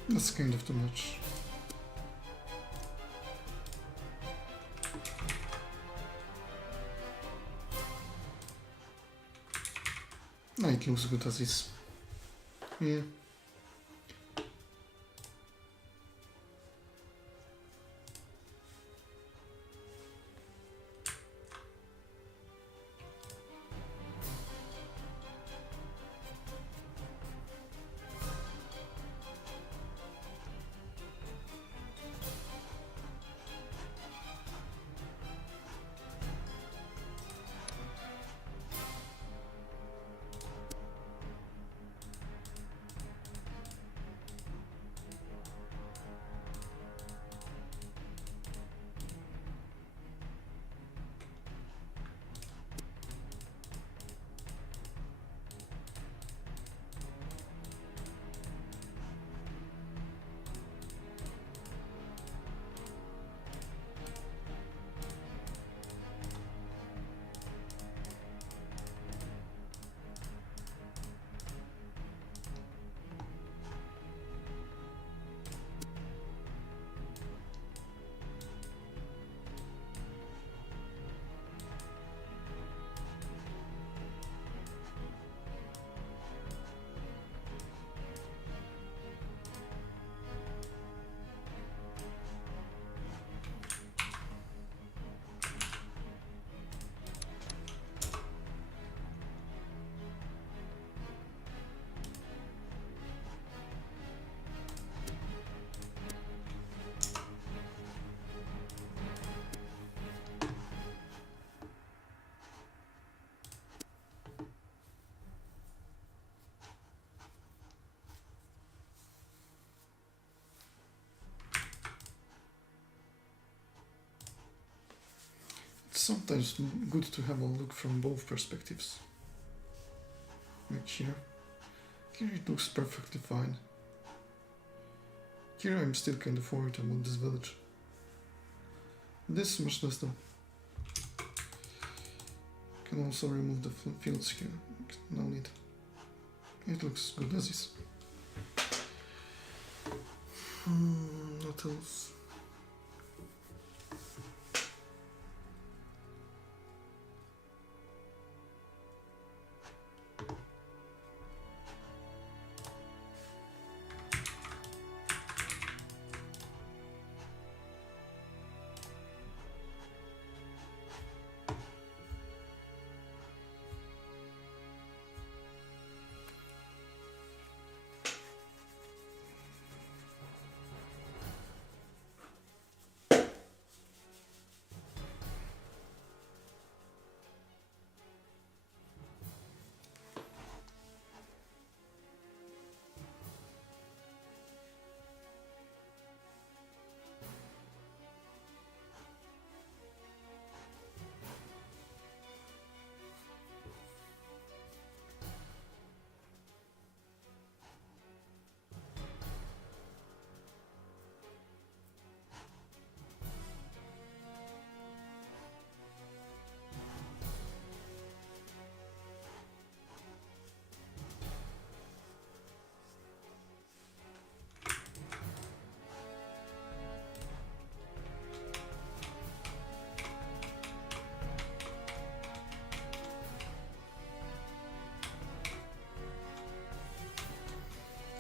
That's kind of too much. No, it looks good as is. Yeah. It's sometimes good to have a look from both perspectives. Like here. Here it looks perfectly fine. Here I'm still kind of worried about this village. This much less though. Can also remove the fields here. No need. It looks good as is. What else?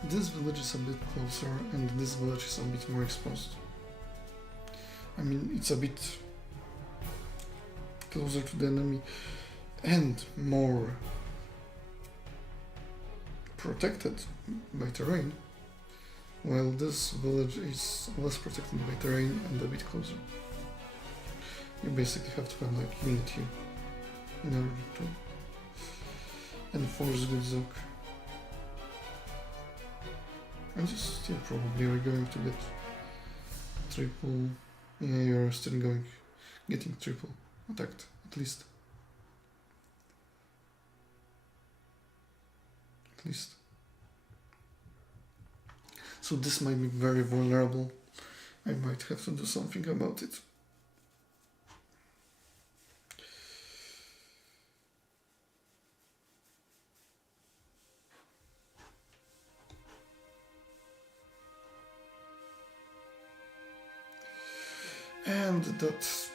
This village is a bit closer and this village is a bit more exposed. I mean, it's a bit closer to the enemy and more protected by terrain, while this village is less protected by terrain and a bit closer. You basically have to have like unity in order to enforce good Zook. And you still probably are going to get triple. Yeah, you're still getting triple attacked, at least. At least. So this might be very vulnerable. I might have to do something about it. And that...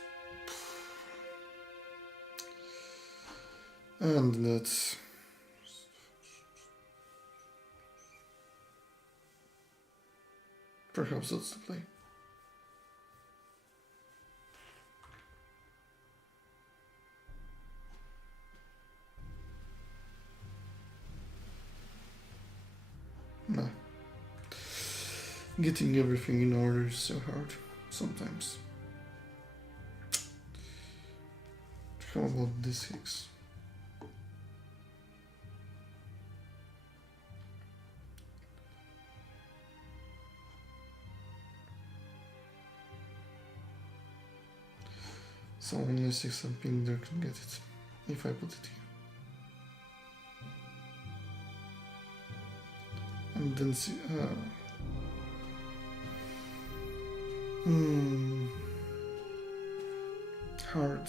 And that... Perhaps that's the play. Nah. Getting everything in order is so hard sometimes. How about this Higgs? So only 6 and ping there can get it, if I put it here. And then see... Hard.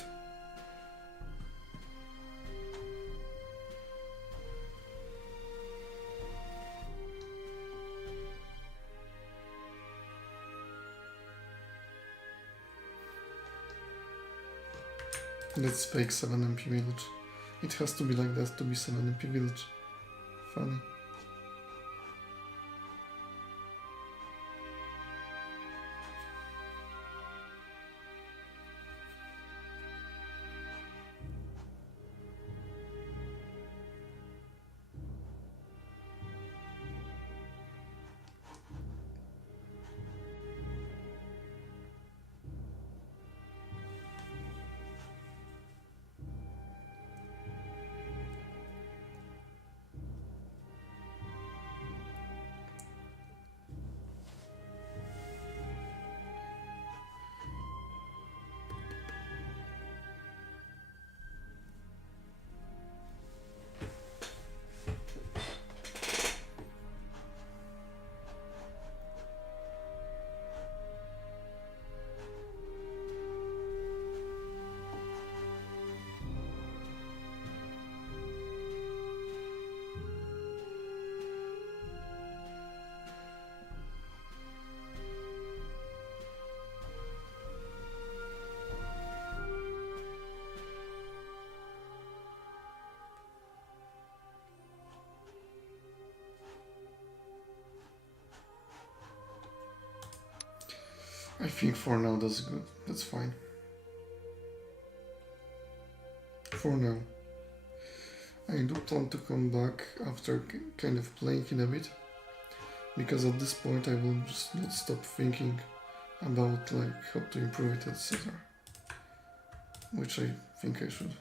Let's fake 7 MP village. It has to be like that to be 7 MP village. Funny. I think for now that's good. That's fine. For now. I do plan to come back after kind of playing in a bit, because at this point I will just not stop thinking about like how to improve it, etc. Which I think I should.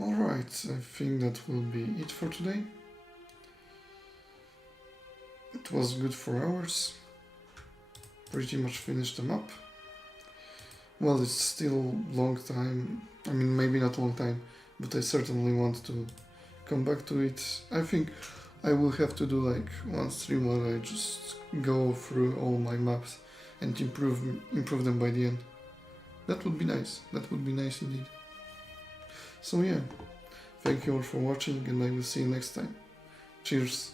Alright, I think that will be it for today. It was good 4 hours. Pretty much finished them up. Well, it's still long time. I mean, maybe not long time, but I certainly want to come back to it. I think I will have to do like one stream where I just go through all my maps and improve them by the end. That would be nice. That would be nice indeed. So yeah, thank you all for watching, and I will see you next time. Cheers!